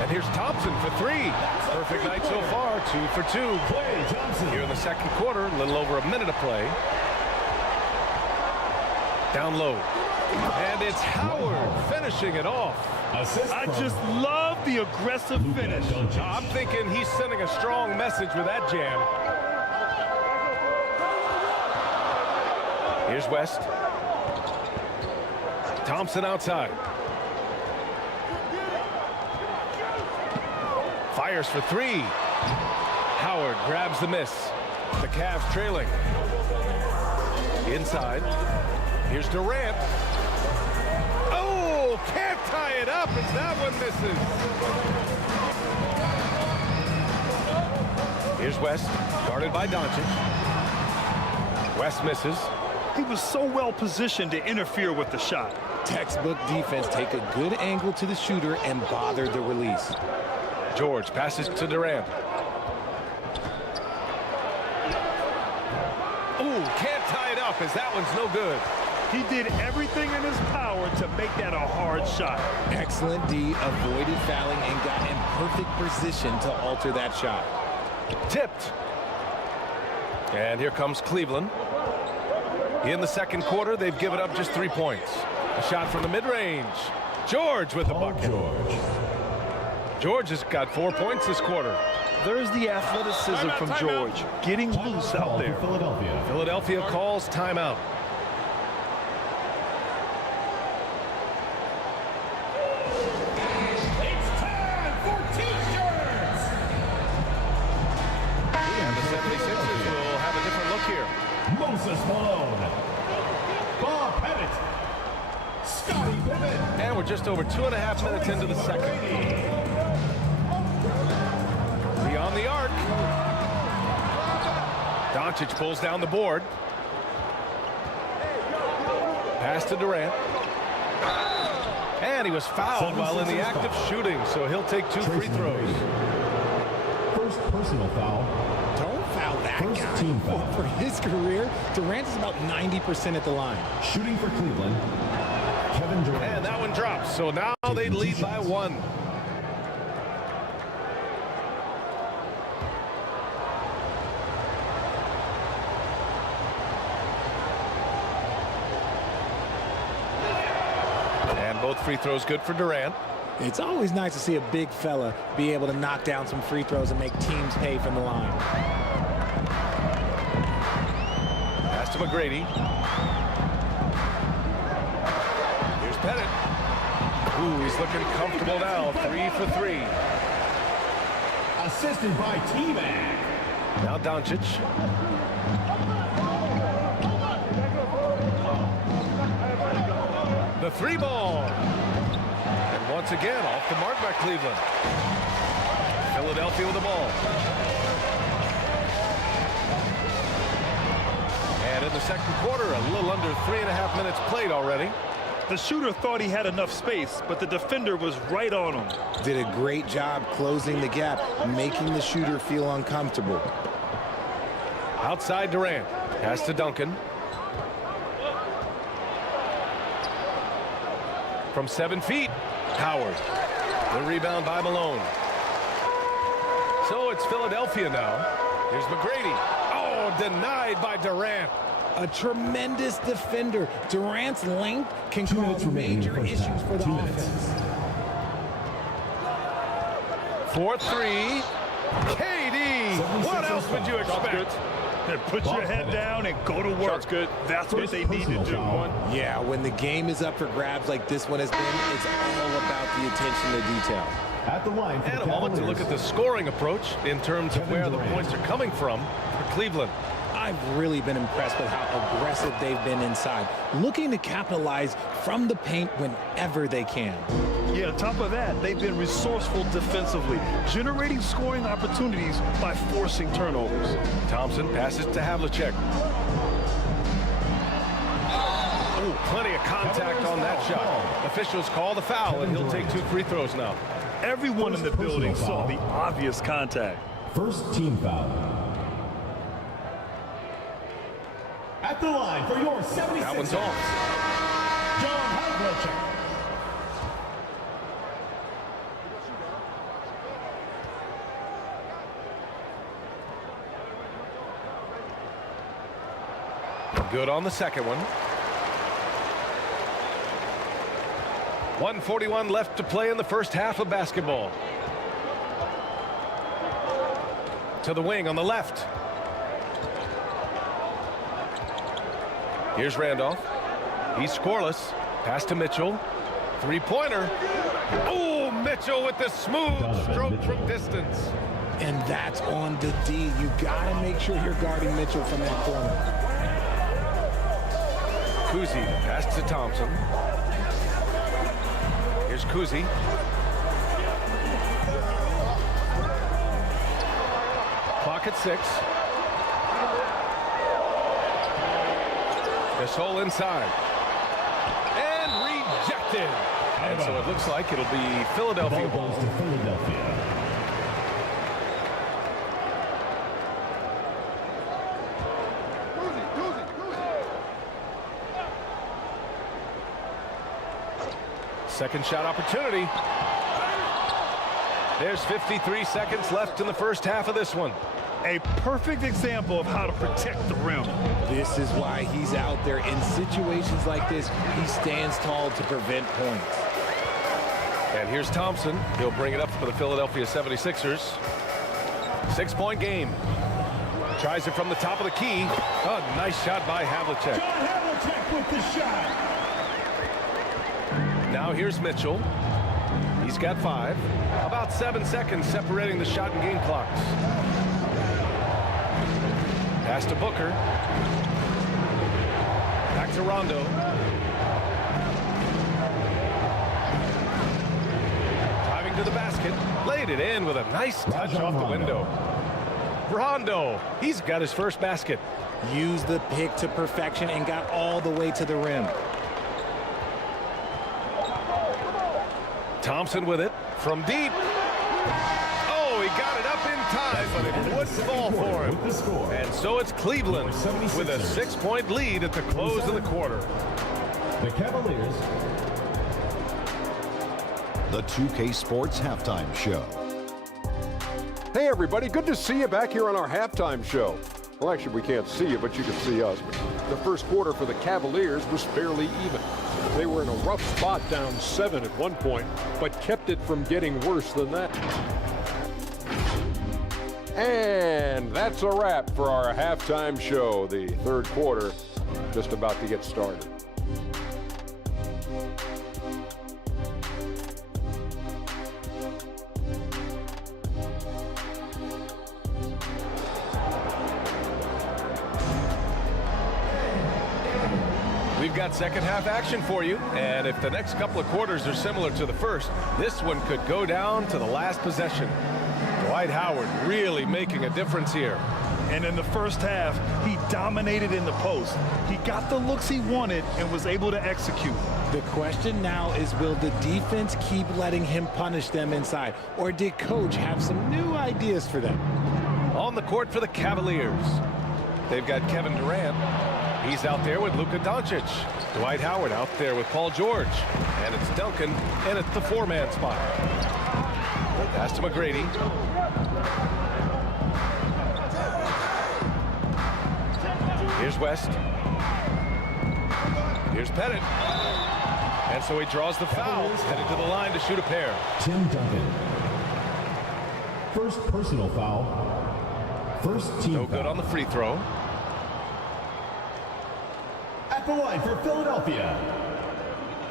And here's Thompson for three. Perfect night so far, 2 for 2. Here in the second quarter, a little over a minute of play. Down low. And it's Howard finishing it off. I just love the aggressive finish. I'm thinking he's sending a strong message with that jam. Here's West. Thompson outside. Fires for three. Howard grabs the miss. The Cavs trailing. Inside. Here's Durant. Oh, can't tie it up as that one misses. Here's West, guarded by Doncic. West misses. He was so well positioned to interfere with the shot. Textbook defense, take a good angle to the shooter and bother the release. George passes to Durant. Oh, can't tie it up as that one's no good. He did everything in his power to make that a hard shot. Excellent D, avoided fouling and got in perfect position to alter that shot. Tipped. And here comes Cleveland. In the second quarter, they've given up just 3 points. A shot from the mid-range. George with the bucket. George has got 4 points this quarter. There's the athleticism from George, getting loose out there. Philadelphia calls timeout. It's time for T-shirts. And the 76ers will have a different look here. Moses Malone, Bob Pettit, Scottie Pippen. And we're just over 2.5 minutes into the second. Beyond the arc. Doncic pulls down the board. Pass to Durant. And he was fouled while in the act of shooting, so he'll take 2 free throws. First personal foul. Don't foul that guy. Team foul. For his career, Durant is about 90% at the line. Shooting for Cleveland, Kevin Durant. And that one drops, so now they lead by 1. And both free throws good for Durant. It's always nice to see a big fella be able to knock down some free throws and make teams pay from the line. Pass to McGrady. Here's Pettit. Ooh, he's looking comfortable now. 3 for 3. Assisted by T-Mac. Now Doncic. The 3 ball. And once again, off the mark by Cleveland. Philadelphia with the ball. And in the second quarter, a little under 3.5 minutes played already. The shooter thought he had enough space, but the defender was right on him. Did a great job closing the gap, making the shooter feel uncomfortable. Outside Durant. Pass to Duncan. From 7 feet, Howard. The rebound by Malone. So it's Philadelphia now. Here's McGrady. Oh, denied by Durant. A tremendous defender. Durant's length can cause major issues for the offense. 4-3. KD. What else would you expect? And put your head down and go to work. That's good. That's what they need to do. Yeah, when the game is up for grabs like this one has been, it's all about the attention to detail. At the line for And a moment to look at the scoring approach in terms of where the points are coming from for Cleveland. I've really been impressed with how aggressive they've been inside, looking to capitalize from the paint whenever they can. Yeah, on top of that, they've been resourceful defensively, generating scoring opportunities by forcing turnovers. Thompson passes to HAVLICEK. Ooh, plenty of contact on that shot. Officials call the foul, and he'll take 2 free throws now. Everyone in the building saw the obvious contact. First team foul. At the line for your 76ers. That one's off. John Havlicek. Good on the second one. 1:41 left to play in the first half of basketball. To the wing on the left. Here's Randolph. He's scoreless. Pass to Mitchell. Three-pointer. Oh, Mitchell with the smooth stroke from distance. And that's on the D. You got to make sure you're guarding Mitchell from that corner. COUSY pass to Thompson. Here's COUSY. Clock at 6. GASOL inside. And rejected. And so it looks like it'll be Philadelphia ball. Ball goes to Philadelphia. Second shot opportunity. There's 53 seconds left in the first half of this one. A perfect example of how to protect the rim. This is why he's out there in situations like this. He stands tall to prevent points. And here's Thompson. He'll bring it up for the Philadelphia 76ers. 6-point game. Tries it from the top of the key. Oh, nice shot by Havlicek. John Havlicek with the shot. Now here's Mitchell. He's got 5. About 7 seconds separating the shot and game clocks. Pass to Booker. Back to Rondo. Driving to the basket. Laid it in with a nice touch off the window. Rondo. He's got his first basket. Used the pick to perfection and got all the way to the rim. Thompson with it from deep. Oh, he got it up in time, but it wouldn't fall for him. And so it's Cleveland with a 6-point lead at the close of the quarter. The Cavaliers. The 2K Sports Halftime Show. Hey, everybody. Good to see you back here on our halftime show. Well, actually, we can't see you, but you can see us. The first quarter for the Cavaliers was fairly even. They were in a rough spot, down 7 at one point, but kept it from getting worse than that. And that's a wrap for our halftime show. The third quarter just about to get started. We've got second half action for you, and if the next couple of quarters are similar to the first, this one could go down to the last possession. Dwight Howard really making a difference here. And in the first half, he dominated in the post. He got the looks he wanted and was able to execute. The question now is, will the defense keep letting him punish them inside, or did Coach have some new ideas for them? On the court for the Cavaliers, they've got Kevin Durant. He's out there with Luka Doncic. Dwight Howard out there with Paul George. And it's Duncan, and it's the 4-man spot. Pass to McGrady. Here's West. Here's Pettit. And so he draws the foul, headed to the line to shoot a pair. Tim Duncan. First personal foul. First team No good foul. on the free throw. At the line for Philadelphia,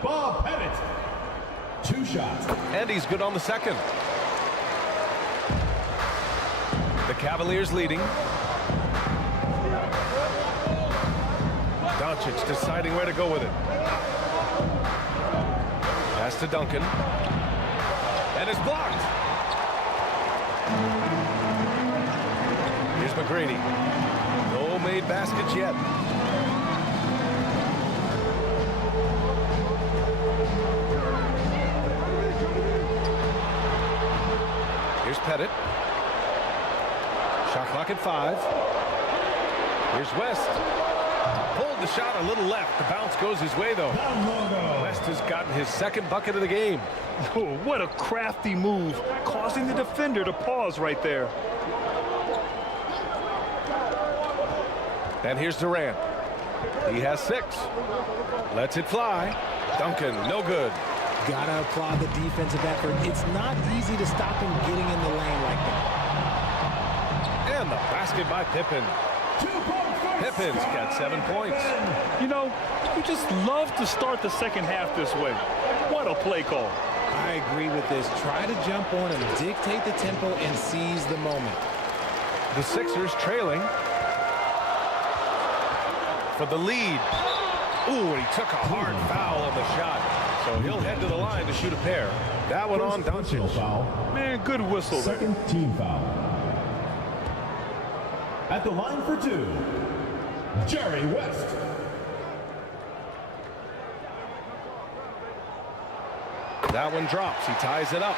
Bob Pettit. 2 shots. And he's good on the second. The Cavaliers leading. Doncic deciding where to go with it. Pass to Duncan. And it's blocked. Here's McGrady. No made baskets yet. Here's Pettit. Shot clock at 5. Here's West. Pulled the shot a little left. The bounce goes his way, though. West has gotten his second bucket of the game. Oh, what a crafty move, causing the defender to pause right there. And here's Durant. He has 6. Lets it fly. Duncan, no good. Gotta applaud the defensive effort. It's not easy to stop him getting in the lane like that. And the basket by Pippen. Pippen's got 7 points. You know, you just love to start the second half this way. What a play call. I agree with this. Try to jump on and dictate the tempo and seize the moment. The Sixers trailing for the lead. Ooh, he took a hard foul on the shot. So he'll head to the line to shoot a pair. That one on Doncic. Man, good whistle there. Second team foul. At the line for 2, Jerry West. That one drops. He ties it up.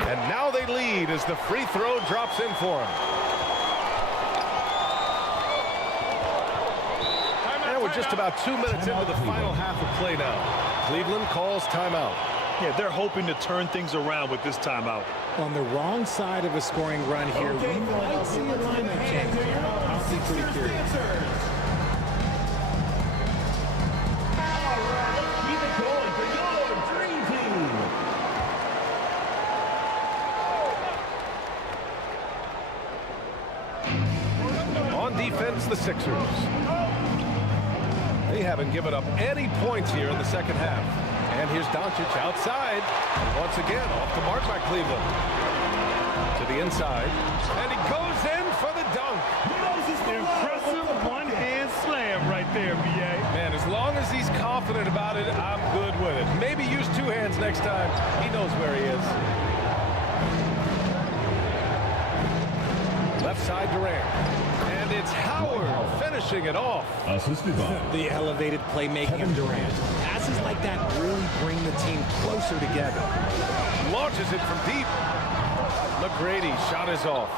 And now they lead as the free throw drops in for him. And we're just about 2 minutes into the final half of play now. Cleveland calls timeout. Yeah, they're hoping to turn things around with this timeout. On the wrong side of a scoring run here, we might see a lineup change. I'll be pretty curious. Keep it going for your dream team. On defense, the Sixers. They haven't given up any points here in the second half. And here's Doncic outside. And once again, off the mark by Cleveland. To the inside. And he goes in for the dunk. Impressive one-hand slam right there, B.A. Man, as long as he's confident about it, I'm good with it. Maybe use 2 hands next time. He knows where he is. Left side Durant. And it's Howard finishing it off. The elevated playmaking of Durant. Passes like that really bring the team closer together. Launches it from deep. McGrady shot is off.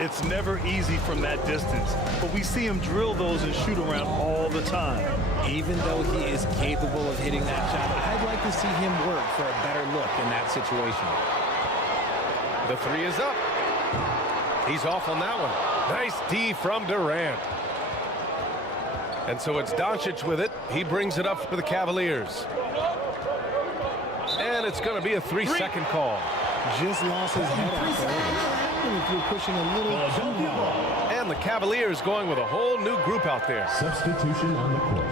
It's never easy from that distance, but we see him drill those and shoot around all the time. Even though he is capable of hitting that shot, I'd like to see him work for a better look in that situation. The 3 is up. He's off on that one. Nice D from Durant. And so it's Doncic with it. He brings it up for the Cavaliers. And it's going to be a 3-second call. Just lost his head out there. If you're pushing a little too hard. And the Cavaliers going with a whole new group out there. Substitution on the court.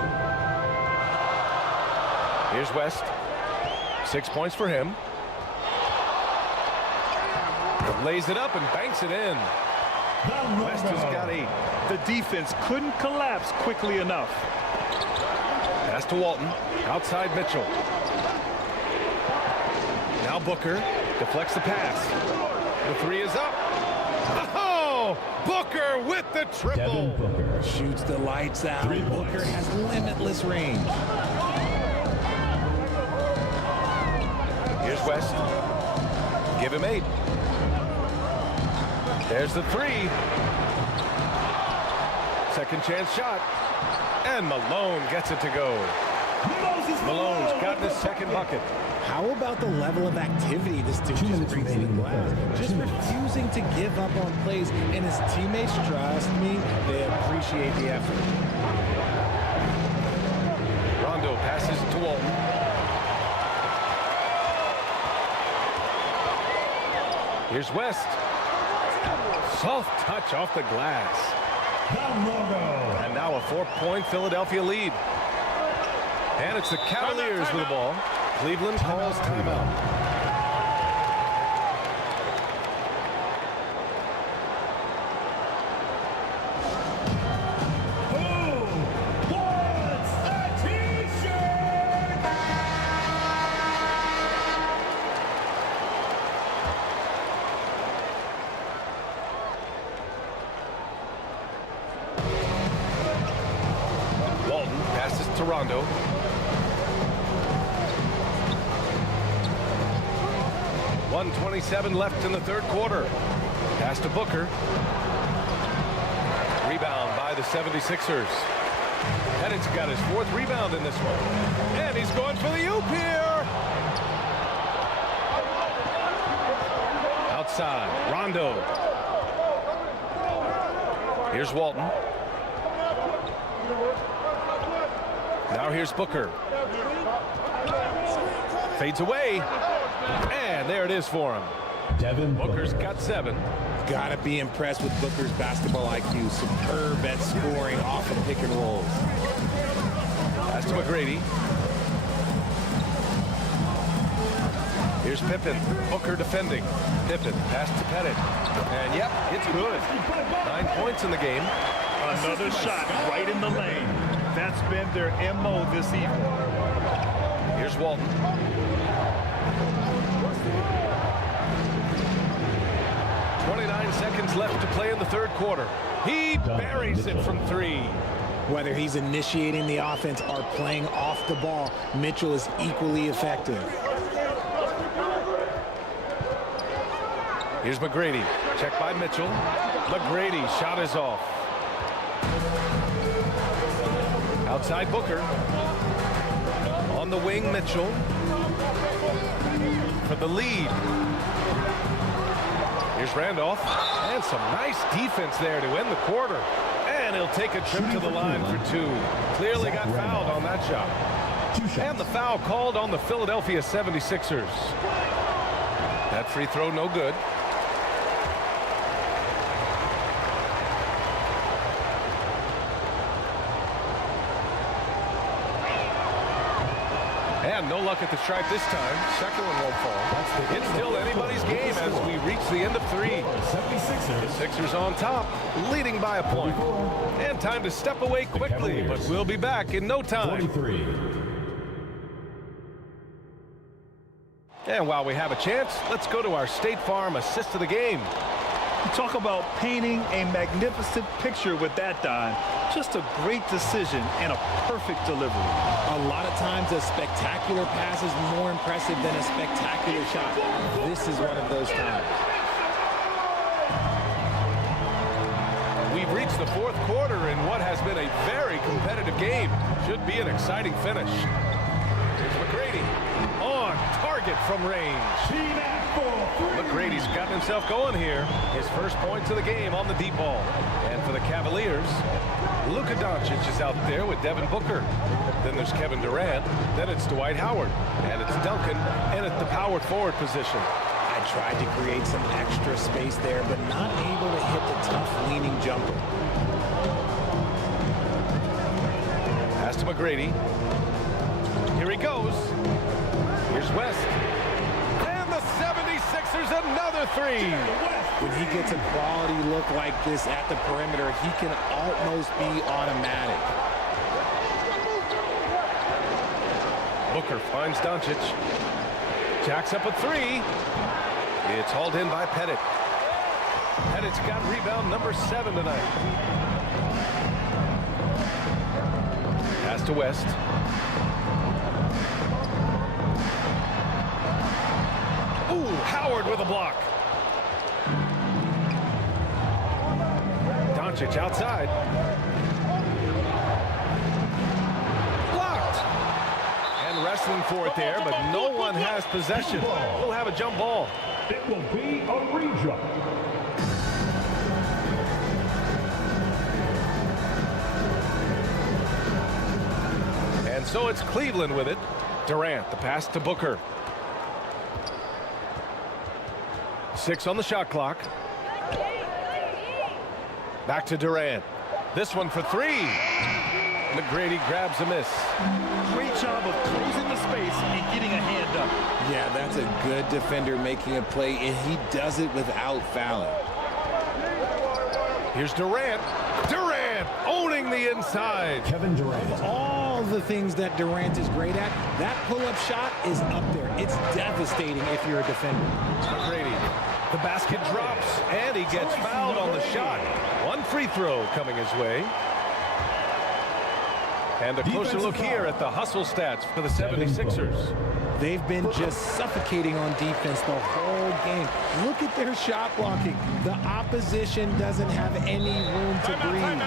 Here's West. 6 points for him. Lays it up and banks it in. West has got 8. The defense couldn't collapse quickly enough. Pass to Walton. Outside Mitchell. Now Booker deflects the pass. The 3 is up. Oh! Booker with the triple. Shoots the lights out. Booker has limitless range. Here's West. Give him 8. There's the 3. Second chance shot. And Malone gets it to go. Malone's got the second bucket. How about the level of activity this dude just brings to the glass? Just refusing to give up on plays, and his teammates, trust me, they appreciate the effort. Rondo passes to Walton. Here's West. Soft touch off the glass. And now a 4-point Philadelphia lead. And it's the Cavaliers with the ball. Cleveland calls timeout. Rondo. .127 left in the third quarter. Pass to Booker. Rebound by the 76ers. Pettit's got his 4th rebound in this one. And he's going for the oop here. Outside, Rondo. Here's Walton. Now here's Booker. Fades away. And there it is for him. Booker's got 7. Gotta be impressed with Booker's basketball IQ. Superb at scoring off of pick and rolls. Pass to McGrady. Here's Pippen. Booker defending. Pippen pass to Pettit. And yep, it's good. 9 points in the game. Another shot right in the lane. That's been their MO this evening. Here's Walton. Seconds left to play in the third quarter. He buries it from 3. Whether he's initiating the offense or playing off the ball, Mitchell is equally effective. Here's McGrady. Check by Mitchell. McGrady shot is off. Outside Booker. On the wing, Mitchell. For the lead. Here's Randolph, and some nice defense there to end the quarter. And he'll take a trip to the line for 2. Clearly got fouled on that shot. And the foul called on the Philadelphia 76ers. That free throw no good. And no luck at the stripe this time. Second one won't fall. It's still anybody's game as we reach the end of 3. The Sixers on top, leading by a point. And time to step away quickly, but we'll be back in no time. And while we have a chance, let's go to our State Farm assist of the game. You talk about painting a magnificent picture with that, Don. Just a great decision and a perfect delivery. A lot of times a spectacular pass is more impressive than a spectacular shot. This is one of those times. We've reached the fourth quarter in what has been a very competitive game. Should be an exciting finish. Here's McGrady on target from range. McGrady's gotten himself going here. His first points of the game on the deep ball. And for the Cavaliers, Luka Doncic is out there with Devin Booker. Then there's Kevin Durant. Then it's Dwight Howard. And it's Duncan and at the power forward position. I tried to create some extra space there, but not able to hit the tough leaning jumper. Pass to McGrady. Here he goes. Here's West. And the 76ers another 3. When he gets a quality look like this at the perimeter, he can almost be automatic. Booker finds Doncic. Jacks up a 3. It's hauled in by Pettit. Pettit's got rebound number 7 tonight. Pass to West. Ooh, Howard with a block. Doncic outside. Blocked. And wrestling for it there, but no one has possession. We'll have a jump ball. It will be a rejump. And so it's Cleveland with it. Durant, the pass to Booker. 6 on the shot clock. Back to Durant. This one for 3. McGrady grabs a miss. Great job of closing the space and getting a hand up. Yeah, that's a good defender making a play, and he does it without fouling. Here's Durant. Durant owning the inside. Kevin Durant. Of all the things that Durant is great at, that pull-up shot is up there. It's devastating if you're a defender. McGrady. The basket drops, and he gets fouled on the shot. 1 free throw coming his way. And a closer look here at the hustle stats for the 76ers. They've been just suffocating on defense the whole game. Look at their shot blocking. The opposition doesn't have any room to breathe.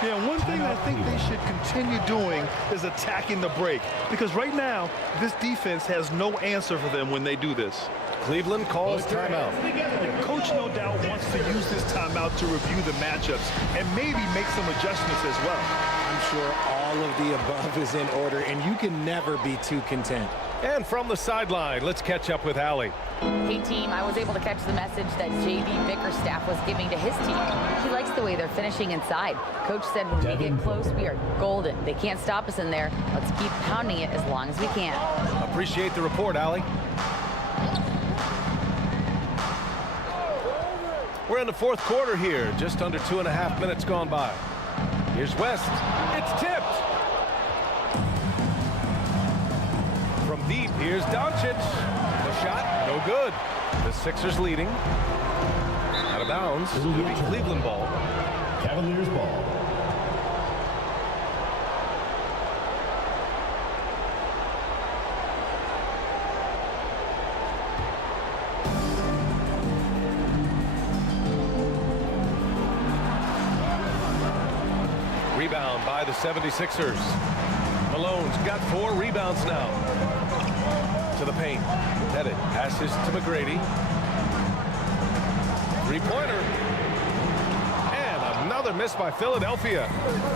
Yeah, one thing I think they should continue doing is attacking the break. Because right now, this defense has no answer for them when they do this. Cleveland calls timeout. The coach, no doubt, wants to use this timeout to review the matchups and maybe make some adjustments as well. I'm sure all of the above is in order, and you can never be too content. And from the sideline, let's catch up with Allie. Hey team, I was able to catch the message that JV Bickerstaff was giving to his team. He likes the way they're finishing inside. Coach said when we get close, we are golden. They can't stop us in there. Let's keep pounding it as long as we can. Appreciate the report, Allie. We're in the 4th quarter here, just under 2.5 minutes gone by. Here's West. It's tipped. From deep, here's Doncic. The shot, no good. The Sixers leading. Out of bounds. It'll be Cleveland ball. Cavaliers ball. Rebound by the 76ers. Malone's got 4 rebounds now. To the paint. Pettit passes to McGrady. 3-pointer. And another miss by Philadelphia.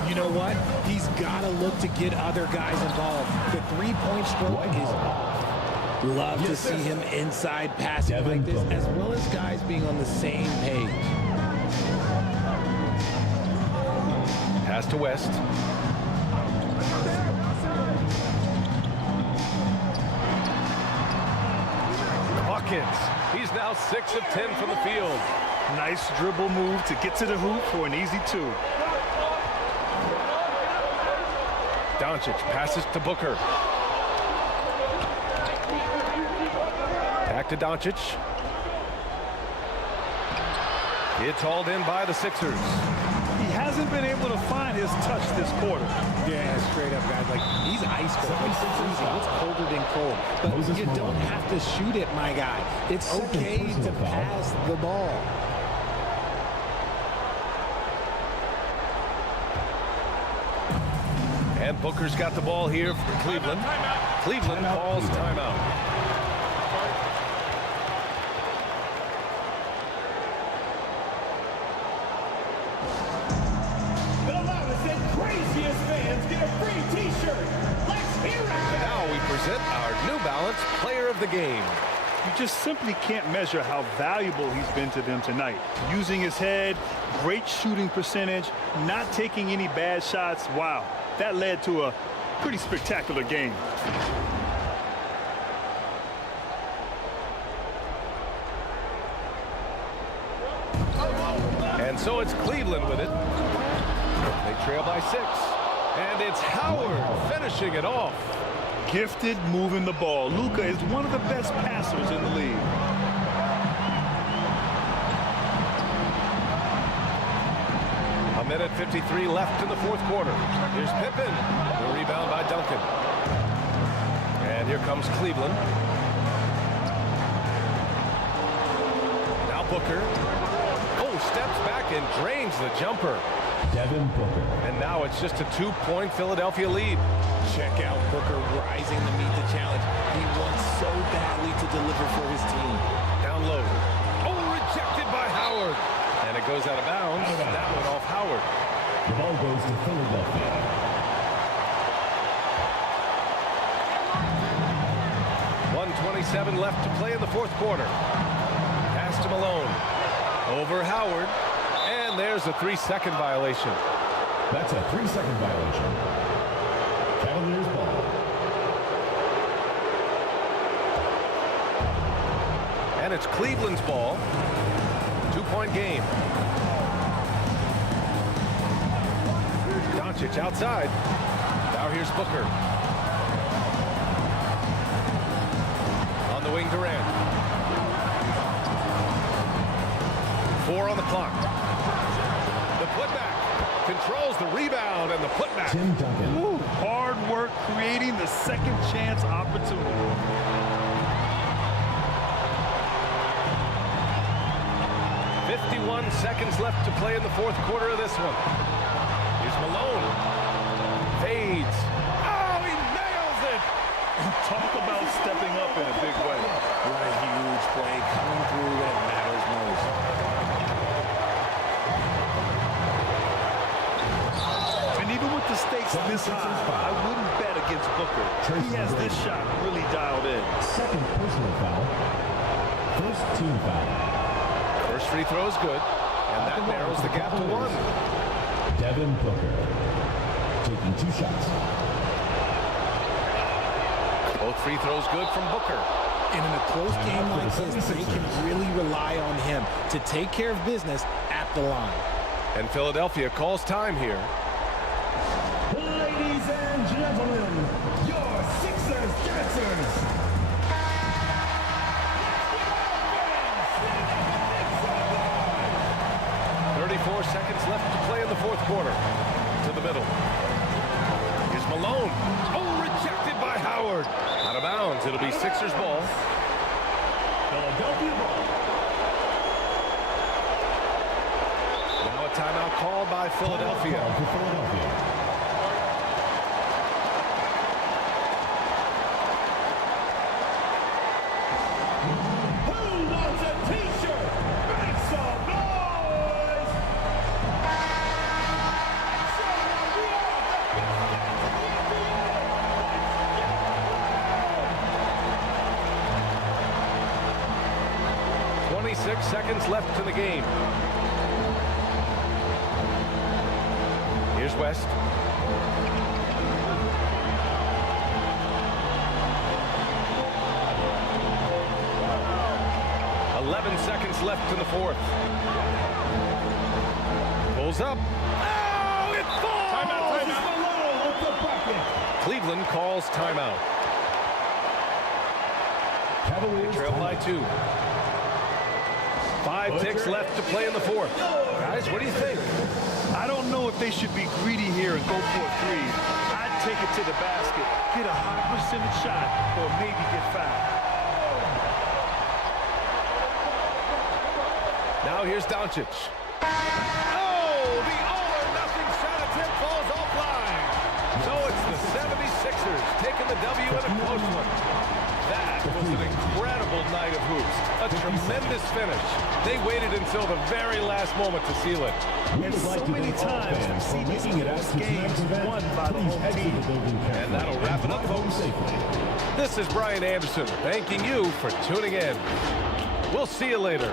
You know what? He's got to look to get other guys involved. The 3-point stroke is off. Love to see him inside passing like this, as well as guys being on the same page. Pass to West. Hawkins. He's now 6 of 10 from the field. Nice dribble move to get to the hoop for an easy 2. Doncic passes to Booker. Back to Doncic. It's hauled in by the Sixers. He hasn't been able to find his touch this quarter. Yeah, straight up, guys. Like, he's ice cold. Like, it's easy. It's colder than cold. But you don't have to shoot it, my guy. It's okay to pass the ball. And Booker's got the ball here for Cleveland. Cleveland calls timeout. The loudest and craziest fans get a free t-shirt. Let's hear it. Now we present our New Balance Player of the Game. You just simply can't measure how valuable he's been to them tonight. Using his head, great shooting percentage, not taking any bad shots. Wow, that led to a pretty spectacular game. And so it's Cleveland with it. They trail by 6. And it's Howard finishing it off. Gifted moving the ball. Luka is one of the best passers in the league. A minute 53 left in the 4th quarter. Here's Pippen. The rebound by Duncan. And here comes Cleveland. Now Booker. Oh, steps back and drains the jumper. Devin Booker. And now it's just a 2-point Philadelphia lead. Check out Booker rising to meet the challenge. He wants so badly to deliver for his team. Down low. Oh, rejected by Howard. And it goes out of bounds. That went off Howard. The ball goes to Philadelphia. 1:27 left to play in the 4th quarter. Pass pass to Malone. Over Howard. And there's a 3-second violation. That's a 3-second violation. Cavaliers ball. And it's Cleveland's ball. 2-point game. Doncic outside. Now here's Booker. On the wing, Durant. 4 on the clock. The putback. Controls the rebound and the putback. Tim Duncan. Ooh, hard work creating the second chance opportunity. 51 seconds left to play in the fourth quarter of this one. Here's Malone. Fades. Oh, he nails it! Talk about stepping up in a big way. What a huge play coming through when it matters most. And even with the stakes this high, I wouldn't bet against Booker. He has this shot really dialed in. Second personal foul. First team foul. First free throw is good, and that narrows the gap to 1. Devin Booker taking 2 shots. Both free throws good from Booker. And in a close game like this, they can really rely on him to take care of business at the line. And Philadelphia calls time here. Ladies and gentlemen, your Sixers dancers. 34 seconds left to play in the fourth quarter. To the middle. Here's Malone. Oh, rejected by Howard. Out of bounds. It'll be Sixers ball. Philadelphia ball. Now a timeout called by Philadelphia. Who wants a t-shirt? Make some noise! 26 seconds left in the game. Here's West. Seconds left in the fourth. Pulls up. Oh, it falls! Timeout. Cleveland calls timeout. They trail by 2. 5 ticks left to play in the fourth. Guys, what do you think? I don't know if they should be greedy here and go for a 3. I'd take it to the basket, get a high percentage shot, or maybe get fouled. Now here's Doncic. Oh, the all-or-nothing shot attempt falls offline. So it's the 76ers taking the W in a close one. That was an incredible night of hoops. A tremendous finish. They waited until the very last moment to seal it. And so many times we see these close games won by the home team. And that'll wrap it up, folks. This is Brian Anderson thanking you for tuning in. We'll see you later.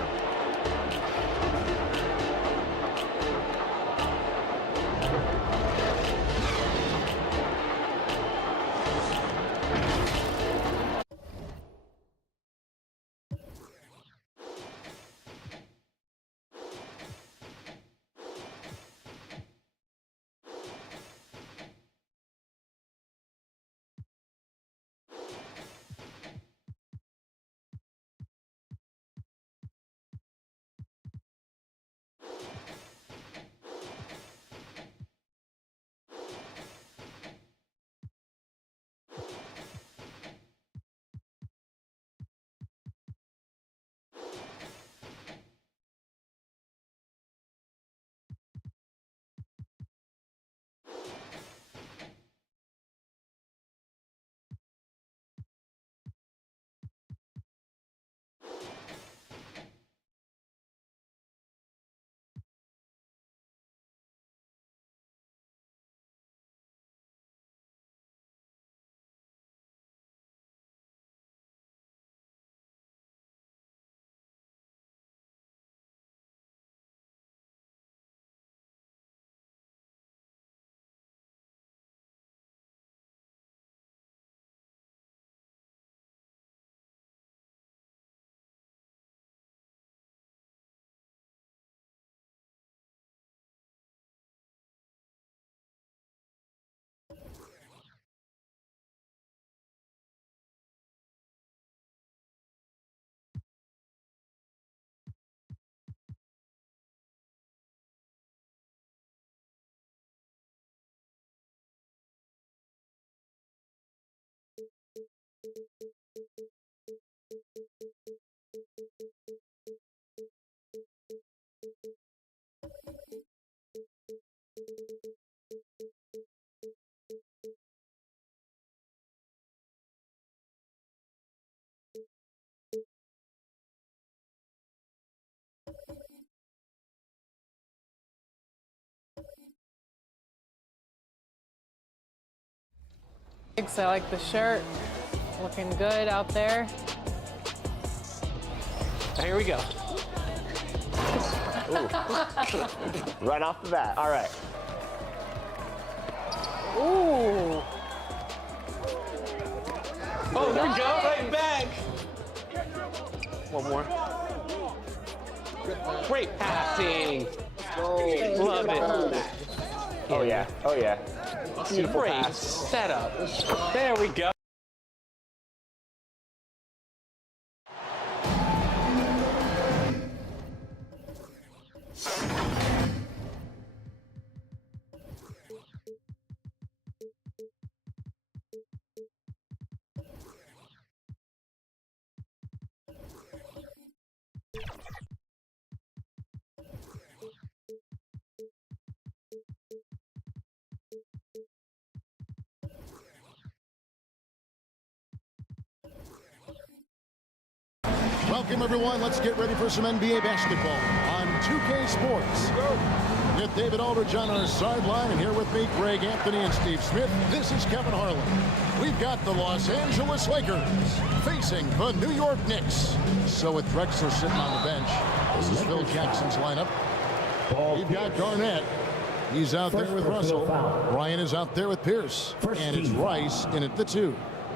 I like the shirt. Looking good out there. Here we go. Right off the bat. All right. Ooh. Oh, there we go. Right back. One more. Great passing. Love it. Oh, yeah. Oh, yeah. Beautiful Great pass. setup. There we go. Welcome, everyone. Let's get ready for some NBA basketball on 2K Sports. With David Aldridge on our sideline, and here with me, Greg Anthony and Steve Smith. This is Kevin Harlan. We've got the Los Angeles Lakers facing the New York Knicks. So with Drexler sitting on the bench, this is Phil Jackson's lineup. We've got Garnett. He's out there with Russell. Ryan is out there with Pierce. And it's Rice in at the 2.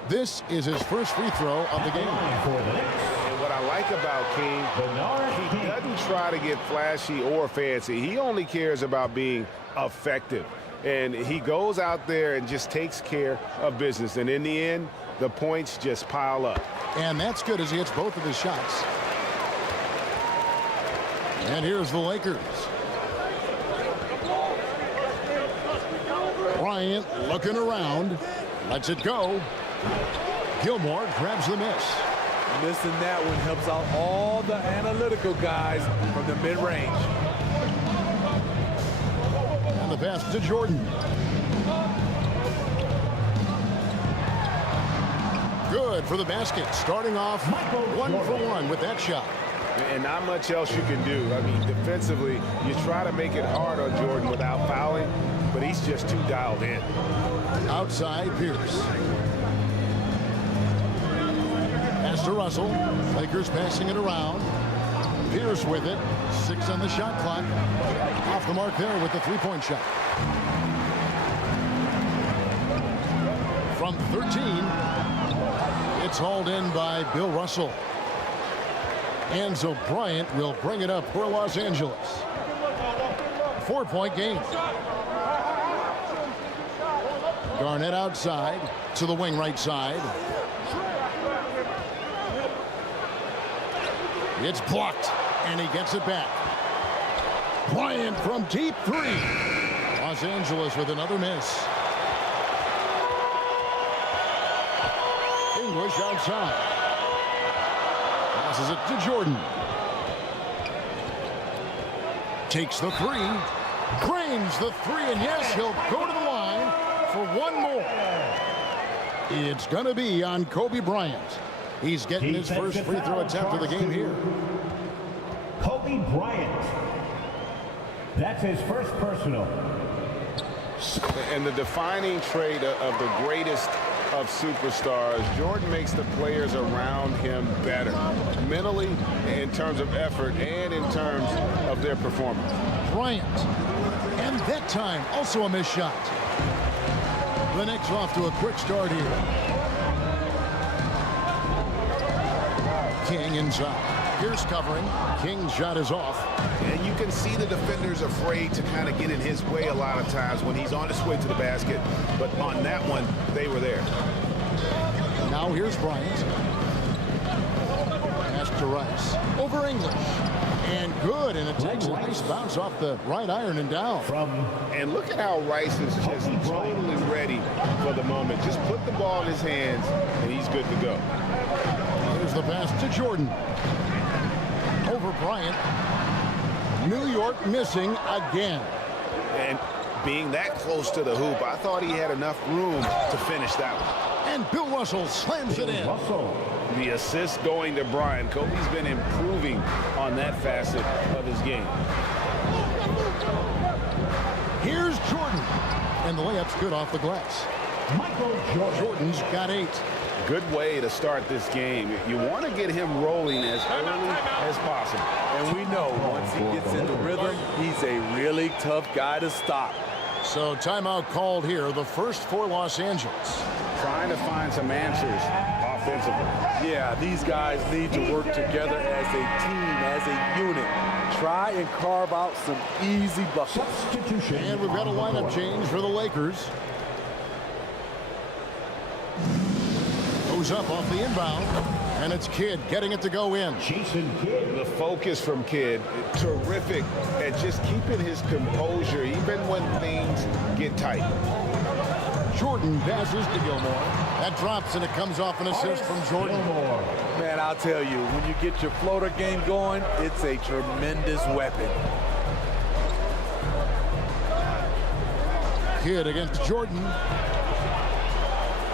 This is his first free throw of the game. And what I like about King, he doesn't try to get flashy or fancy. He only cares about being effective. And he goes out there and just takes care of business. And in the end, the points just pile up. And that's good as he hits both of his shots. And here's the Lakers. Bryant looking around. Lets it go. Gilmore grabs the miss. Missing that one helps out all the analytical guys from the mid-range. And the pass to Jordan. Good for the basket. Starting off 1-for-1 with that shot. And not much else you can do. I mean, defensively, you try to make it hard on Jordan without fouling, but he's just too dialed in. Outside, Pierce. Pass to Russell. Lakers passing it around. Pierce with it. 6 on the shot clock. Off the mark there with the three-point shot. From 13, it's hauled in by Bill Russell. And so Bryant will bring it up for Los Angeles. 4-point game. Garnett outside to the wing right side. It's blocked, and he gets it back. Bryant from deep 3. Los Angeles with another miss. English outside. Passes it to Jordan. Takes the 3. Drains the 3, and yes, he'll go to the line for one more. It's going to be on Kobe Bryant. He's getting his first free throw attempt of the game here. Kobe Bryant. That's his first personal. And the defining trait of the greatest of superstars, Jordan makes the players around him better, mentally, in terms of effort, and in terms of their performance. Bryant. And that time, also a missed shot. The Knicks off to a quick start here. King inside. Pierce covering. King's shot is off. And you can see the defenders afraid to kind of get in his way a lot of times when he's on his way to the basket. But on that one, they were there. Now here's Bryant. Pass to to Rice. Over English. And good, and it takes a nice bounce off the right iron and down. And look at how Rice is just totally ready for the moment. Just put the ball in his hands, and he's good to go. Here's the pass to Jordan. Over Bryant. New York missing again. And being that close to the hoop, I thought he had enough room to finish that one. And Bill Russell slams it in. The assist going to Brian. Kobe's been improving on that facet of his game. Here's Jordan. And the layup's good off the glass. Jordan's got 8. Good way to start this game. You want to get him rolling as early as possible. And we know once he gets into rhythm, he's a really tough guy to stop. So timeout called here, the first for Los Angeles. Trying to find some answers offensively. Yeah, these guys need to work together as a team, as a unit. Try and carve out some easy buckets. And we've got a lineup change for the Lakers. Goes up off the inbound, and it's Kidd getting it to go in. The focus from Kidd, terrific at just keeping his composure even when things get tight. Jordan passes to Gilmore. That drops, and it comes off an assist from Jordan. Man, I'll tell you, when you get your floater game going, it's a tremendous weapon. Kidd against Jordan.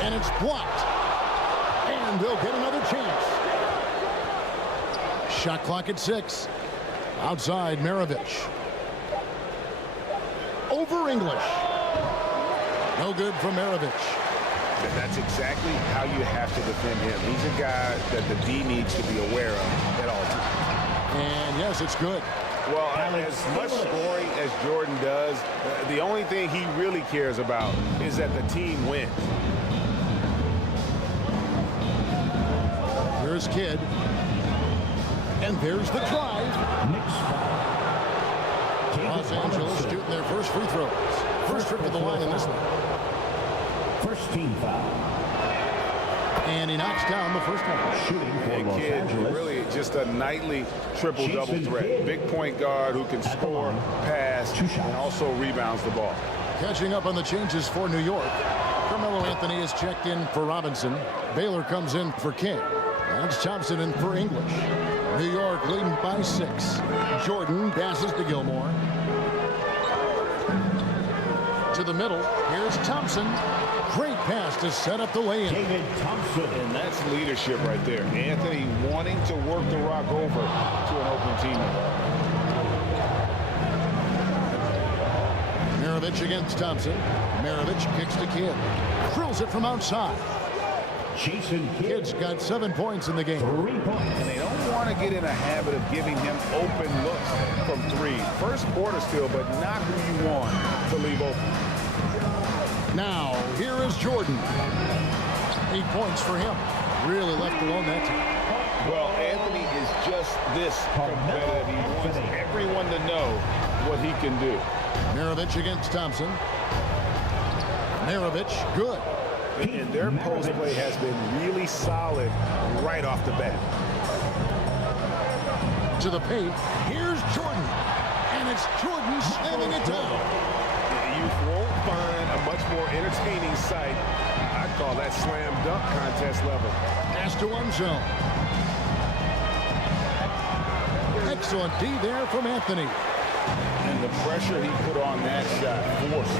And it's blocked. And they'll get another chance. Shot clock at 6. Outside, Maravich. Over English. No good from Maravich. That's exactly how you have to defend him. He's a guy that the D needs to be aware of at all times. And yes, it's good. Well, as much scoring as Jordan does, the only thing he really cares about is that the team wins. Here's Kidd. And there's the drive. Los Angeles shooting their first free throws. First trip to the line in this one. First team foul. And he knocks down the first one. Shooting for Los Kidd, Angeles. really just a nightly triple-double threat. Big point guard who can score, pass, and also rebounds the ball. Catching up on the changes for New York. Carmelo Anthony is checked in for Robinson. Baylor comes in for King. That's Thompson in for English. New York leading by 6. Jordan passes to Gilmore. To the middle. Here's Thompson. Great pass to set up the lay-in. David Thompson. And that's leadership right there. Anthony wanting to work the rock over to an open teammate. Maravich against Thompson. Maravich kicks to Kidd. Drills it from outside. Kidd's got 7 points in the game. 3 points. And they don't want to get in a habit of giving him open looks from 3. First quarter still, but not who you want to leave open. Now, here is Jordan. 8 points for him. Really left alone that time. Well, Anthony is just this competitive. He wants everyone to know what he can do. Maravich against Thompson. Maravich, good. And their post play has been really solid right off the bat. To the paint. Here's Jordan. And it's Jordan slamming it down. You won't find a much more entertaining sight. I'd call that slam dunk contest level. Pass to one zone. Excellent D there from Anthony. And the pressure he put on that shot forced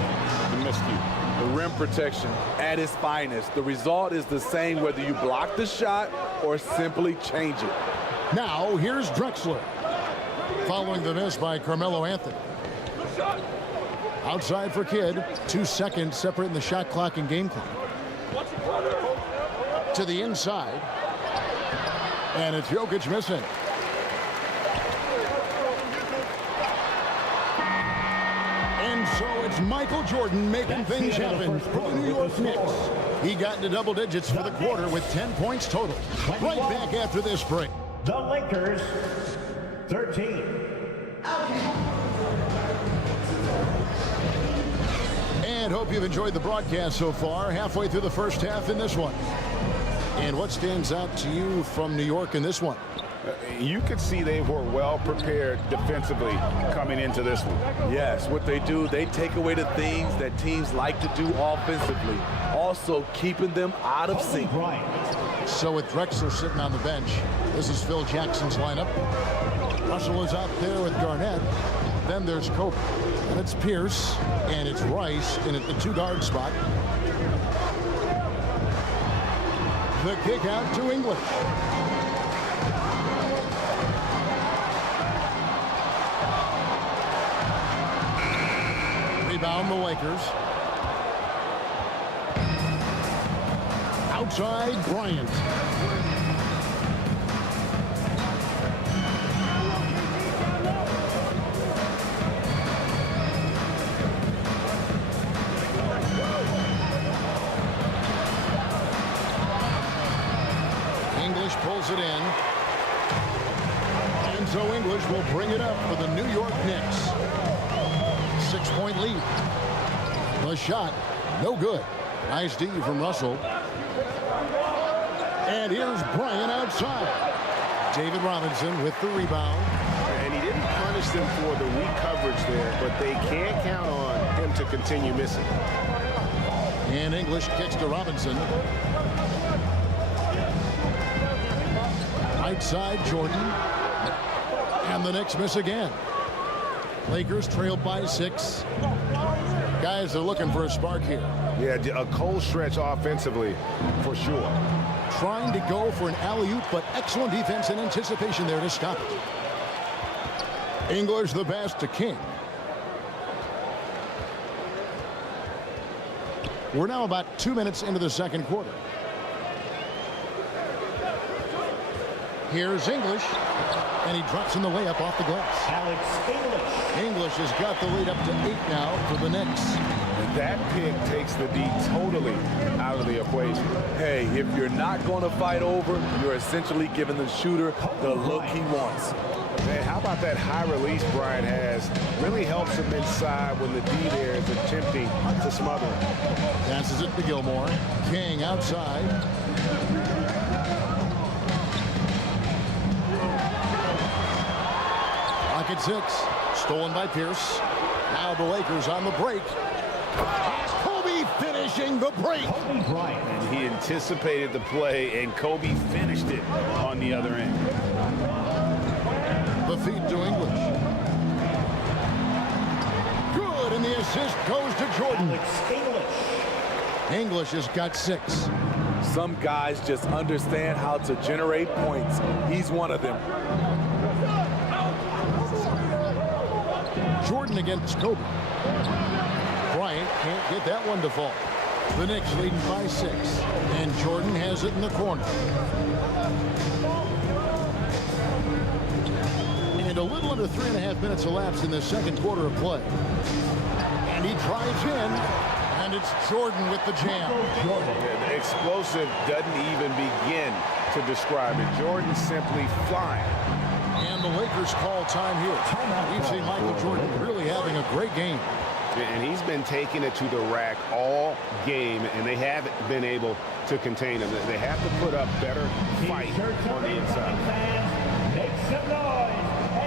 the miscue. The rim protection at its finest. The result is the same whether you block the shot or simply change it. Now, here's Drexler. Following the miss by Carmelo Anthony. Outside for Kidd. 2 seconds separating the shot clock and game clock. To the inside. And it's Jokic missing. And so it's Michael Jordan making things happen for the New York Knicks. He got into double digits for the quarter with 10 points total. Right back after this break. The Lakers, 13. And hope you've enjoyed the broadcast so far. Halfway through the first half in this one. And what stands out to you from New York in this one? You could see they were well prepared defensively coming into this one. Yes, what they do, they take away the things that teams like to do offensively, also keeping them out of sync. So with Drexler sitting on the bench, this is Phil Jackson's lineup. Russell is out there with Garnett. Then there's Kobe. And it's Pierce, and it's Rice in at the 2-guard spot. The kick out to English. Rebound the Lakers. Outside Bryant. English pulls it in. And so English will bring it up for the New York Knicks. 6-point lead. The shot, no good. Nice D from Russell. And here's Bryant outside. David Robinson with the rebound. And he didn't punish them for the weak coverage there, but they can't count on him to continue missing. And English kicks to Robinson. Right side, Jordan. And the Knicks miss again. Lakers trailed by 6. Guys are looking for a spark here. Yeah, a cold stretch offensively, for sure. Trying to go for an alley-oop, but excellent defense and anticipation there to stop it. English the pass to King. We're now about 2 minutes into the second quarter. Here's English, and he drops in the layup off the glass. English has got the lead up to 8 now for the Knicks. And that pick takes the D totally out of the equation. Hey, if you're not going to fight over, you're essentially giving the shooter the look he wants. Man, how about that high release Bryant has? Really helps him inside when the D there is attempting to smother him. Passes it to Gilmore. King outside. At 6, stolen by Pierce. Now the Lakers on the break. Kobe finishing the break. And he anticipated the play, and Kobe finished it on the other end. The feed to English. Good, and the assist goes to Jordan. English has got 6. Some guys just understand how to generate points. He's one of them. Jordan against Kobe. Bryant can't get that one to fall. The Knicks leading by 6. And Jordan has it in the corner. And a little under 3.5 minutes elapsed in the second quarter of play. And he drives in. And it's Jordan with the jam. Yeah, the explosive doesn't even begin to describe it. Jordan simply flying. And the Lakers call time here. We've seen Michael Jordan really having a great game. And he's been taking it to the rack all game, and they haven't been able to contain him. They have to put up better fight on the inside.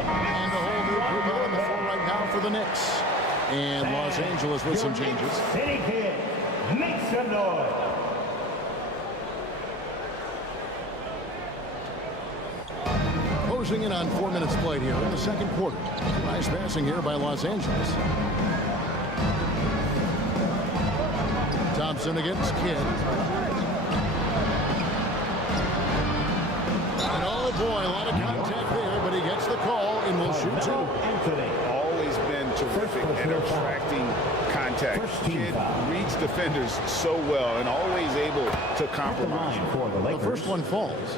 And a whole new group out on the floor right now for the Knicks. And Los Angeles with some changes. City Kid, make some noise. Closing in on 4 minutes played here in the second quarter. Nice passing here by Los Angeles. Thompson against Kidd. And oh boy, a lot of contact there, but he gets the call and will shoot 2. Always been terrific at attracting contact. Kidd reads defenders so well and always able to compromise. The first one falls.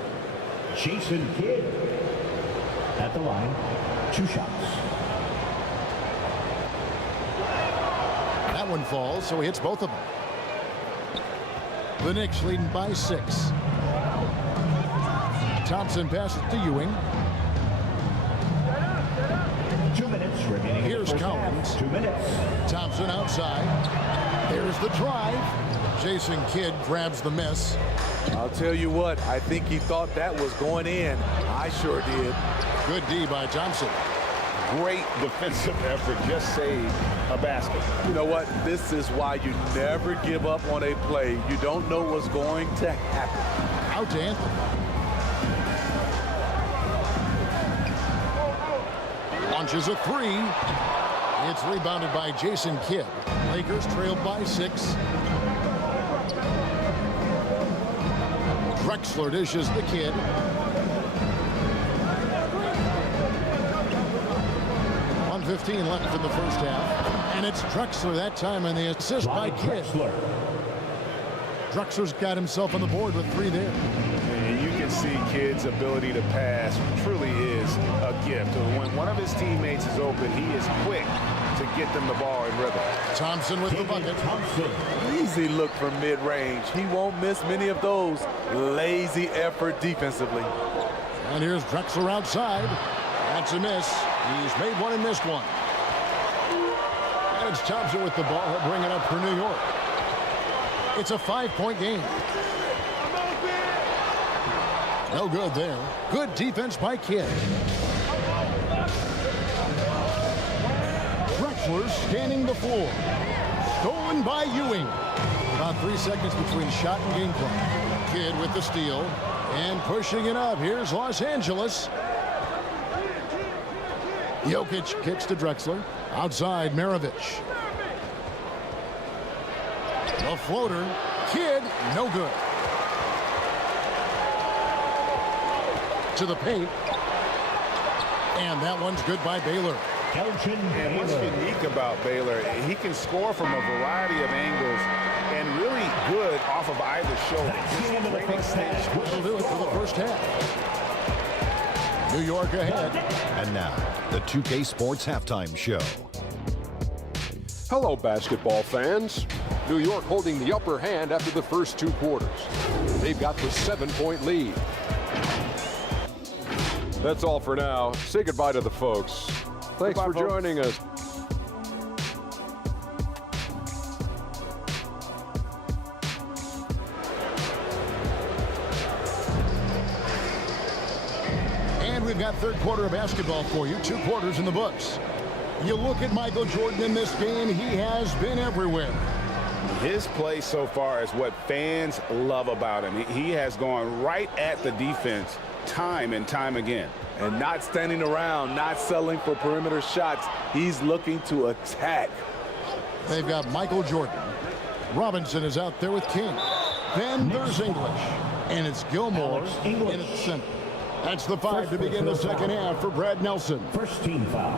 Jason Kidd at the line, 2 shots. That one falls, so he hits both of them. The Knicks leading by 6. Thompson passes to Ewing. 2 minutes remaining. Here's Collins. 2 minutes. Thompson outside. There's the drive. Jason Kidd grabs the miss. I'll tell you what, I think he thought that was going in. I sure did. Good D by Thompson. Great defensive effort, just saved a basket. You know what? This is why you never give up on a play. You don't know what's going to happen. Out to Anthony. Launches a three. It's rebounded by Jason Kidd. Lakers trailed by 6. Drexler dishes the Kidd. .1:15 left in the first half. And it's Drexler that time, and the assist by Kidd. Drexler's got himself on the board with 3 there. And you can see Kidd's ability to pass truly is a gift. When one of his teammates is open, he is quick to get them the ball in rhythm. Thompson with the bucket. Easy look from mid-range. He won't miss many of those. Lazy effort defensively. And here's Drexler outside. That's a miss. He's made one and missed one. And it's Thompson with the ball. He'll bring it up for New York. It's a 5-point game. No good there. Good defense by Kidd. Drexler scanning the floor. Stolen by Ewing. About 3 seconds between shot and game clock. Kidd with the steal and pushing it up. Here's Los Angeles. Jokic kicks to Drexler. Outside, MARAVICH. The floater. Kidd, no good. To the paint. And that one's good by Baylor. And what's unique about Baylor, he can score from a variety of angles and really good off of either shoulder. Great extension. Will do it for the first half. New York ahead. And now, the 2K Sports Halftime Show. Hello, basketball fans. New York holding the upper hand after the first 2 quarters. They've got the 7-point lead. That's all for now. Say goodbye to the folks. Thanks for joining us. And we've got third quarter of basketball for you. 2 quarters in the books. You look at Michael Jordan in this game, he has been everywhere. His play so far is what fans love about him. He has gone right at the defense time and time again. And not standing around, not settling for perimeter shots. He's looking to attack. They've got Michael Jordan. Robinson is out there with King. Then there's English. And it's Gilmore in at the center. That's the 5 to begin the second half for Brad Nelson. First team foul.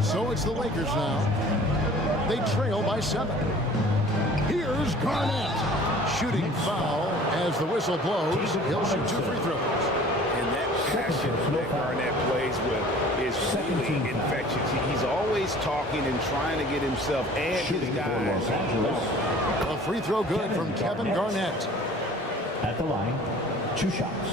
So it's the Lakers now. They trail by 7. Here's Garnett. Shooting foul as the whistle blows. He'll shoot 2 free throws. And that passion that Garnett plays with is really infectious. He's always talking and trying to get himself and his guys. A free throw good from Kevin Garnett. At the line, 2 shots.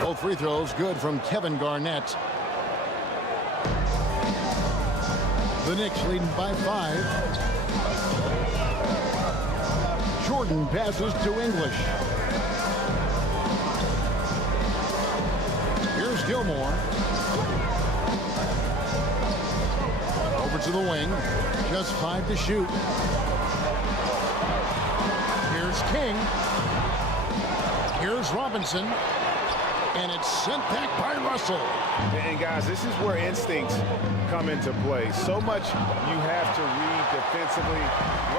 Both free throws good from Kevin Garnett. The Knicks leading by 5. Jordan passes to English. Here's Gilmore. Over to the wing. Just 5 to shoot. Here's King. Here's Robinson. And it's sent back by Russell. And guys, this is where instincts come into play. So much you have to read defensively.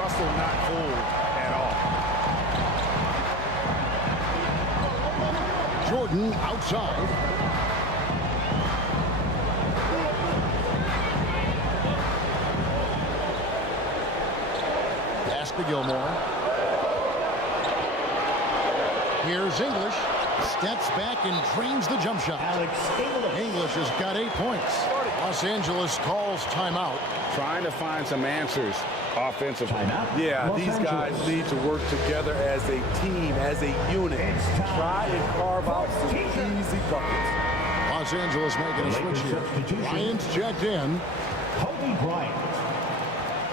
Russell not fooled at all. Jordan outside. Pass to Gilmore. Here's English. Steps back and drains the jump shot. English has got 8 points. Los Angeles calls timeout. Trying to find some answers offensively. Yeah, these guys need to work together as a team, as a unit. Try and carve out some easy buckets. Los Angeles making a switch here. Bryant's checked in.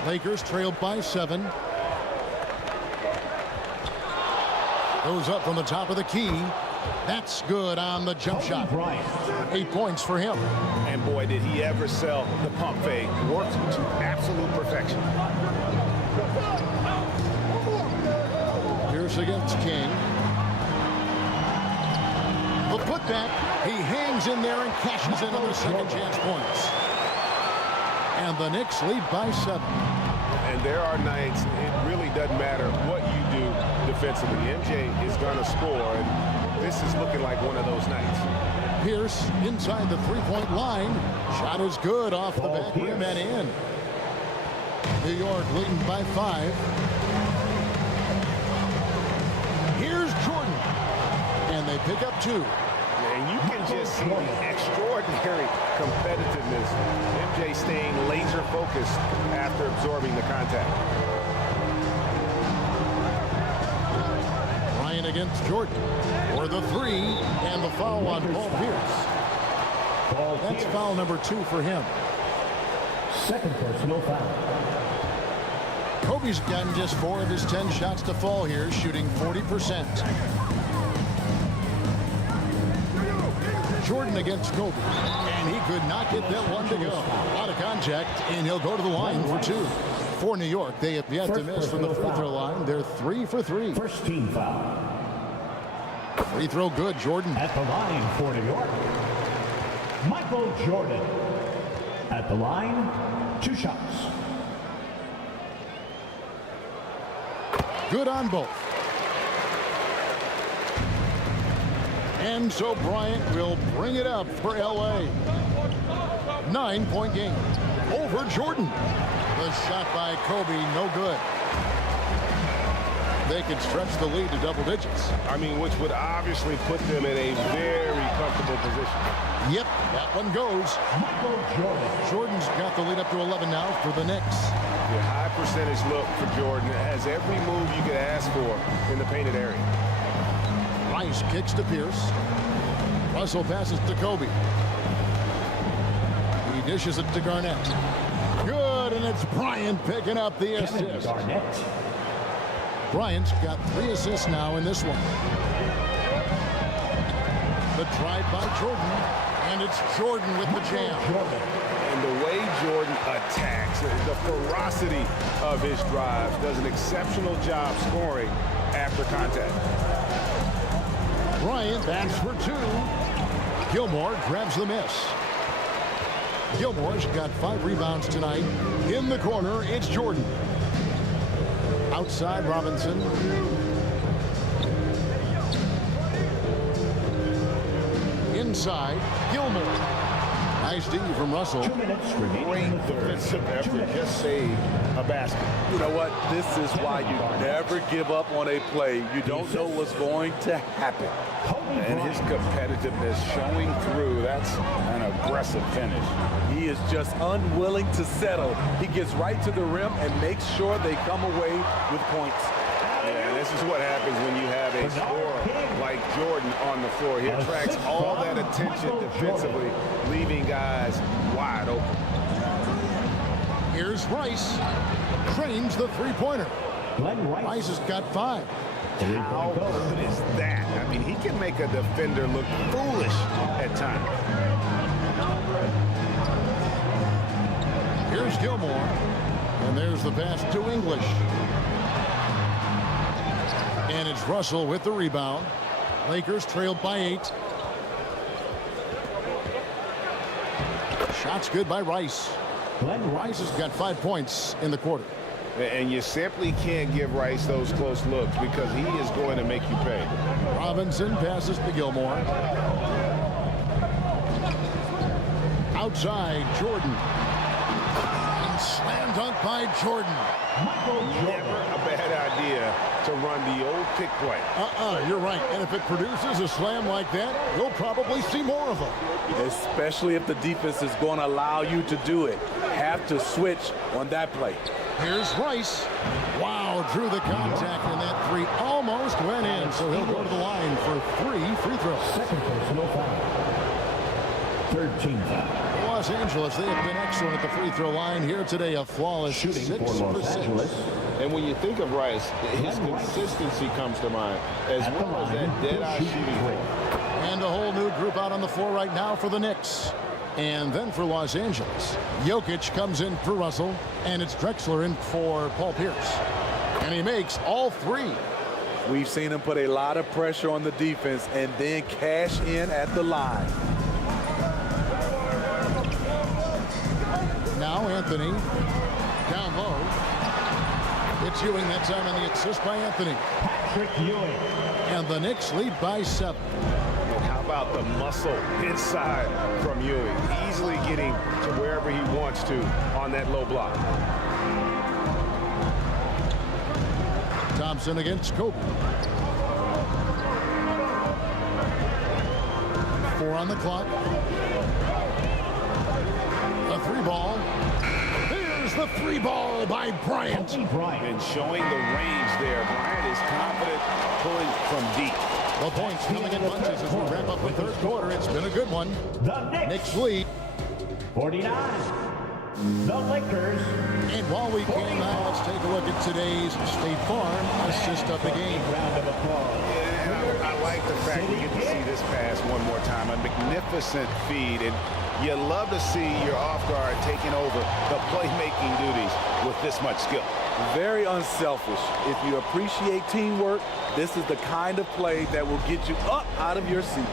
Lakers trailed by 7. Goes up from the top of the key. That's good on the jump shot. 8 points for him. And boy, did he ever sell the pump fake. Worked to absolute perfection. Pierce against King. The putback. He hangs in there and cashes in on the second chance points. And the Knicks lead by 7. And there are nights it really doesn't matter what you do defensively. MJ is going to score, and this is looking like one of those nights. Pierce inside the three-point line. Shot is good off the back rim and in. New York leading by 5. Here's Jordan. And they pick up 2. And you can just see the extraordinary competitiveness. MJ staying laser focused after absorbing the contact. Bryant against Jordan for the 3, and the foul on Paul Pierce. That's foul number 2 for him. Second personal foul. Kobe's gotten just 4 of his 10 shots to fall here, shooting 40%. Jordan against Kobe, and he could not get that one to go. Out of contact, and he'll go to the line for 2. For New York, they have yet to miss from the free throw line. They're 3 for 3. First team foul. Free throw good, Jordan. At the line for New York, Michael Jordan. At the line, 2 shots. Good on both. And so Bryant will bring it up for LA. 9-point game. Over Jordan. The shot by Kobe, no good. They could stretch the lead to double digits. I mean, which would obviously put them in a very comfortable position. Yep, that one goes. Jordan's got the lead up to 11 now for the Knicks. Yeah, high percentage look for Jordan. It has every move you could ask for in the painted area. Rice kicks to Pierce. Russell passes to Kobe. He dishes it to Garnett. Good, and it's Bryant picking up the assist. Bryant's got 3 assists now in this one. The drive by Jordan, and it's Jordan with the jam. And the way Jordan attacks, the ferocity of his drive, does an exceptional job scoring after contact. Bryant backs for 2. Gilmore grabs the miss. Gilmore's got 5 rebounds tonight. In the corner, it's Jordan. Outside, Robinson. Inside, Gilmore. Nice D from Russell. Great defensive effort. Just saved a basket. You know what? This is why you never give up on a play. You don't know what's going to happen. And his competitiveness showing through. That's an aggressive finish. He is just unwilling to settle. He gets right to the rim and makes sure they come away with points. Yeah, this is what happens when you have a scorer like Jordan on the floor. He attracts all that attention defensively, leaving guys wide open. Here's Rice. Cranes the three-pointer. Rice has got 5. How good is that? I mean, he can make a defender look foolish at times. Here's Gilmore. And there's the pass to English. And it's Russell with the rebound. Lakers trailed by 8. Shots good by Rice. Rice has got 5 points in the quarter. And you simply can't give Rice those close looks because he is going to make you pay. Robinson passes to Gilmore. Outside, Jordan. And slam dunk by Jordan. Never a bad idea to to run the old pick play. You're right. And if it produces a slam like that, you'll probably see more of them. Especially if the defense is going to allow you to do it. Have to switch on that play. Here's Rice. Wow, drew the contact, and that three almost went in. So he'll go to the line for 3 free throws. Second personal foul. 13 foul. Los Angeles, they have been excellent at the free throw line here today. A flawless shooting 6 for 6. And when you think of Rice, his consistency comes to mind, as well as that dead-eye shooting rate. And a whole new group out on the floor right now for the Knicks. And then for Los Angeles, JOKIC comes in for Russell, and it's Drexler in for Paul Pierce. And he makes all 3. We've seen him put a lot of pressure on the defense and then cash in at the line. Now Anthony down low. It's Ewing that time on the assist by Anthony. Patrick Ewing. And the Knicks lead by 7. How about the muscle inside from Ewing, easily getting to wherever he wants to on that low block. Thompson against Kobe. 4 on the clock. A 3 ball. Here's the 3 ball by Bryant. And showing the range there. Bryant is confident pulling from deep. The points coming in bunches as we wrap up the 3rd quarter. It's been a good one. The Knicks lead. 49. The Lakers. And while we can now, let's take a look at today's State Farm assist of the game. Round of applause. Yeah, I like the fact we get to see this pass one more time. A magnificent feed. And you love to see your off guard taking over the playmaking duties with this much skill. Very unselfish. If you appreciate teamwork, this is the kind of play that will get you up out of your seat.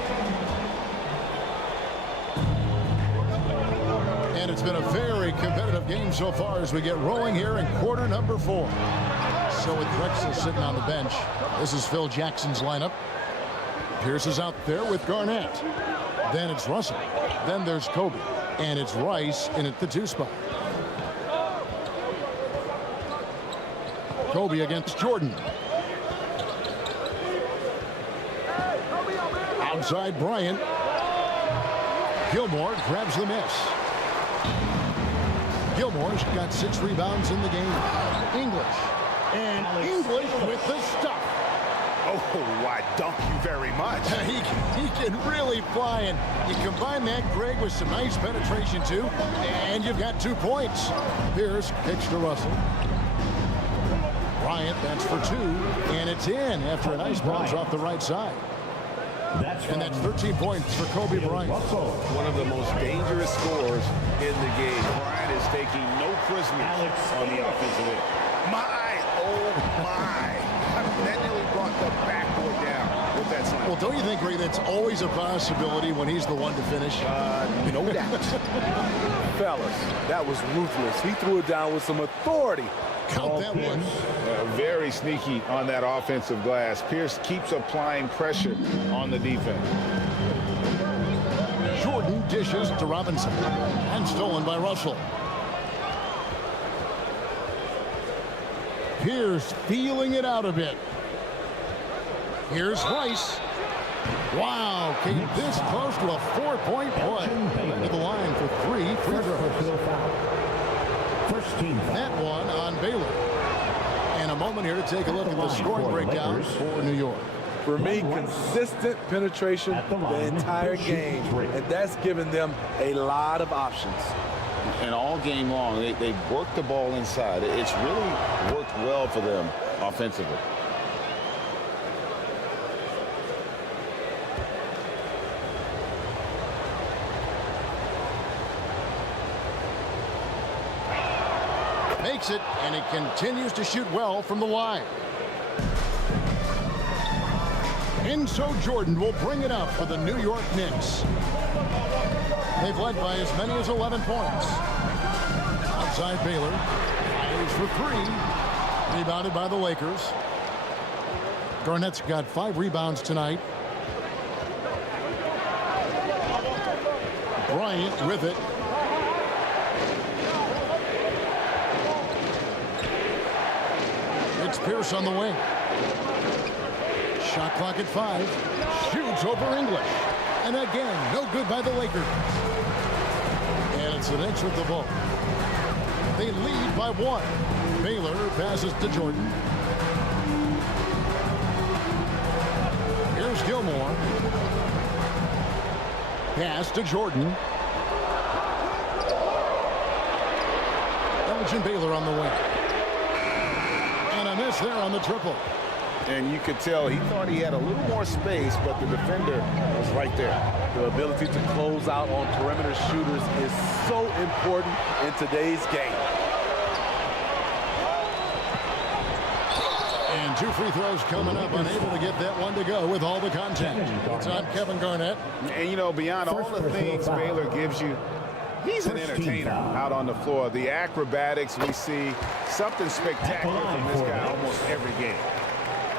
And it's been a very competitive game so far as we get rolling here in quarter number 4. So with Drexler sitting on the bench, this is Phil Jackson's lineup. Pierce is out there with Garnett. Then it's Russell. Then there's Kobe. And it's Rice in at the 2 spot. Kobe against Jordan. Outside Bryant. Gilmore grabs the miss. Gilmore's got 6 rebounds in the game. English. And English with the stuff. Oh, why, thank you very much. He can really fly, and you combine that, Greg, with some nice penetration, too, and you've got 2 points. Pierce kicks to Russell. Bryant, that's for 2, and it's in after a nice bounce off the right side. And that's 13 points for Kobe Bryant. One of the most dangerous scorers in the game. Bryant is taking no prisoners on the offensive end. Oh my. That nearly brought the backboard down with that slam. Well, don't you think, Greg, that's always a possibility when he's the one to finish? No doubt. Fellas, that was ruthless. He threw it down with some authority. Count that one. Very sneaky on that offensive glass. Pierce keeps applying pressure on the defense. Jordan dishes to Robinson. And stolen by Russell. Pierce feeling it out a bit. Here's Rice. Wow, came this close to a 4-point play. To the line for 3 free throws. That one on Baylor. And a moment here to take a look at the scoring breakdown for New York. For me, consistent penetration the entire game, and that's given them a lot of options. And all game long, they work the ball inside. It's really worked well for them offensively. Makes it, and he continues to shoot well from the line. And so Jordan will bring it up for the New York Knicks. They've led by as many as 11 points. Outside Baylor. Fires for 3. Rebounded by the Lakers. Garnett's got 5 rebounds tonight. Bryant with it. It's Pierce on the wing. Shot clock at 5. Shoots over English. And again, no good by the Lakers. And it's the Knicks with the ball. They lead by 1. Baylor passes to Jordan. Here's Gilmore. Pass to Jordan. Elgin Baylor on the wing. And a miss there on the triple. And you could tell he thought he had a little more space, but the defender was right there. The ability to close out on perimeter shooters is so important in today's game. And 2 free throws coming up, unable to get that one to go with all the contact. It's on Kevin Garnett. And, you know, beyond all the things Baylor gives you, he's an entertainer out on the floor. The acrobatics we see, something spectacular from this guy almost every game.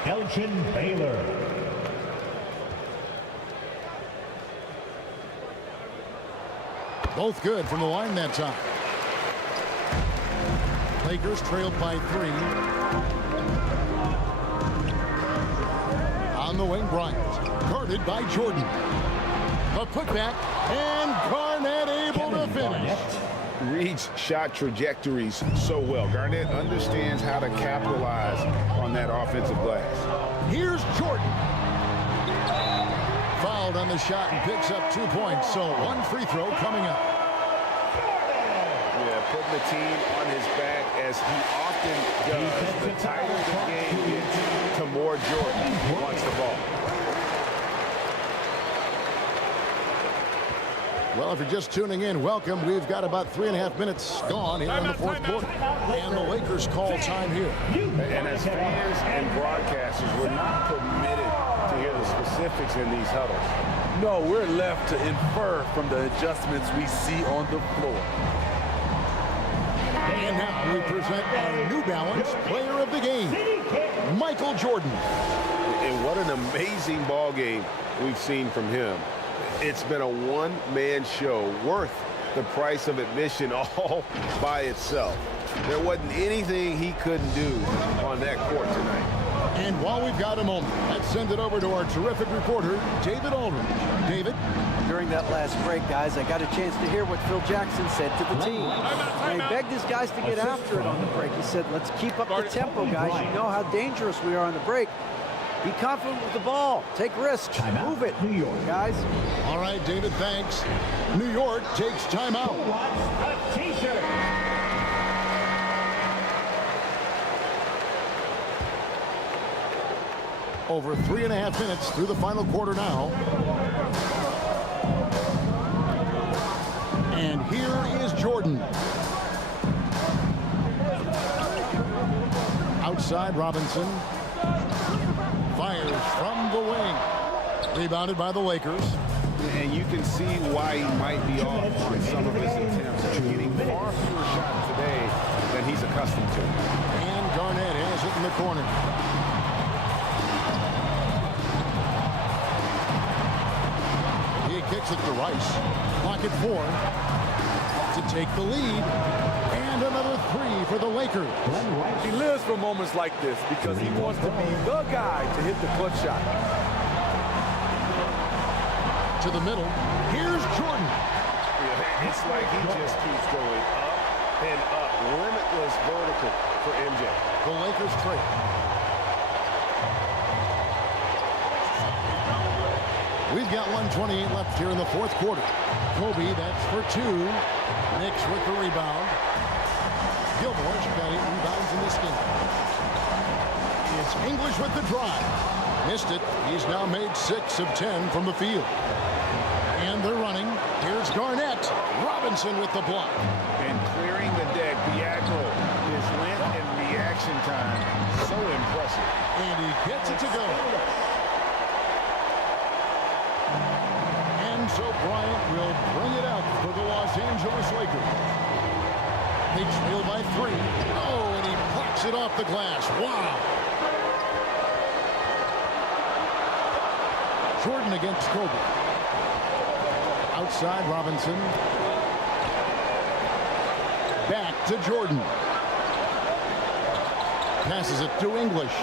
Elgin Baylor. Both good from the line that time. Lakers trailed by 3. On the wing, Bryant. Guarded by Jordan. A putback, and Garnett able to finish. Reads shot trajectories so well. Garnett understands how to capitalize on that offensive glass. Here's Jordan. Fouled on the shot and picks up 2 points. So 1 free throw coming up. Yeah, putting the team on his back as he often does. The tighter the game gets, to more Jordan wants the ball. Well, if you're just tuning in, welcome. We've got about 3.5 minutes gone here in the 4th quarter. And the Lakers call time here. And as fans and broadcasters, we're not permitted to hear the specifics in these huddles. No, we're left to infer from the adjustments we see on the floor. And now we present our New Balance Player of the Game, Michael Jordan. And what an amazing ball game we've seen from him. It's been a one-man show worth the price of admission all by itself. There wasn't anything he couldn't do on that court tonight. And while we've got a moment, let's send it over to our terrific reporter, David Aldridge. David? During that last break, guys, I got a chance to hear what Phil Jackson said to the team. And he begged his guys to get after it on the break. He said, let's keep up the tempo, guys. You know how dangerous we are on the break. Be confident with the ball. Take risks. Move it, New York, guys. All right, David, thanks. New York takes timeout. Over 3.5 minutes through the final quarter now. And here is Jordan. Outside, Robinson. Fires from the wing. Rebounded by the Lakers. And you can see why he might be off on some of his attempts. Getting far fewer shots today than he's accustomed to. And Garnett has it in the corner. He kicks it to Rice. Clock at 4 to take the lead. And another 3 for the Lakers. He lives for moments like this because he wants to be the guy to hit the clutch shot. To the middle. Here's Jordan. Yeah, it's like he just keeps going up and up. Limitless vertical for MJ. The Lakers trail. We've got 1:28 left here in the 4th quarter. Kobe, that's for 2. Knicks with the rebound. Gilmore's got 8 rebounds in this game. It's English with the drive. Missed it. He's now made 6 of 10 from the field. And they're running. Here's Garnett. Robinson with the block. And clearing the deck, Biagno, his length and reaction time, so impressive. And he gets it to go. And so Bryant will bring it up for the Los Angeles Lakers. They trail by 3. Oh, and he plucks it off the glass. Wow. Jordan against Kobe. Outside, Robinson. Back to Jordan. Passes it to English.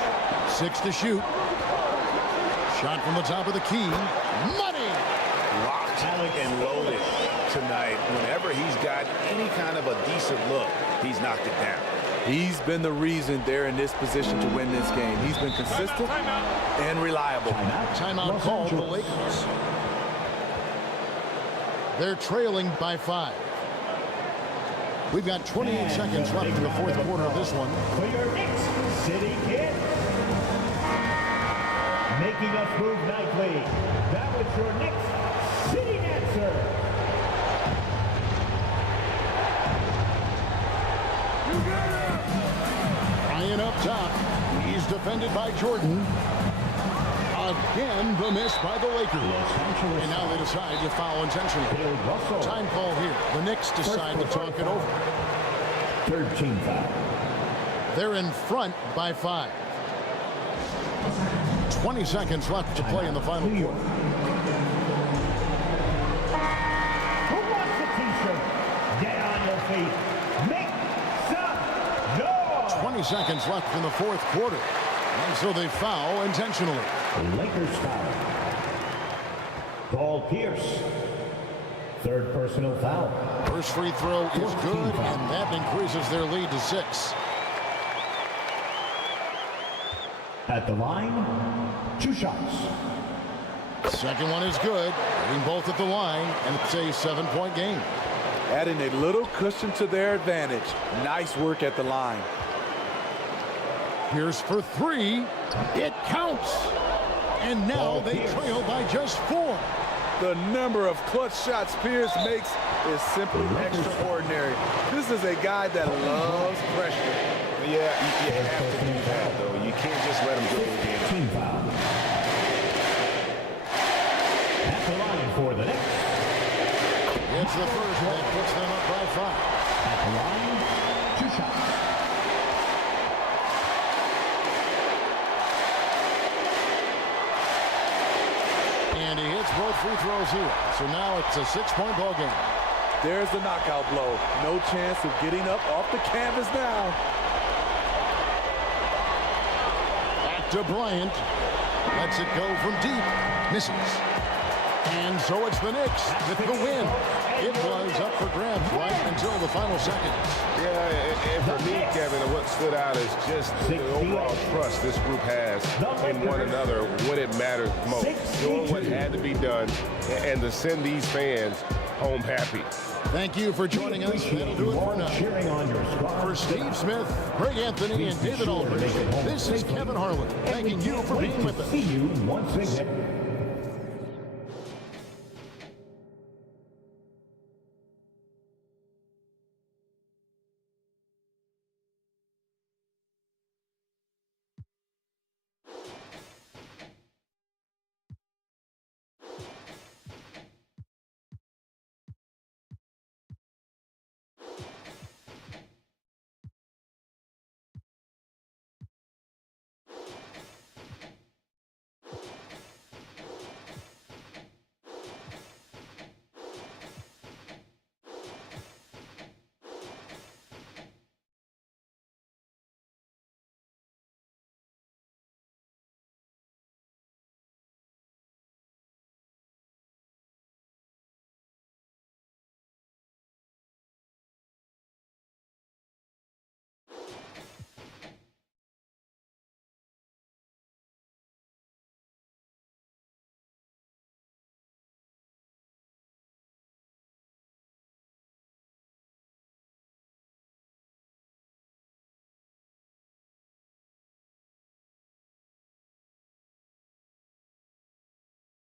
6 to shoot. Shot from the top of the key. Money! Locked and loaded tonight. Whenever he's got any kind of a decent look, he's knocked it down. He's been the reason they're in this position to win this game. He's been consistent and reliable. Timeout called the Lakers. They're trailing by 5. We've got 28 seconds left in the fourth quarter of this one. For your next City Kid. Making us move nightly. That was your next City answer. Ryan up top. He's defended by Jordan. Again, the miss by the Lakers. And now they decide to foul intentionally. Time call here. The Knicks decide to talk it over. 13 foul. They're in front by 5. 20 seconds left to play in the final quarter. Who wants a t-shirt? Get on your feet. Make some noise. 20 seconds left in the fourth quarter. And so they foul intentionally. Lakers foul. Paul Pierce. Third personal foul. First free throw is good, and that increases their lead to 6. At the line, 2 shots. Second one is good. Hitting both at the line, and it's a 7-point game. Adding a little cushion to their advantage. Nice work at the line. Pierce for 3. It counts. And now they trail by just 4. The number of clutch shots Pierce makes is simply extraordinary. This is a guy that loves pressure. Yeah, you have to do that, though. You can't just let him go again. Team foul. At the line for the Knicks. It's the first that puts them up by 5. At the line, 2 shots. And he hits both free throws here. So now it's a 6-point ball game. There's the knockout blow. No chance of getting up off the canvas now. Back to Bryant. Lets it go from deep. Misses. And so it's the Knicks with the win. It was up for grabs right until the final seconds. Yeah, and for me, Kevin, what stood out is just the overall trust this group has in one another when it matters most. Doing what had to be done and to send these fans home happy. Thank you for joining us. That'll do it for now. Cheering on your squad. For Steve Smith, Greg Anthony, and David Aldridge, this is Kevin Harlan thanking you for being with us. See you once again.